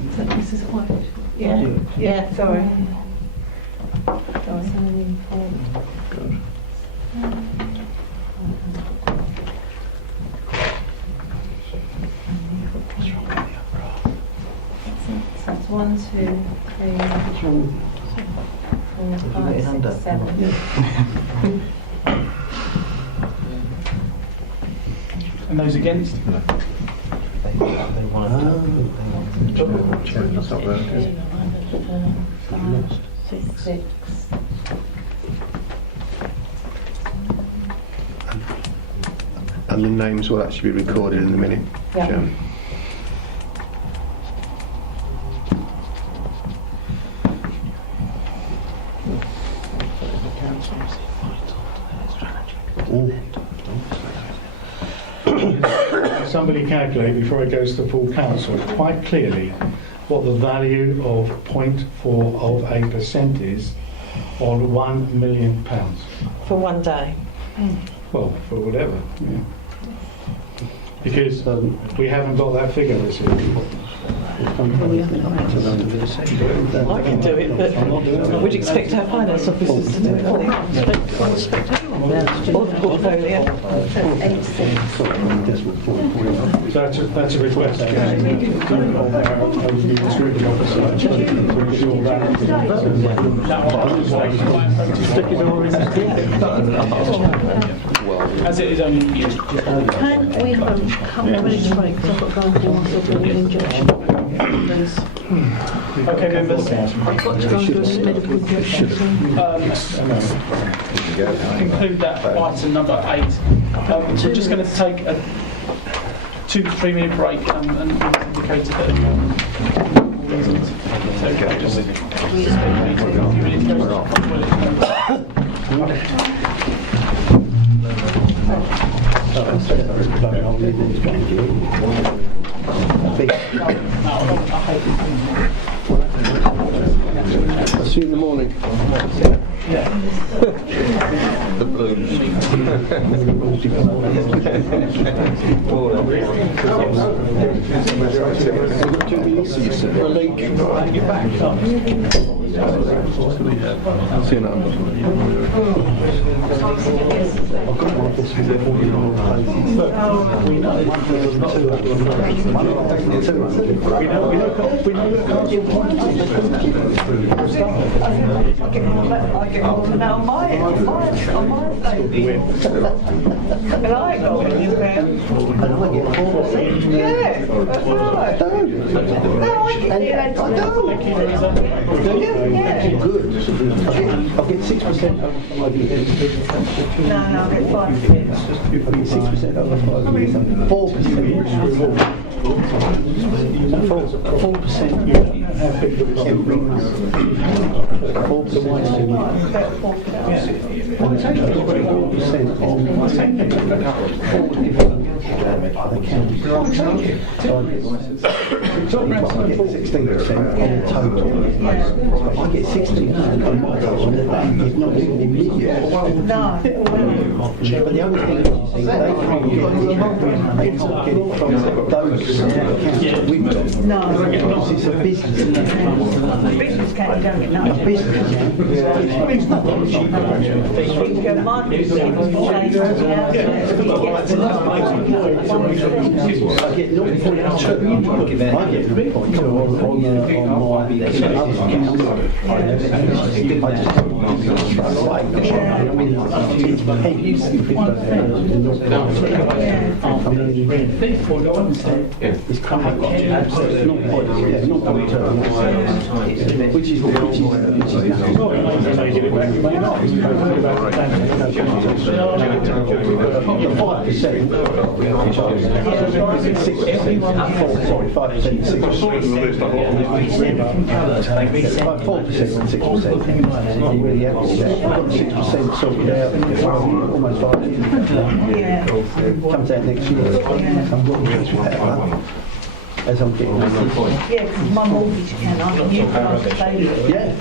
Is that Mrs White? Yeah. Yeah, sorry. Sorry. 1, 2, 3, 4, 5, 6, 7. And those against? Six. And the names will actually be recorded in the minute, Yeah. Chairman. Somebody calculate before it goes to the full council quite clearly what the value of 0.4% is on £1 million. For one day. Well, for whatever. Yeah. Because we haven't got that figure this year. I can do it, but I would expect our finance officers to do it. I expect everyone now to do the portfolio. So that's a request. As it is only Can we have a couple of minutes break? Because I've got to go and do myself an injection. Please. Okay, members. I've got to go and do a medical injection. Conclude that item number 8. We're just going to take a 2 to 3 minute break and indicated that reasons. So just I'll see you in the morning. The blues. I'll see you now. I get more than that on my thing. And I ain't got any around. Yeah, that's right. No, I don't. Good. I'll get 6% over 5 years. No, I get 5%. I'll get 6% over 5 years. 4% every month. 16% on the total. I get 16% on my total. It's not even immediate. No. But the other thing is, they can't get it from those accounts that we've got. No. Because it's a business. Business account, you don't get nothing. A business account. My business account change the I get 0.2. I get 0.2 on my it's coming which is sorted out almost 5 years ago. Comes out next year. As I'm getting older. Yeah, because my mortgage account, I can use it as a savings. Yeah,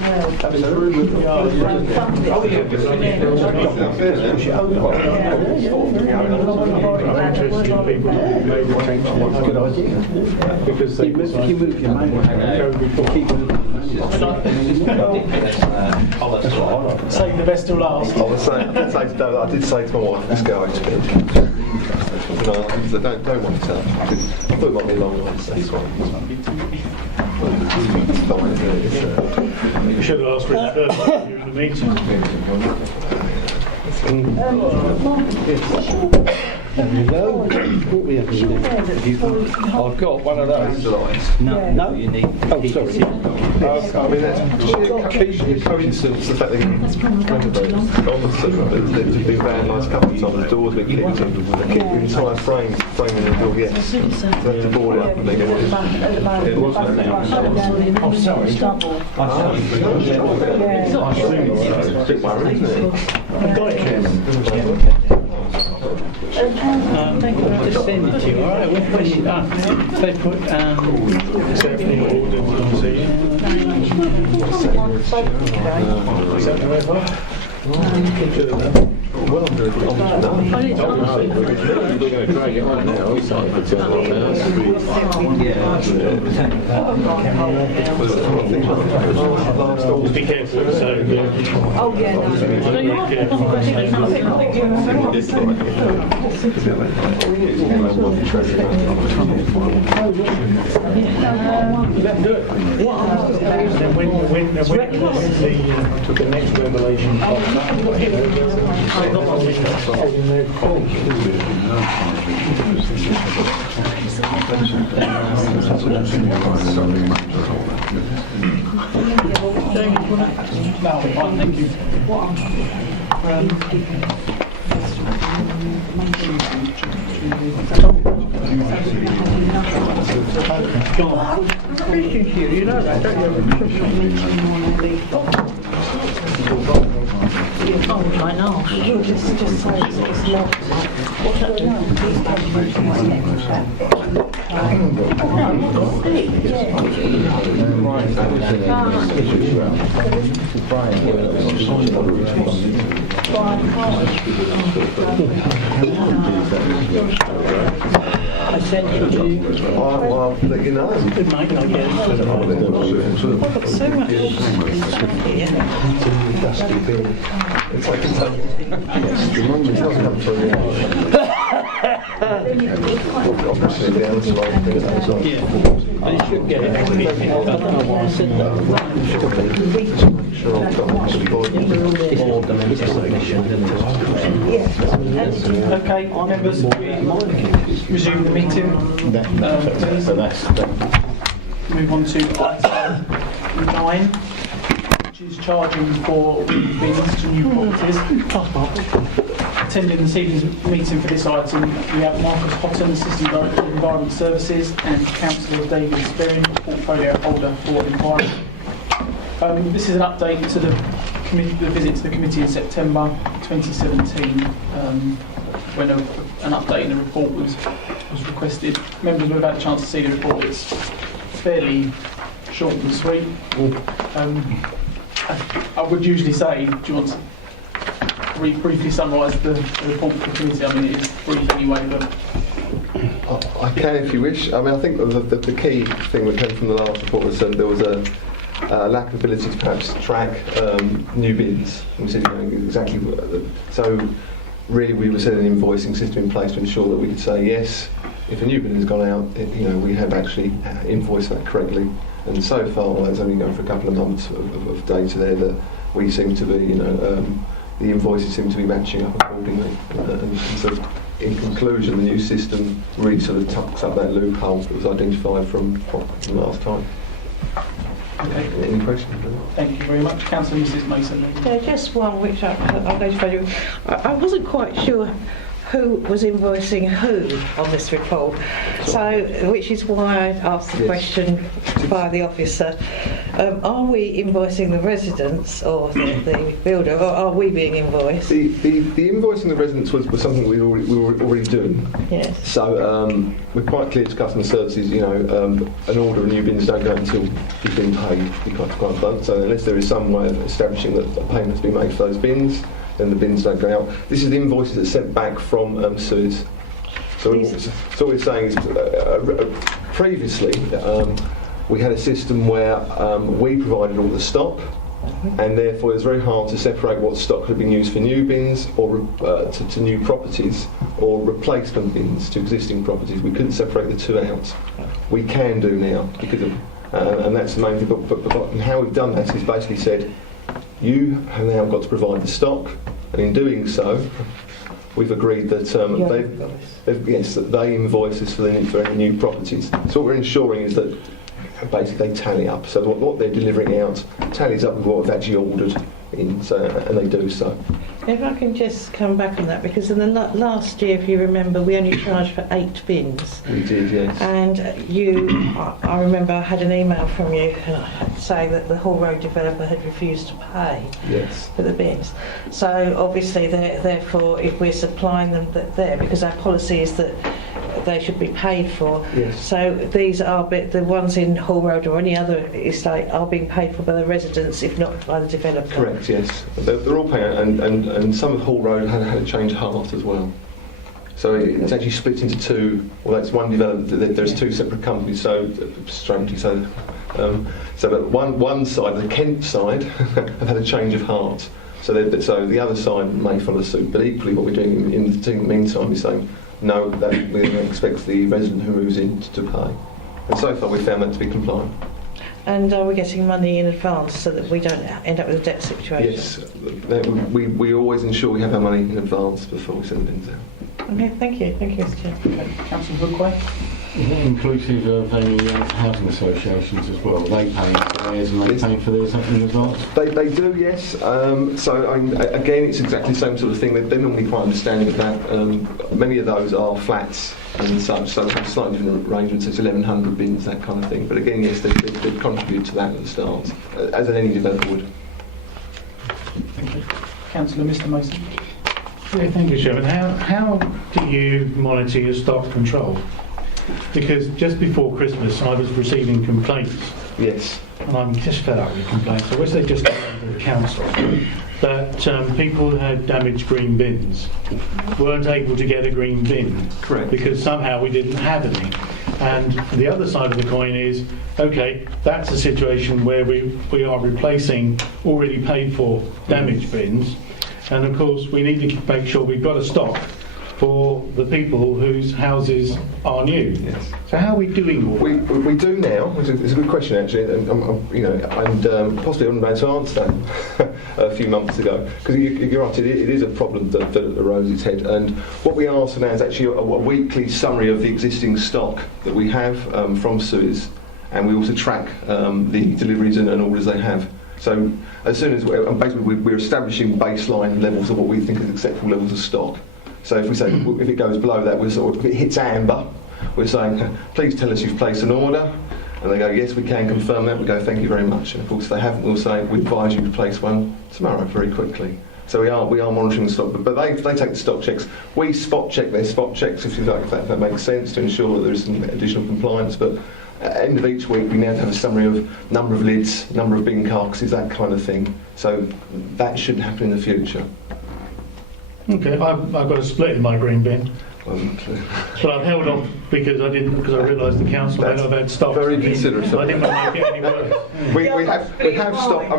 absolutely. Good idea. Because they move your money. Keep moving. That's what I like. save the best till last. I did say to my wife, this guy to me. No, I don't want to tell. I thought it might be long one, so this one. You should have asked for it first during the meeting. There you go. What we have to do? I've got one of those. No, you need. Oh, sorry. I mean, that's key coincidence, the fact that on the cinema, there's been vandalised a couple of times, the doors been kicked, the entire framing the door, yes. So that's the board out and they get it. It wasn't announced. Oh, sorry. I It's a bit worrying, isn't it? I'll just send it to you, alright? We'll push it up. They put, It's everything ordered, you see. Is that the way it works? Well, I'm going to We're going to drag it on now, it's like for 2 hours. Be careful, so... Oh, yeah, no. Do it. Then when the next revelation comes up, no, thank you. You know that, don't Oh, I know. You just say it's locked. What are I sent it to you. I'll let you know. Good night, I guess. I've got so much here. It's like it's come through. Yeah, they should get it. I don't know why I said that. Okay, members, we resume the meeting. Move on to item 9, which is charging for bins to new properties. Attending this evening's meeting for this item, we have Marcus Houghton, Assistant Director of Environment Services, and Councillor David Sperry, Portfolio Holder for Environment. This is an update to the visit to the committee in September 2017, when an update in the report was requested. Members will have had a chance to see the report. It's fairly short and sweet. I would usually say, do you want to briefly summarise the report for the committee? I mean, it's brief anyway, but... I can if you wish. I mean, I think the key thing that came from the last report was there was a lack of ability to perhaps track new bids. We said, exactly. So really, we were setting an invoicing system in place to ensure that we could say yes, if a new bid has gone out, we have actually invoiced that correctly. And so far, there's only going for a couple of months of data there that we seem to be, the invoices seem to be matching up accordingly. And so, in conclusion, the new system really sort of tucks up that loophole that was identified from last time. Okay. Any questions? Thank you very much. Councillor Mrs Mason. Yeah, just one which I'll go to value. I wasn't quite sure who was invoicing who on this report, so which is why I asked the question by the officer. Are we invoicing the residents or the builder, or are we being invoiced? The invoicing the residents was something we were already doing. Yes. So we're quite clear to customer services. An order of new bins don't go until you've been paid. To be quite blunt. So unless there is some way of establishing that a payment has been made for those bins, then the bins don't go out. This is the invoices that's sent back from Suez. So what we're saying is, previously we had a system where we provided all the stock, and therefore it's very hard to separate what stock had been used for new bins or to new properties, or replacement bins to existing properties. We couldn't separate the two out. We can do now because of and that's the main thing. But how we've done that is basically said, you have now got to provide the stock, and in doing so, we've agreed that they invoice us for any new properties. So what we're ensuring is that basically they tally up. So what they're delivering out tallies up with what we've actually ordered in, and they do so. If I can just come back on that, because in the last year, if you remember, we only charged for 8 bins. We did, yes. And I remember I had an email from you saying that the Hall Road developer had refused to pay for the bins. So obviously, therefore, if we're supplying them there, because our policy is that they should be paid for. Yes. So these are the ones in Hall Road or any other estate are being paid for by the residents, if not by the developer. Correct, yes. They're all paying, and some of Hall Road had a change of heart as well. So it's actually split into two. Well, that's one development. There's two separate companies. So strangely, but one side, the Kent side, have had a change of heart. So the other side may follow suit. But equally, what we're doing in the meantime is saying, no, that we expect the resident who moves in to pay. And so far we've found that to be compliant. And are we getting money in advance so that we don't end up with a debt situation? Yes, we always ensure we have our money in advance before we send bins out. Okay, thank you. Thank you, Mr. Chair. Okay. Councillor Brookway? Is it inclusive of any housing associations as well? Are they paying for theirs and they paying for theirs in advance? They do, yes. Again, it's exactly the same sort of thing. They're normally quite understanding of that. Many of those are flats and such, so it's slightly different arrangements. It's 1,100 bins, that kind of thing. But again, yes, they contribute to that at the start, as any developer would. Thank you. Councillor Mr Mason? Yeah, thank you, Chairman. How do you monitor your stock control? Because just before Christmas I was receiving complaints. Yes. And I'm just fed up with complaints. I wish they'd just come to the council. That people who had damaged green bins weren't able to get a green bin. Correct. Because somehow we didn't have any. And the other side of the coin is, okay, that's a situation where we are replacing already paid for damaged bins. And of course we need to make sure we've got a stock for the people whose houses are new. Yes. So how are we doing all that? We do now. It's a good question actually, and possibly I'm about to answer that a few months ago, because you're right. It is a problem that arose its head, and what we ask for now is actually a weekly summary of the existing stock that we have from Suez, and we also track the deliveries and orders they have. So as soon as we're establishing baseline levels of what we think is acceptable levels of stock. So if we say, if it goes below that, if it hits amber, we're saying, please tell us you've placed an order. And they go, yes, we can confirm that. We go, thank you very much. And of course, if they haven't, we'll say, we advise you to place one tomorrow very quickly. So we are monitoring the stock, but they take the stock checks. We spot check their spot checks, if you like, if that makes sense, to ensure that there is some additional compliance. But at the end of each week, we now have a summary of number of lids, number of bin carcasses, that kind of thing. So that shouldn't happen in the future. Okay, I've got a split in my green bin. But I've held off because I realised the council may not have had stock. Very considerate. I didn't want to make it any worse. We have stock. If I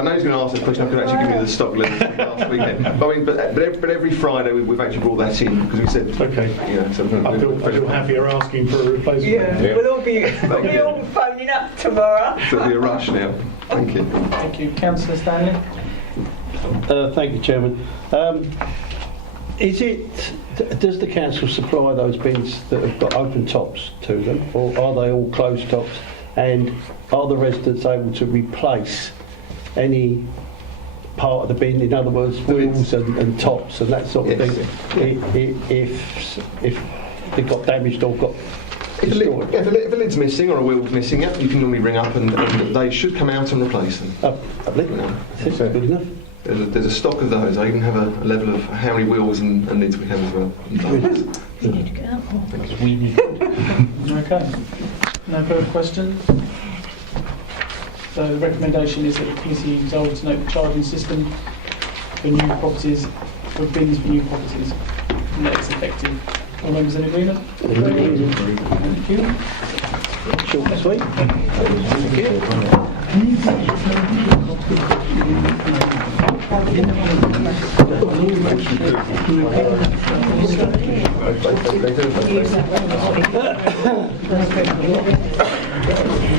know he's going to ask that question, I could actually give you the stock list last weekend. But every Friday we've actually brought that in because we said, okay. I feel happier asking for a replacement. Yeah. We'll all be phoning up tomorrow. So it'll be a rush now. Thank you. Thank you, Councillor Stanley. Thank you, Chairman. Does the council supply those bins that have got open tops to them, or are they all closed tops? And are the residents able to replace any part of the bin, in other words, wheels and tops and that sort of thing, if they've got damaged or got destroyed? If a lid's missing or a wheel's missing, you can normally ring up and they should come out and replace them. That's good enough. There's a stock of those. I even have a level of how many wheels and lids we have as well. You need to get up more. Okay. No further questions? So the recommendation is that the PC resolve to note the charging system for new properties, for bins for new properties, and that it's effective. All members in agreement? Thank you. Short and sweet.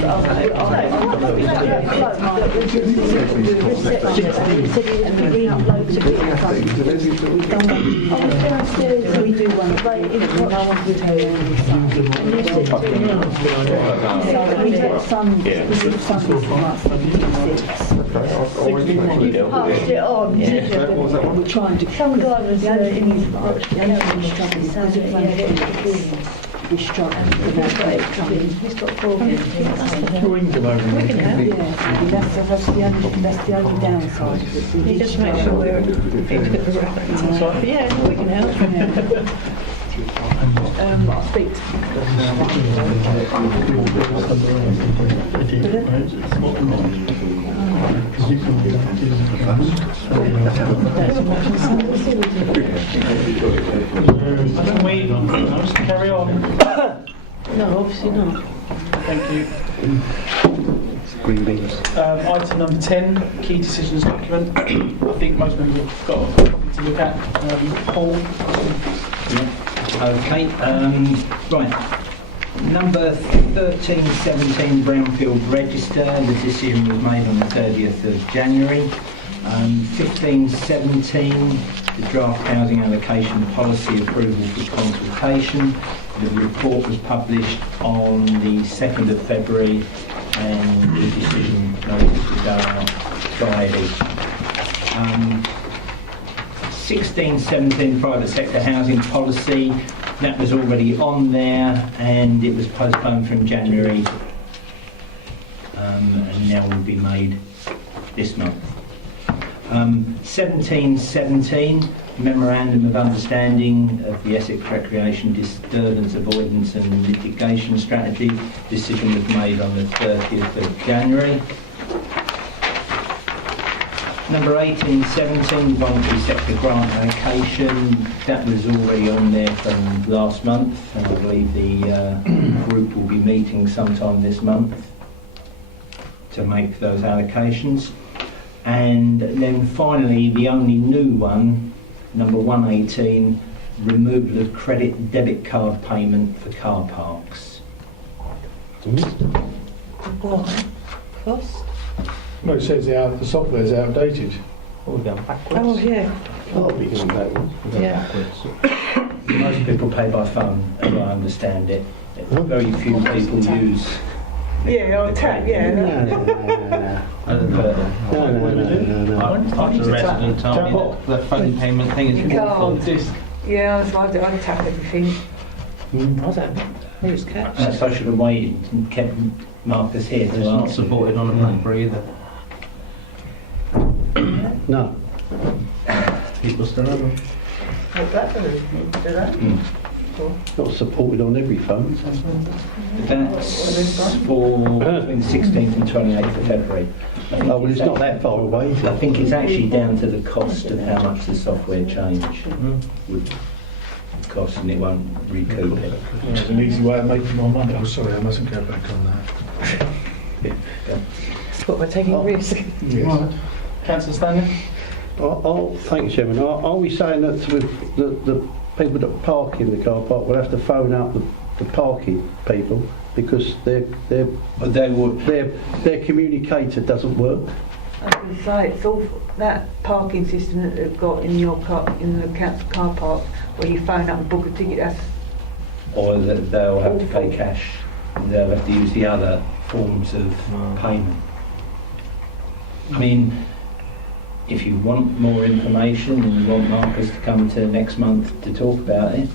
We do one right in front of the hotel. We get Sunday. We do Sunday You've passed it on. We're trying to. Some guy was in his we struggle with that. He's got problems. That's the only downside. You just make sure we're yeah, we can help. I'll speak Can we just carry on? No, obviously not. Thank you. Green beans. Item number 10, key decisions document. I think most members have got a copy to look at. Paul? Okay, right. Number 1317 Brownfield Register, the decision was made on the 30th of January. 1517, the draft housing allocation policy approval for consultation. The report was published on the 2nd of February and the decision notice was out Friday. 1617 private sector housing policy, that was already on there and it was postponed from January and now will be made this month. 1717 memorandum of understanding of the Essex Recreation Disturbance Avoidance and Mitigation Strategy, decision was made on the 30th of January. Number 1817, voluntary sector grant allocation, that was already on there from last month and I believe the group will be meeting sometime this month to make those allocations. And then finally, the only new one, number 118, removal of credit debit card payment for car parks. What? Cost? No, it says the software's outdated. Oh, we're going backwards. Oh, yeah. Oh, we can backwards. Yeah. Most people pay by phone, as I understand it. Very few people use. Yeah, I'll tap, yeah. Half the resident told me that the phone payment thing is awful. Yeah, I tap everything. I don't use cash. So I should have waited and kept Marcus here to It's not answer. supported on a paper either. No. People still have them. Not supported on every phone. That's for between 16th and 28th of February. Oh, well, it's not that far away. I think it's actually down to the cost of how much the software change would cost and it won't recoup it. There's an easy way of making more money. Oh, sorry, I mustn't go back on that. But we're taking a risk. Yes. Right. Councillor Stanley? Thank you, Chairman. Are we saying that with the people that park in the car park will have to phone out the parking people because their communicator doesn't work? I was going to say, it's all that parking system that they've got in your car, in the council car park, where you phone up and book a ticket, that's Or that they'll have to pay cash. They'll have to use the other forms of payment. I mean, if you want more information and you want Marcus to come to next month to talk about it.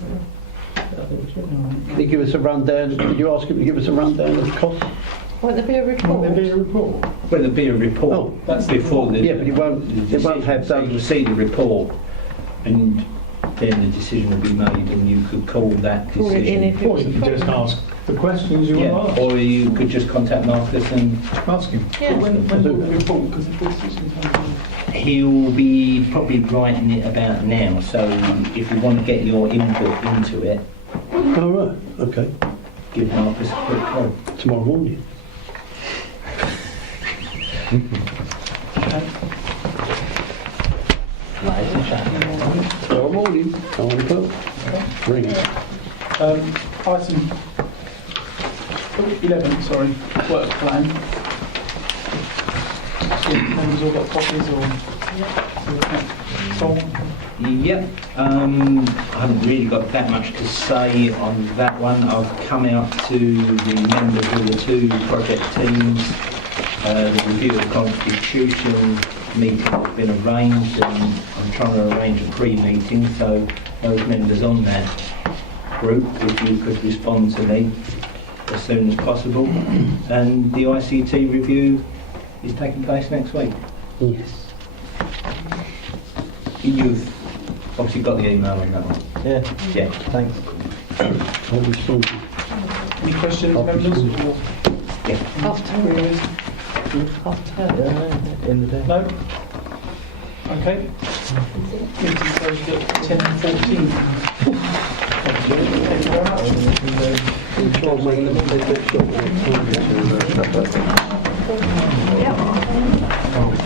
Can you give us a rundown? Did you ask him to give us a rundown of costs? Won't there be a report? Will there be a report? Well, there'll be a report. Oh, That's before the... Yeah, but it won't have So you'll see the report and then the decision will be made and you could call that Call it in decision. if Or you can just ask the questions you Yeah, want to ask. or you could just contact Marcus and Ask him. Yeah. When will the report? Because if this isn't he'll be probably writing it about now. So if you want to get your input into it, Oh, right. Okay. give Marcus a quick call. Tomorrow morning. Tomorrow morning. 9 o'clock. Ring. Item 11, sorry, work plan. Yeah, members all got copies or? Tom? Yep, I haven't really got that much to say on that one. I've come out to the members of the two project teams. The review of the constitution meeting has been arranged, and I'm trying to arrange a pre-meeting, so those members on that group, if you could respond to me as soon as possible. And the ICT review is taking place next week. Yes. You've obviously got the email on that one. Yeah, thanks. Any questions, members? Or Yeah. queries? In the day. No? Okay. Meeting closed at 10:14. Thank you very much. Yep.